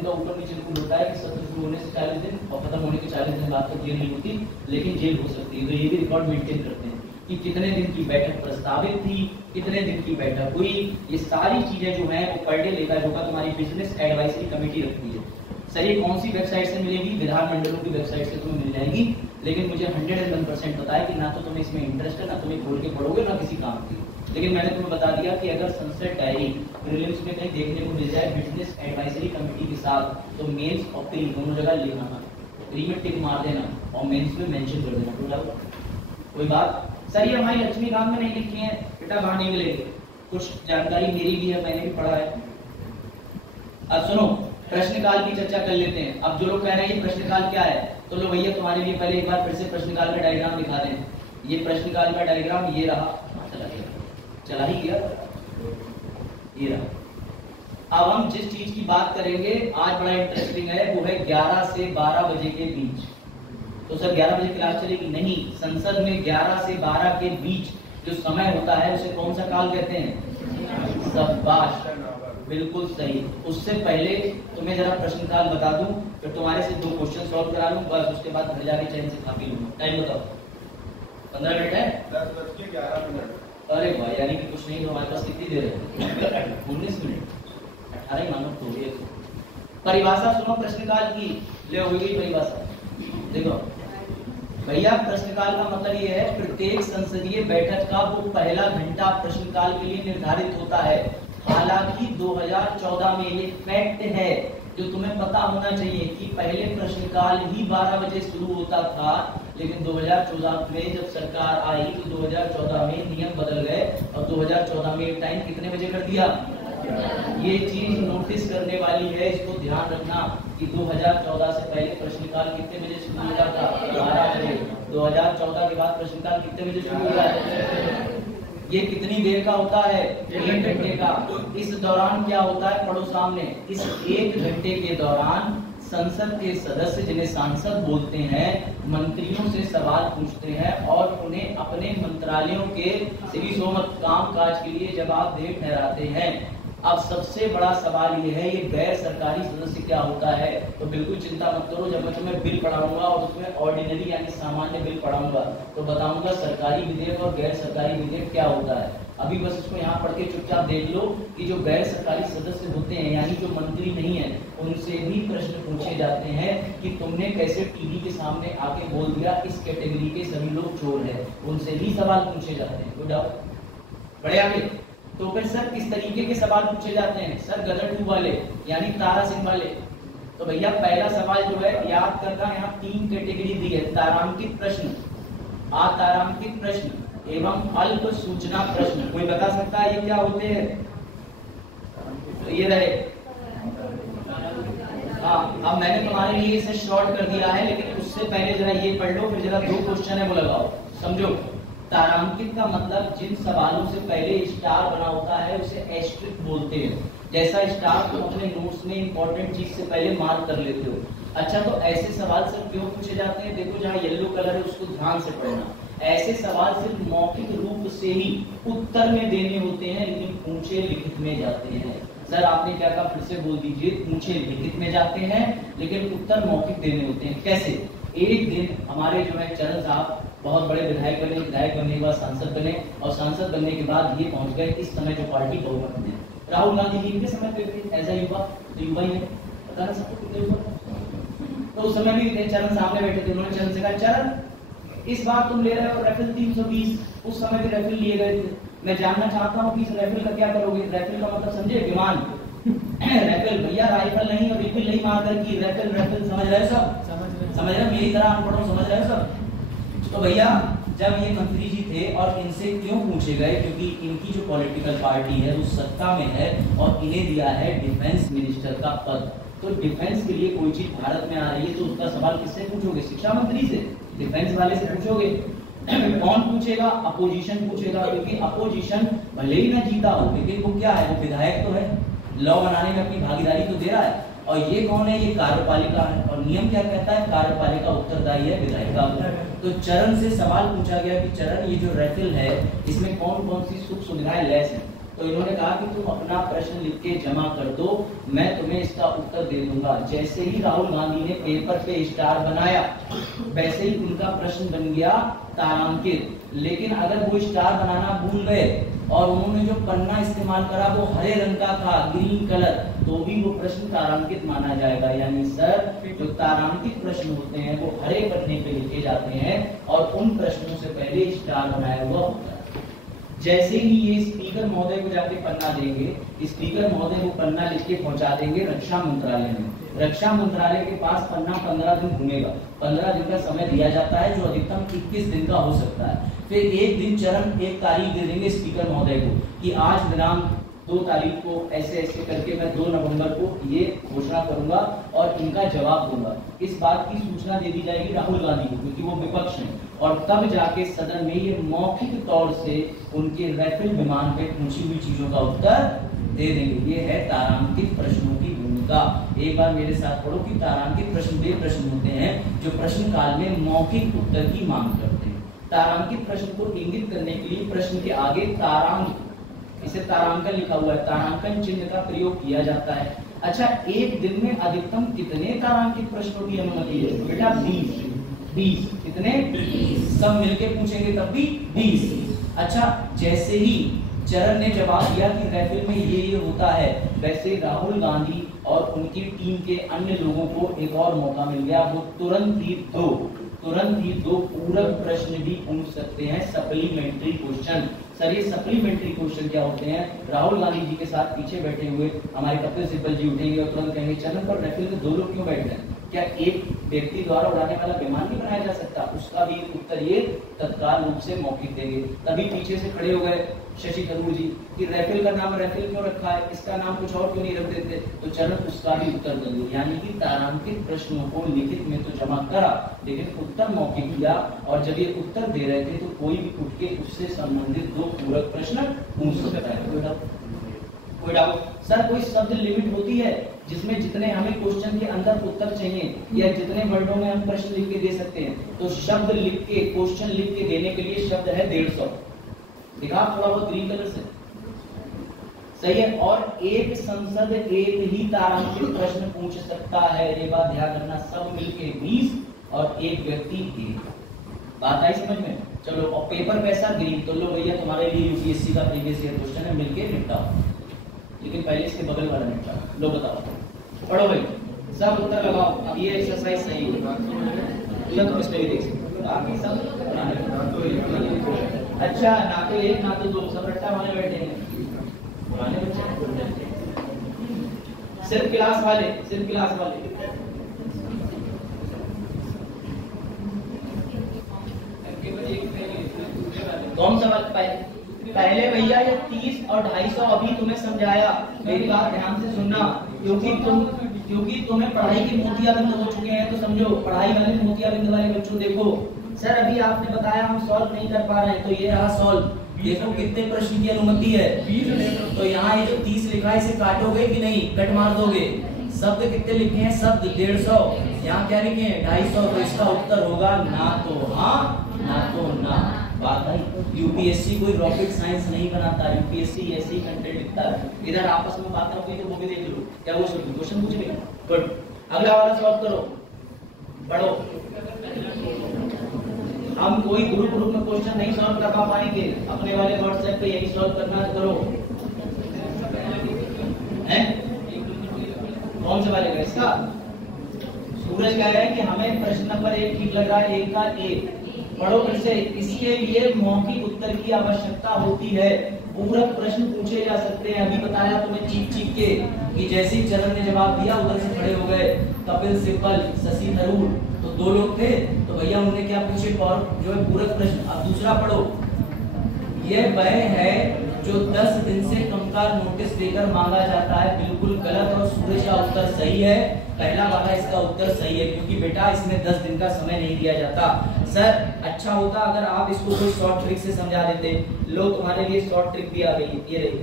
का ऊपर नीचे रूल होता है कि सत्र शुरू होने से 40 दिन और खत्म होने के 40 दिन बाद तक जेल नहीं होती, लेकिन जेल हो सकती है। तो ये भी रिकॉर्ड मेंटेन करते हैं कि कितने दिन की बैठक प्रस्तावित थी, कितने दिन की बैठक हुई। ये सारी चीजें जो है वो पर डे लेखा जोखा तुम्हारी बिजनेस एडवाइजरी कमेटी रखती है। सर ये कौन सी वेबसाइट से मिलेगी, विधानमंडलों की वेबसाइट से तुम्हें मिल जाएगी। लेकिन मुझे 101% पता है कि ना तो तुम्हें इसमें इंटरेस्ट है, ना तुम्हें खोल के पढ़ोगे, ना किसी काम की। लेकिन मैंने तुम्हें बता दिया कि अगर संसद डायरी प्रीलिम्स में कहीं देखने को मिल जाए बिजनेस एडवाइजरी कमेटी के साथ, तो मेंस और प्री दोनों जगह लिखना, प्री में टिक मार देना और मेंस में मेंशन कर देना। तो कोई बात सर ये हमारी लक्ष्मीकांत में नहीं लिखी है बेटा, वहां नहीं मिलेगी। कुछ जानकारी मेरी भी है, मैंने भी पढ़ा है। अब सुनो, प्रश्नकाल की चर्चा कर लेते हैं। अब जो लोग कह रहे हैं ये प्रश्नकाल क्या है, तो लो भैया तुम्हारे लिए पहले एक बार फिर से प्रश्नकाल का डायग्राम दिखा दें। ये प्रश्नकाल का डायग्राम ये रहा, चला ही गया, ये रहा। अब हम जिस चीज की बात करेंगे आज बड़ा इंटरेस्टिंग है, वो है 11 से 12 बजे के बीच। तो सर 11 बजे क्लास चलेगी? नहीं, संसद में 11 से 12 के बीच जो समय होता है उसे कौन सा काल कहते हैं? शाबाश, बिल्कुल सही। उससे पहले तुम्हें जरा प्रश्नकाल बता दूं, फिर तुम्हारे से 2 क्वेश्चन सॉल्व करा लूं, बस उसके बाद घर जाके चैन से खा पी लूंगा। टाइम बताओ। 15 मिनट है? 10:11। अरे भाई यानी कि कुछ नहीं, तो हमारे पास कितनी देर है? 19 मिनट, 18 मानो तो ये। परिभाषा सुनो प्रश्नकाल की, ले हो गई परिभाषा। देखो भैया, प्रश्नकाल का मतलब ये है प्रत्येक संसदीय बैठक का वो पहला घंटा प्रश्नकाल के लिए निर्धारित होता है। हालांकि 2014 में ये फैक्ट है जो तुम्हें पता होना चाहिए कि पहले प्रश्नकाल ही 12 बजे शुरू होता था, लेकिन 2014 में जब सरकार आई तो 2014 में नियम बदल गए और 2014 में टाइम कितने बजे कर दिया। ये चीज नोटिस करने वाली है, इसको ध्यान रखना कि 2014 से पहले प्रश्नकाल कितने बजे शुरू होता था? 12 बजे। 2014 के बाद प्रश्नकाल कितने बजे शुरू होता है? ये कितनी देर का होता है? 1 घंटे का। इस दौरान क्या होता है, पढ़ो सामने। इस 1 घंटे के दौरान संसद के सदस्य, जिन्हें सांसद बोलते हैं, मंत्रियों से सवाल पूछते हैं और उन्हें अपने मंत्रालयों के श्री सोमत काम काज के लिए जवाबदेह ठहराते हैं। अब सबसे बड़ा सवाल ये है, ये गैर सरकारी सदस्य क्या होता है? तो बिल्कुल चिंता मत करो, जब मैं तुम्हें बिल पढ़ाऊंगा और उसमें ऑर्डिनरी यानी सामान्य बिल पढ़ाऊंगा तो बताऊंगा सरकारी विधेयक और गैर सरकारी विधेयक क्या होता है। अभी बस इसको यहाँ पढ़ के चुपचाप देख लो कि जो गैर सरकारी सदस्य होते हैं यानी जो मंत्री नहीं है, उनसे भी प्रश्न पूछे जाते हैं कि तुमने कैसे टीवी के सामने आके बोल दिया इस कैटेगरी के सभी लोग चोर हैं, उनसे भी सवाल पूछे जाते हैं। Good doubt. बड़े आगे तो फिर सर किस तरीके के सवाल पूछे जाते हैं? सर गदर 2 वाले यानी तारा सिंह वाले। तो भैया पहला सवाल जो है याद करना, यहाँ 3 कैटेगरी दी है, तारांकित प्रश्न, अतारांकित प्रश्न एवं अल्प सूचना प्रश्न। कोई बता सकता है ये क्या होते हैं? तो ये रहे। हाँ, अब मैंने तुम्हारे लिए इसे शॉर्ट कर दिया है, लेकिन उससे पहले जरा ये पढ़ लो, फिर जरा 2 क्वेश्चन है वो लगाओ, समझो। तारांकित का मतलब जिन सवालों से पहले स्टार बना होता है उसे एस्ट्रिक बोलते हैं। जैसा स्टार तुम अपने नोट्स में इंपॉर्टेंट चीज से पहले मार्क कर लेते हो। अच्छा, तो ऐसे सवाल सर क्यों पूछे जाते हैं? देखो जहाँ येलो कलर है उसको ध्यान से पढ़ना। ऐसे सवाल सिर्फ मौखिक रूप से ही उत्तर में देने होते हैं, लेकिन पूछे लिखित में जाते हैं। सर आपने क्या कहा, फिर से बोल दीजिए। पूछे लिखित में जाते हैं लेकिन उत्तर मौखिक देने होते हैं। कैसे? एक दिन हमारे जो है चरण साहब बहुत बड़े विधायक बने, विधायक बनने के बाद सांसद बने और सांसद बनने के बाद ये पहुंच गए इस समय जो पार्टी बहुमत में है। राहुल गांधी जी इनके समय पे थे एज ए युवा, तो युवा ही है, पता ना सबको कितने युवा। तो उस समय भी चरण सामने बैठे थे, उन्होंने चरण से कहा चरण इस बार तुम ले रहे हो राइफल 320, उस समय भी राइफल लिए गए थे, मैं जानना चाहता हूँ कि इस राइफल का क्या करोगे। राइफल का मतलब समझे विमान, राइफल भैया राइफल नहीं और रिफिल नहीं मारकर की राइफल, राइफल समझ रहे हो सब, समझ रहे हो मेरी तरह अनपढ़ समझ रहे हो सब। तो भैया जब ये मंत्री जी थे और इनसे क्यों पूछे गए, क्योंकि इनकी जो पॉलिटिकल पार्टी है वो सत्ता में है और इन्हें दिया है डिफेंस मिनिस्टर का पद। तो डिफेंस के लिए कोई चीज भारत में आ रही है तो उसका सवाल किससे पूछोगे, शिक्षा मंत्री से, डिफेंस वाले से पूछोगे। कौन पूछेगा, अपोजिशन पूछेगा, क्योंकि अपोजिशन भले ही ना जीता हो लेकिन वो क्या है, वो विधायक तो है, लॉ बनाने में अपनी भागीदारी तो दे रहा है। और ये कौन है, ये कार्यपालिका है और नियम क्या कहता है, कार्यपालिका उत्तरदायी है विधायिका। तो चरण से सवाल पूछा गया कि चरण ये जो राइफल है इसमें कौन कौन सी सुख सुविधाएं लैस हैं। तो इन्होंने कहा कि तुम अपना प्रश्न लिख के जमा कर दो, मैं तुम्हें इसका उत्तर दे दूंगा। जैसे ही राहुल गांधी ने पेपर पे स्टार बनाया वैसे ही उनका प्रश्न बन गया तारांकित। लेकिन अगर वो स्टार बनाना भूल गए और उन्होंने जो पन्ना इस्तेमाल करा वो हरे रंग का था, ग्रीन कलर, तो भी वो प्रश्न तारांकित माना जाएगा। यानी सर जो तारांकित प्रश्न होते हैं वो हरे पन्ने पे लिखे जाते हैं और उन प्रश्नों से पहले स्टार बनाया हुआ होता है। जैसे ही ये स्पीकर महोदय को जाके पन्ना देंगे, स्पीकर महोदय वो पन्ना लिख के पहुंचा देंगे रक्षा मंत्रालय में। रक्षा मंत्रालय के पास पन्ना 15 दिन घूमेगा, 15 दिन का समय दिया जाता है जो अधिकतम 21 दिन का हो सकता है। फिर एक दिन चरण एक तारीख दे देंगे स्पीकर महोदय को कि आज दिनांक 2 तारीख को ऐसे ऐसे करके मैं 2 नवंबर को ये घोषणा करूंगा और इनका जवाब दूंगा। इस बात की सूचना दे दी जाएगी राहुल गांधी को क्योंकि वो विपक्ष है और तब जाके सदन में ये मौखिक तौर से उनके राइफल विमान पे पूछी हुई चीजों का उत्तर दे देंगे। ये है तारांकित प्रश्नों की भूमिका। एक बार मेरे साथ पढ़ो कि तारांकित प्रश्न वे प्रश्न होते हैं जो प्रश्न काल में मौखिक उत्तर की मांग करते हैं। तारांकित प्रश्न को इंगित करने के लिए प्रश्न के आगे तारांक, इसे तारांकन लिखा हुआ है, तारांकन चिन्ह का प्रयोग किया जाता है। अच्छा, एक दिन में अधिकतम कितने तारांकित प्रश्नों की अनुमति है? बेटा 20 कितने? 20। सब मिलके पूछेंगे तब भी 20। अच्छा, जैसे ही चरण ने जवाब दिया कि राइफल में ये होता है, वैसे राहुल गांधी और उनकी टीम के अन्य लोगों को एक और मौका मिल गया। वो तुरंत ही दो पूरक प्रश्न भी पूछ सकते हैं, सप्लीमेंट्री क्वेश्चन। सर ये सप्लीमेंट्री क्वेश्चन क्या होते हैं? राहुल गांधी जी के साथ पीछे बैठे हुए हमारे कपिल सिब्बल जी उठेंगे और तुरंत कहेंगे चरण पर राइफल में 2 लोग क्यों बैठ गए? क्या एक व्यक्ति द्वारा उड़ाने वाला विमान नहीं बनाया जा सकता? उसका भी उत्तर ये तत्काल रूप से मौखिक देंगे। तभी पीछे से खड़े हो गए शशि थरूर जी कि राइफल का नाम राइफल क्यों रखा है, इसका नाम कुछ और क्यों नहीं रख देते? तो चरण उसका भी उत्तर देंगे। यानी कि तारांकित प्रश्नों को लिखित में तो जमा करा लेकिन उत्तर मौखिक किया और जब ये उत्तर दे रहे थे तो कोई भी उठ के उससे संबंधित 2 पूरक प्रश्न पूछ सकता है। कोई डाउट? सर कोई शब्द लिमिट होती है जिसमें जितने हमें क्वेश्चन के अंदर उत्तर चाहिए या जितने वर्डों में हम प्रश्न लिख के दे सकते हैं? तो शब्द लिख के क्वेश्चन लिख के देने के लिए शब्द है 150। दिखा थोड़ा बहुत ग्रीन कलर से, सही है। और एक संसद एक ही तारांकित प्रश्न पूछ सकता है, ये बात ध्यान रखना। सब मिलके 20 और एक व्यक्ति 1। बात आई समझ में? चलो, और पेपर पैसा ग्रीन तो लो भैया, तुम्हारे लिए यूपीएससी का प्रीवियस ईयर क्वेश्चन है, मिलके निपटाओ। लेकिन पहले इसके बगल वाला निपटाओ। लो बताओ, पढ़ो भाई, सब उत्तर लगाओ। अब ये एक्सरसाइज सही है, तुम इसमें भी देख सकते हो। बाकी सब अच्छा, ना तो 1 ना तो 2, सब रट्टा वाले बैठे हैं। पुराने बच्चे, सिर्फ क्लास वाले, सिर्फ क्लास वाले। कौन सा वाला? पहले भैया ये 30 और 250 अभी तुम्हें समझाया। मेरी बात ध्यान से सुनना, क्योंकि तुम्हें पढ़ाई के मोतियाबिंद हो चुके हैं तो समझो। पढ़ाई वाले मोतियाबिंद वाले बच्चों देखो, सर अभी आपने बताया हम सॉल्व नहीं कर पा रहे हैं, तो ये रहा सॉल्व। देखो कितने प्रश्न की अनुमति है? 20। तो यहाँ ये जो 30 लिखा है इसे काटोगे कि नहीं? कट मार दोगे। शब्द कितने लिखे हैं? शब्द 150। यहाँ क्या लिखे हैं? 250। तो इसका उत्तर होगा ना तो हाँ ना तो ना। बात है, यूपीएससी कोई रॉकेट साइंस नहीं बनाता, यूपीएससी ऐसे ही कंटेंट लिखता है। इधर आपस में बात होगी तो वो भी देख लो। क्या वो क्वेश्चन पूछ लेगा? गुड, अगला वाला सॉल्व करो, पढ़ो। हम कोई ग्रुप में क्वेश्चन नहीं सॉल्व कर पाएंगे, अपने वाले व्हाट्सएप पे यही सॉल्व करना करो। हैं कौन से वाले का? इसका सूरज कह रहा है कि हमें प्रश्न नंबर 1 ठीक लग रहा है, 1 का 1 पढ़ो फिर से। इसके लिए मौखिक उत्तर की आवश्यकता होती है, पूरक प्रश्न पूछे जा सकते हैं। अभी बताया तुम्हें चीख के कि जैसे ही चरण ने जवाब दिया उधर से खड़े हो गए कपिल सिब्बल, शशि थरूर, तो 2 लोग थे, तो भैया उन्होंने क्या पूछे और जो है पूरक प्रश्न। अब दूसरा पढ़ो, यह वह है जो 10 दिन से कम का नोटिस देकर मांगा जाता है। बिल्कुल गलत, और सूरज का उत्तर सही है, पहला वाला इसका उत्तर सही है, क्योंकि बेटा इसमें 10 दिन का समय नहीं दिया जाता। सर अच्छा होता अगर आप इसको कोई शॉर्ट ट्रिक से समझा देते। लो तुम्हारे लिए शॉर्ट ट्रिक भी आ गई, ये रही।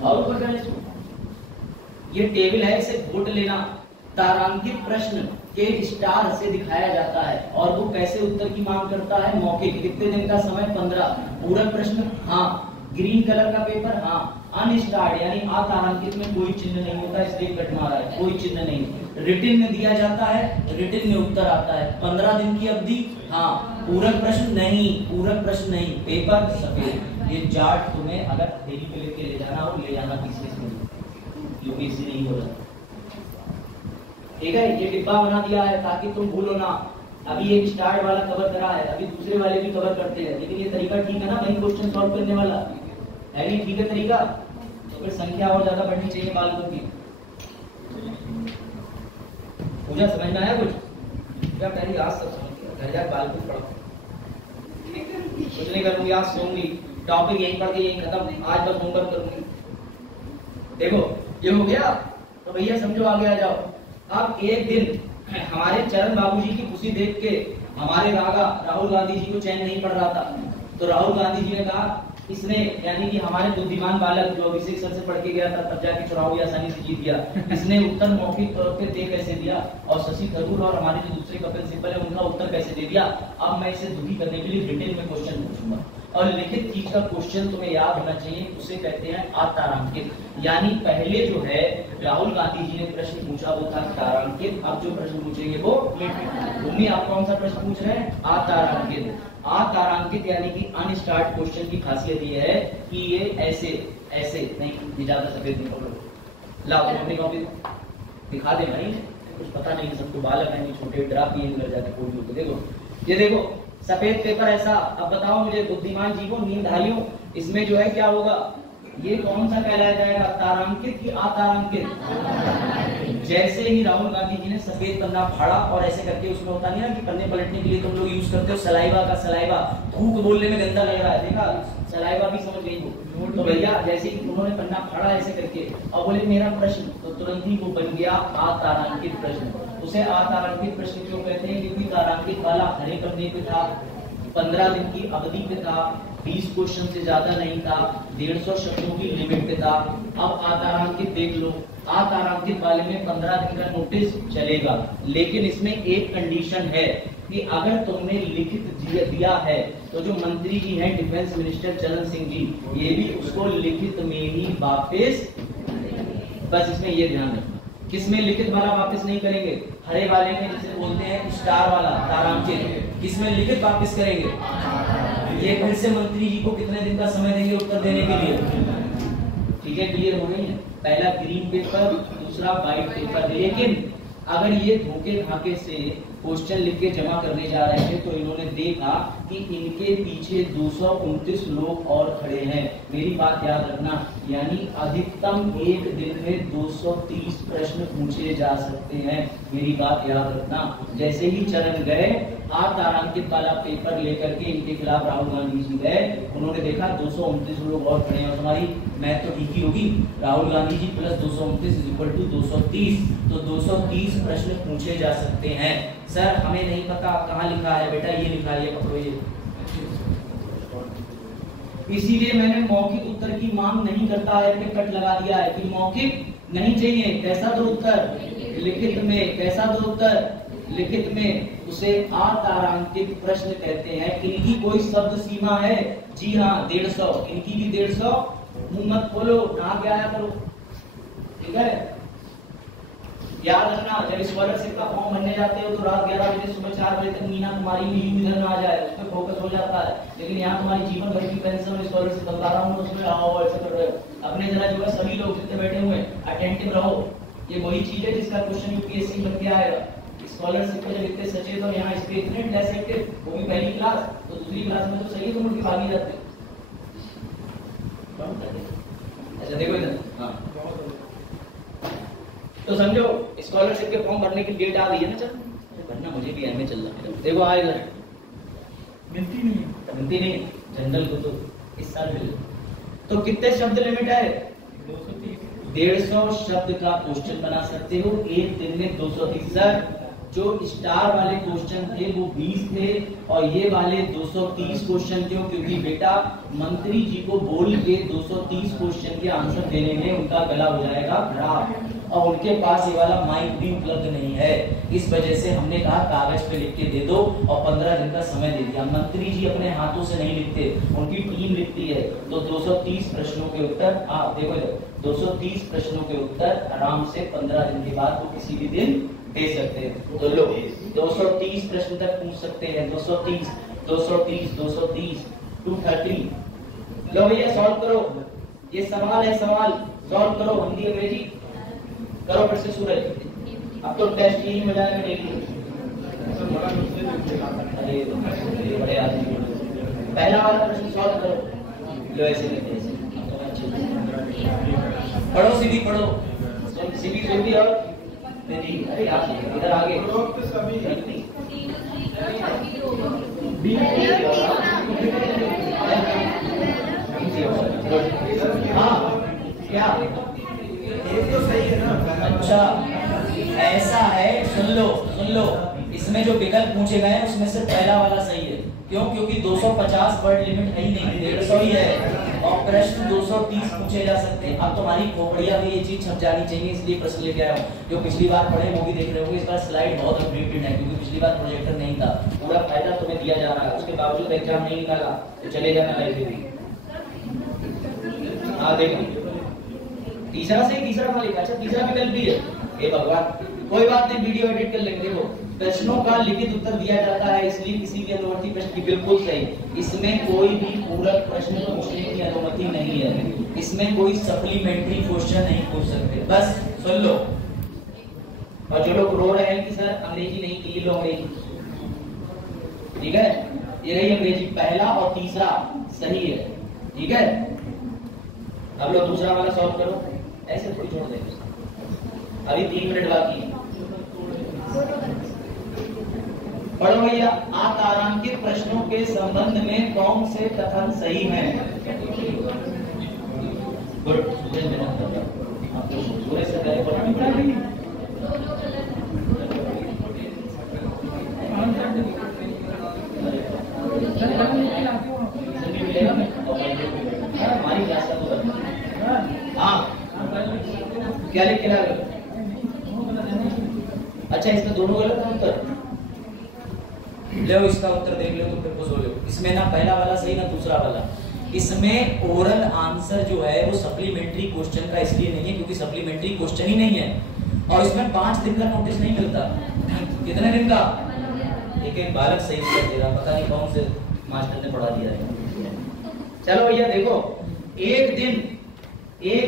और ऊपर जाने ये टेबल है, इसे घोट लेना। तारांकित प्रश्न के स्टार से दिखाया जाता है, और वो कैसे उत्तर की मांग करता है? मौखिक। कितने दिन का समय? 15। पूरक प्रश्न हाँ, ग्रीन कलर का पेपर हाँ, अनस्टार्ड यानी अतारांकित में कोई चिन्ह नहीं होता, इसलिए कट मारा है, कोई चिन्ह नहीं। रिटिन में दिया जाता है, रिटिन में उत्तर आता है। 15 दिन की अवधि हाँ, पूरक प्रश्न नहीं, पूरक प्रश्न नहीं, पेपर सफेद। ये चार्ट तुम्हें अगर डेली पे लेके ले जाना हो, ले जाना पीसीएस में, यूपीएससी नहीं हो रहा, ठीक है। ये डिब्बा बना दिया है ताकि तुम भूलो ना। अभी एक स्टार्ट वाला कवर करा है, अभी दूसरे वाले भी कवर करते हैं, लेकिन ये तरीका ठीक है ना भाई क्वेश्चन सॉल्व करने वाला है? नहीं ठीक है तरीका, तो फिर संख्या और ज्यादा बढ़नी चाहिए बालकों की। पूजा समझ में आया कुछ? क्या पहली आज सब समझ गया, घर जाकर बालकों पढ़ो, कुछ नहीं करूंगी, आज सोऊंगी, टॉपिक यहीं पढ़ के यहीं खत्म, आज बस होमवर्क करूंगी। देखो ये हो गया, तो भैया समझो आगे आ जाओ। अब एक दिन हमारे चरण बाबूजी की खुशी देख के हमारे राहुल गांधी जी को चैन नहीं पड़ रहा था, तो राहुल गांधी जी ने कहा इसने यानी कि हमारे बुद्धिमान बालक जो अभिषेक सर से पढ़ के गया था, तब जाके चुनाव भी आसानी से जीत गया, इसने उत्तर मौखिक तौर पे दे कैसे दिया, और शशि थरूर और हमारे जो दूसरे कपिल सिब्बल है उनका उत्तर कैसे दे दिया। अब मैं इसे दुखी करने के लिए रिटेन में क्वेश्चन पूछूंगा, और लिखित चीज का क्वेश्चन तुम्हें याद होना चाहिए, उसे कहते हैं अतारांकित। यानी पहले जो है राहुल गांधी जी ने प्रश्न पूछा वो था तारांकित, अब जो प्रश्न पूछेंगे वो भूमि। आप कौन सा प्रश्न पूछ रहे हैं? अतारांकित। अतारांकित यानी कि अनस्टार्ट क्वेश्चन की खासियत ये है कि ये ऐसे ऐसे नहीं, ज्यादा सफेद नहीं पकड़ो, लाओ अपनी कॉपी दिखा दे भाई, कुछ पता नहीं सबको, बालक है नहीं छोटे, ड्रा पीएन कर जाते कोई लोग। देखो ये देखो सफेद पेपर ऐसा। अब बताओ मुझे बुद्धिमान जीवों, नींदधारियों, इसमें जो है क्या होगा? ये कौन सा कहलाया जाएगा? तारांकित की अतारांकित? जैसे ही राहुल गांधी जी ने सफेद पन्ना फाड़ा और ऐसे करके, उसमें होता नहीं ना कि पन्ने पलटने के लिए तुम लोग यूज करते हो सलाइवा का, सलाइवा थूक बोलने में गंदा लग रहा है, देखा सलाइवा भी समझ गई वो, तो भैया जैसे ही उन्होंने पन्ना फाड़ा ऐसे करके और बोले मेरा प्रश्न, तो तुरंत ही वो बन गया अतारांकित प्रश्न। उसे अतारांकित प्रश्न क्यों कहते हैं? क्योंकि तारांकित वाला हरे पन्ने पे था, 15 दिन की अवधि पे था, 20 क्वेश्चन से ज्यादा नहीं था, 150 शब्दों की लिमिट पे था। अब अतारांकित देख लो, अतारांकित वाले में 15 दिन का नोटिस चलेगा, लेकिन इसमें एक कंडीशन है कि अगर तुमने लिखित दिया है तो जो मंत्री जी हैं डिफेंस मिनिस्टर चरण सिंह जी, ये भी उसको लिखित में ही वापस, बस इसमें ये ध्यान रखना, किसमें लिखित वाला वापस नहीं करेंगे, हरे वाले में जिसे बोलते हैं स्टार वाला तारांकित, किसमें लिखित वापस करेंगे। ये फिर से मंत्री जी को कितने दिन का समय देंगे उत्तर देने के लिए? ठीक है, क्लियर हो गई है? पहला ग्रीन पेपर, दूसरा व्हाइट पेपर। लेकिन अगर ये धोखे धाके से क्वेश्चन लिख के जमा करने जा रहे थे तो इन्होंने देखा कि इनके पीछे 229 लोग और खड़े हैं। मेरी बात याद रखना, यानी अधिकतम एक दिन में 230 प्रश्न पूछे जा सकते हैं। मेरी बात याद रखना। जैसे ही चरण गए, अतारांकित वाला पेपर लेकर के इनके खिलाफ राहुल गांधी जी गए, उन्होंने देखा 229 लोग और खड़े हैं। तुम्हारी मैथ तो ठीक ही होगी, राहुल गांधी जी प्लस 229 = 230, तो 230 प्रश्न पूछे जा सकते हैं। सर हमें नहीं पता कहाँ लिखा है, बेटा ये लिखा है, ये पकड़ो ये। इसीलिए मैंने मौखिक उत्तर की मांग नहीं करता है पे कट लगा दिया है कि मौखिक नहीं चाहिए। कैसा दो उत्तर? लिखित में। कैसा दो उत्तर? लिखित में। उसे अतारांकित प्रश्न कहते हैं। इनकी कोई शब्द सीमा है? जी हाँ, 150। इनकी भी 150। मुंह मत खोलो, नहा के आया करो, ठीक है? याद रखना, जब स्कॉलरशिप का फॉर्म भरने जाते हो तो रात 11 बजे सुबह 4 बजे तक मीना कुमारी में यू इधर ना आ जाए, उस पर फोकस हो जाता है। लेकिन यहाँ तुम्हारी जीवन भर की पेंशन और स्कॉलरशिप बता रहा हूँ, उसमें आओ ऐसे कर रहे हो। अपने जरा जो है सभी लोग जितने बैठे हुए अटेंटिव रहो। ये वही चीज है जिसका क्वेश्चन यूपीएससी बन के आएगा। स्कॉलरशिप पे जब इतने सचेत और यहाँ इस पे इतने लेस एक्टिव, वो भी पहली क्लास, तो दूसरी क्लास में तो सही है, तुम उनकी भागी जाते हो। अच्छा देखो इधर, हाँ तो समझो स्कॉलरशिप के फॉर्म भरने की डेट आ गई है ना। चल भरना, मुझे भी एमए चल रहा है। देखो आ इधर मिलती नहीं है, मिलती नहीं जनरल को तो इस साल मिले। तो कितने शब्द लिमिट है? 230। 150 शब्द का क्वेश्चन बना सकते हो एक दिन में। 230 सर, जो स्टार वाले क्वेश्चन थे वो 20 थे और ये वाले 230 क्वेश्चन थे, क्योंकि बेटा मंत्री जी को बोल के 230 क्वेश्चन के आंसर देने में उनका गला हो जाएगा खराब और उनके पास ये वाला माइक भी उपलब्ध नहीं है। इस वजह से हमने कहा कागज पे लिख के दे दो और 15 दिन का समय दे दिया। मंत्री जी अपने हाथों से नहीं लिखते, उनकी टीम लिखती है। तो 230 प्रश्नों के उत्तर आप देखो इधर, 230 प्रश्नों के उत्तर आराम से 15 दिन के बाद वो किसी भी दिन दे सकते हैं। तो लो 230 प्रश्न तक पूछ सकते हैं। 230 230 230 230। लो भैया सॉल्व करो, ये सवाल है, सवाल सॉल्व करो, हिंदी अंग्रेजी करो फिर से। सूरज अब तो टेस्ट ही हो जाएगा डेली। अरे बड़े आदमी, पहला वाला प्रश्न सॉल्व करो। लो ऐसे करते हैं, पढ़ो सीधी पढ़ो, सीधी सीधी और अरे यार इधर आगे हाँ क्या एक तो सही है ना। अच्छा ऐसा है, सुन लो इसमें जो विकल्प पूछे गए हैं उसमें से पहला वाला सही है। क्यों? क्योंकि 250 वर्ड लिमिट है ही नहीं, 150 ही है और प्रश्न 230 पूछे जा सकते हैं। अब तुम्हारी खोपड़िया में ये चीज छप जानी चाहिए, इसलिए प्रश्न लेके आया हूँ। जो पिछली बार पढ़े वो भी देख रहे होंगे, इस बार स्लाइड बहुत अपडेटेड है क्योंकि पिछली बार प्रोजेक्टर नहीं था। पूरा फायदा तुम्हें दिया जा रहा है, उसके बावजूद एग्जाम नहीं निकाला तो चले जाना लाइब्रेरी। हाँ देखो तीसरा से तीसरा वाले, अच्छा तीसरा विकल्प भी है। हे भगवान, कोई बात नहीं, वीडियो एडिट कर लेंगे। देखो प्रश्नों का लिखित उत्तर दिया जाता है, इसलिए किसी भी अनुवर्ती प्रश्न की बिल्कुल सही। इसमें कोई भी पूरक प्रश्न पूछने की अनुमति नहीं है, इसमें कोई सप्लीमेंट्री क्वेश्चन नहीं पूछ सकते। बस सुन लो। और जो लोग रो रहे हैं कि सर अंग्रेजी नहीं की, लो अंग्रेजी, ठीक है, ये रही अंग्रेजी, पहला और तीसरा सही है, ठीक है। अब लो दूसरा वाला सॉल्व करो, ऐसे थोड़ी छोड़ देंगे, अभी 3 मिनट बाकी है। पढ़ो भैया, आतारांकित प्रश्नों के संबंध में कौन से कथन सही हैं? गुड, सूरज मेहनत कर रहा है, आप तो सूरज से पहले पढ़ना पड़ेगा। हमारी क्लास का तो हाँ क्या लिख के ला रहे हो? अच्छा इसमें दोनों गलत है उत्तर। लो इसका उत्तर देख लो तो फिर खुश हो लो। इसमें ना पहला वाला सही ना दूसरा वाला। इसमें ओरल आंसर जो है वो सप्लीमेंट्री क्वेश्चन का इसलिए नहीं है क्योंकि सप्लीमेंट्री क्वेश्चन ही नहीं है और इसमें 5 दिन का नोटिस नहीं मिलता। कितने दिन का? एक बालक सही उत्तर दे रहा, पता नहीं कौन से मास्टर ने पढ़ा दिया है। चलो भैया देखो, एक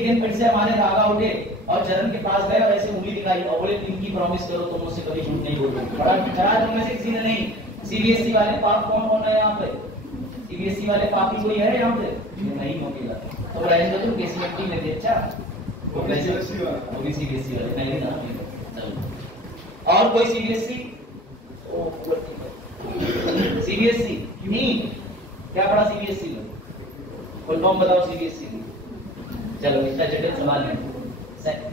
दिन फिर से हमारे रागा उठे और चरण के पास गए और ऐसे उंगली दिखाई और बोले इनकी प्रॉमिस करो तुम मुझसे कभी झूठ नहीं बोलोगे। बड़ा डरा तुम में से किसी ने नहीं। सीबीएसई वाले पाप कौन है यहाँ पे? सीबीएसई वाले पापी कोई है यहाँ पे? नहीं होगा तो रहेंगे तुम केसीएमटी में। अच्छा वो भी सीबीएसई वाले नहीं ना। और कोई सीबीएसई नहीं क्या पढ़ा सीबीएसई में? फुल फॉर्म बताओ सीबीएसई में। चलो इतना जटिल सवाल है,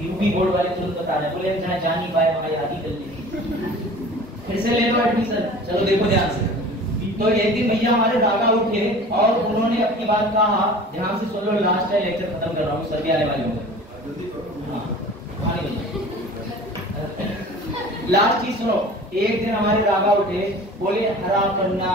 यूपी बोर्ड वाले तुरंत बता रहे, बोले जहाँ जा नहीं पाए वहां याद ही कर ली। फिर से ले लो एडमिशन। चलो देखो ध्यान से। तो एक दिन भैया हमारे दादा उठे और उन्होंने अपनी बात कहा, ध्यान से सुन लो, लास्ट है, लेक्चर खत्म कर रहा हूँ, सर भी आने वाले होंगे। लास्ट चीज सुनो। एक दिन हमारे दादा उठे, बोले हरा पन्ना,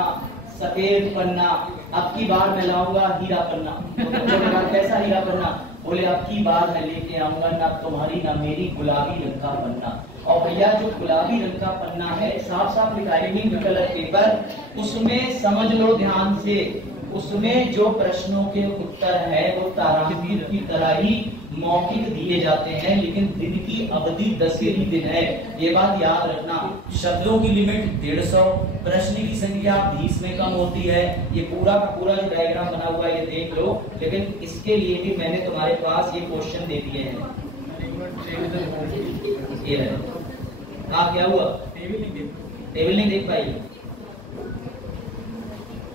सफेद पन्ना, अब की बार मैं लाऊंगा हीरा पन्ना। तो बच्चों ने कहा कैसा हीरा पन्ना? बोले अब की बार मैं लेके आऊंगा ना तुम्हारी ना मेरी गुलाबी रंग का पन्ना। और भैया जो गुलाबी रंग का पन्ना है साफ साफ लिखा है पिंक कलर पेपर, उसमें समझ लो ध्यान से, उसमें जो प्रश्नों के उत्तर है वो तारांकित की तरह ही मौखिक दिए जाते हैं, लेकिन दिन की अवधि 10 ही दिन है। ये बात याद रखना। शब्दों की लिमिट 150, प्रश्न की संख्या 20 में कम होती है। ये पूरा का पूरा जो डायग्राम बना हुआ है ये देख लो, लेकिन इसके लिए भी मैंने तुम्हारे पास ये क्वेश्चन दे दिए हैं। ये है हाँ, क्या हुआ? टेबल नहीं देख पाई?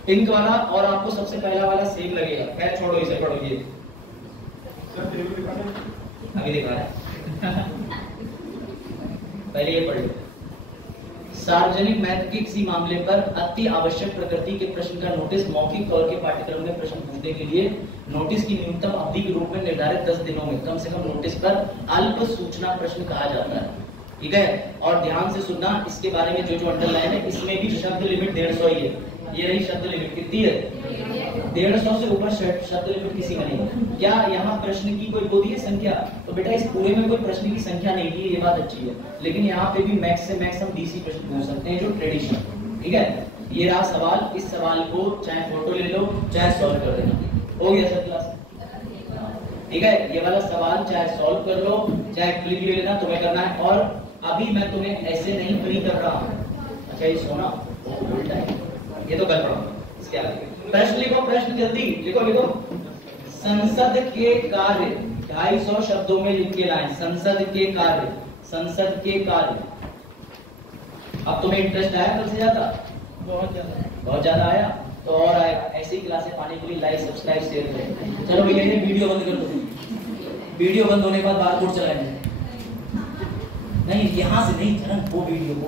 पिंक वाला और आपको सबसे पहला वाला सेम लगेगा। खैर छोड़ो, इसे पढ़ो। ये अभी दिखा रहा है, पहले ये पढ़ो। सार्वजनिक महत्व के किसी मामले पर अति आवश्यक प्रकृति के प्रश्न का नोटिस मौखिक तौर के पाठ्यक्रम में प्रश्न पूछने के लिए नोटिस की न्यूनतम अवधि के रूप में निर्धारित 10 दिनों में कम से कम नोटिस पर अल्प सूचना प्रश्न कहा जाता है। ठीक है, और ध्यान से सुनना, इसके बारे में जो अंडरलाइन है इसमें भी शब्द लिमिट 150 ही है। ये रही शब्द लिमिट, कितनी है? 150 से ऊपर शब्द लिमिट किसी का नहीं। क्या यहाँ प्रश्न की कोई वो दी है संख्या? तो बेटा इस पूरे में कोई प्रश्न की संख्या नहीं दी है, ये बात अच्छी है, लेकिन यहाँ पे भी मैक्स से मैक्स हम 20 ही प्रश्न पूछ सकते हैं, जो ट्रेडिशन। ठीक है, ये रहा सवाल। इस सवाल को चाहे फोटो ले लो चाहे सॉल्व कर देना। हो गया सर क्लास? ठीक है, ये वाला सवाल चाहे सॉल्व कर लो चाहे क्लिक ले लेना, तुम्हें करना है। और अभी मैं तुम्हें ऐसे नहीं फ्री कर रहा हूँ। अच्छा ये सोना उल्टा है, ये तो कर रहा हूँ। इसके आगे प्रश्न लिखो, प्रश्न जल्दी लिखो लिखो। संसद के कार्य 250 शब्दों में लिख के लाएं। संसद के कार्य, संसद के कार्य। अब तुम्हें इंटरेस्ट आया कल से ज्यादा? बहुत ज्यादा आया तो और आएगा। ऐसी क्लासें पाने के लिए लाइक सब्सक्राइब शेयर करें। चलो भैया ये वीडियो बंद कर दो। वीडियो बंद होने के बाद बारकोड चलाएंगे। नहीं यहाँ से नहीं, वो वीडियो को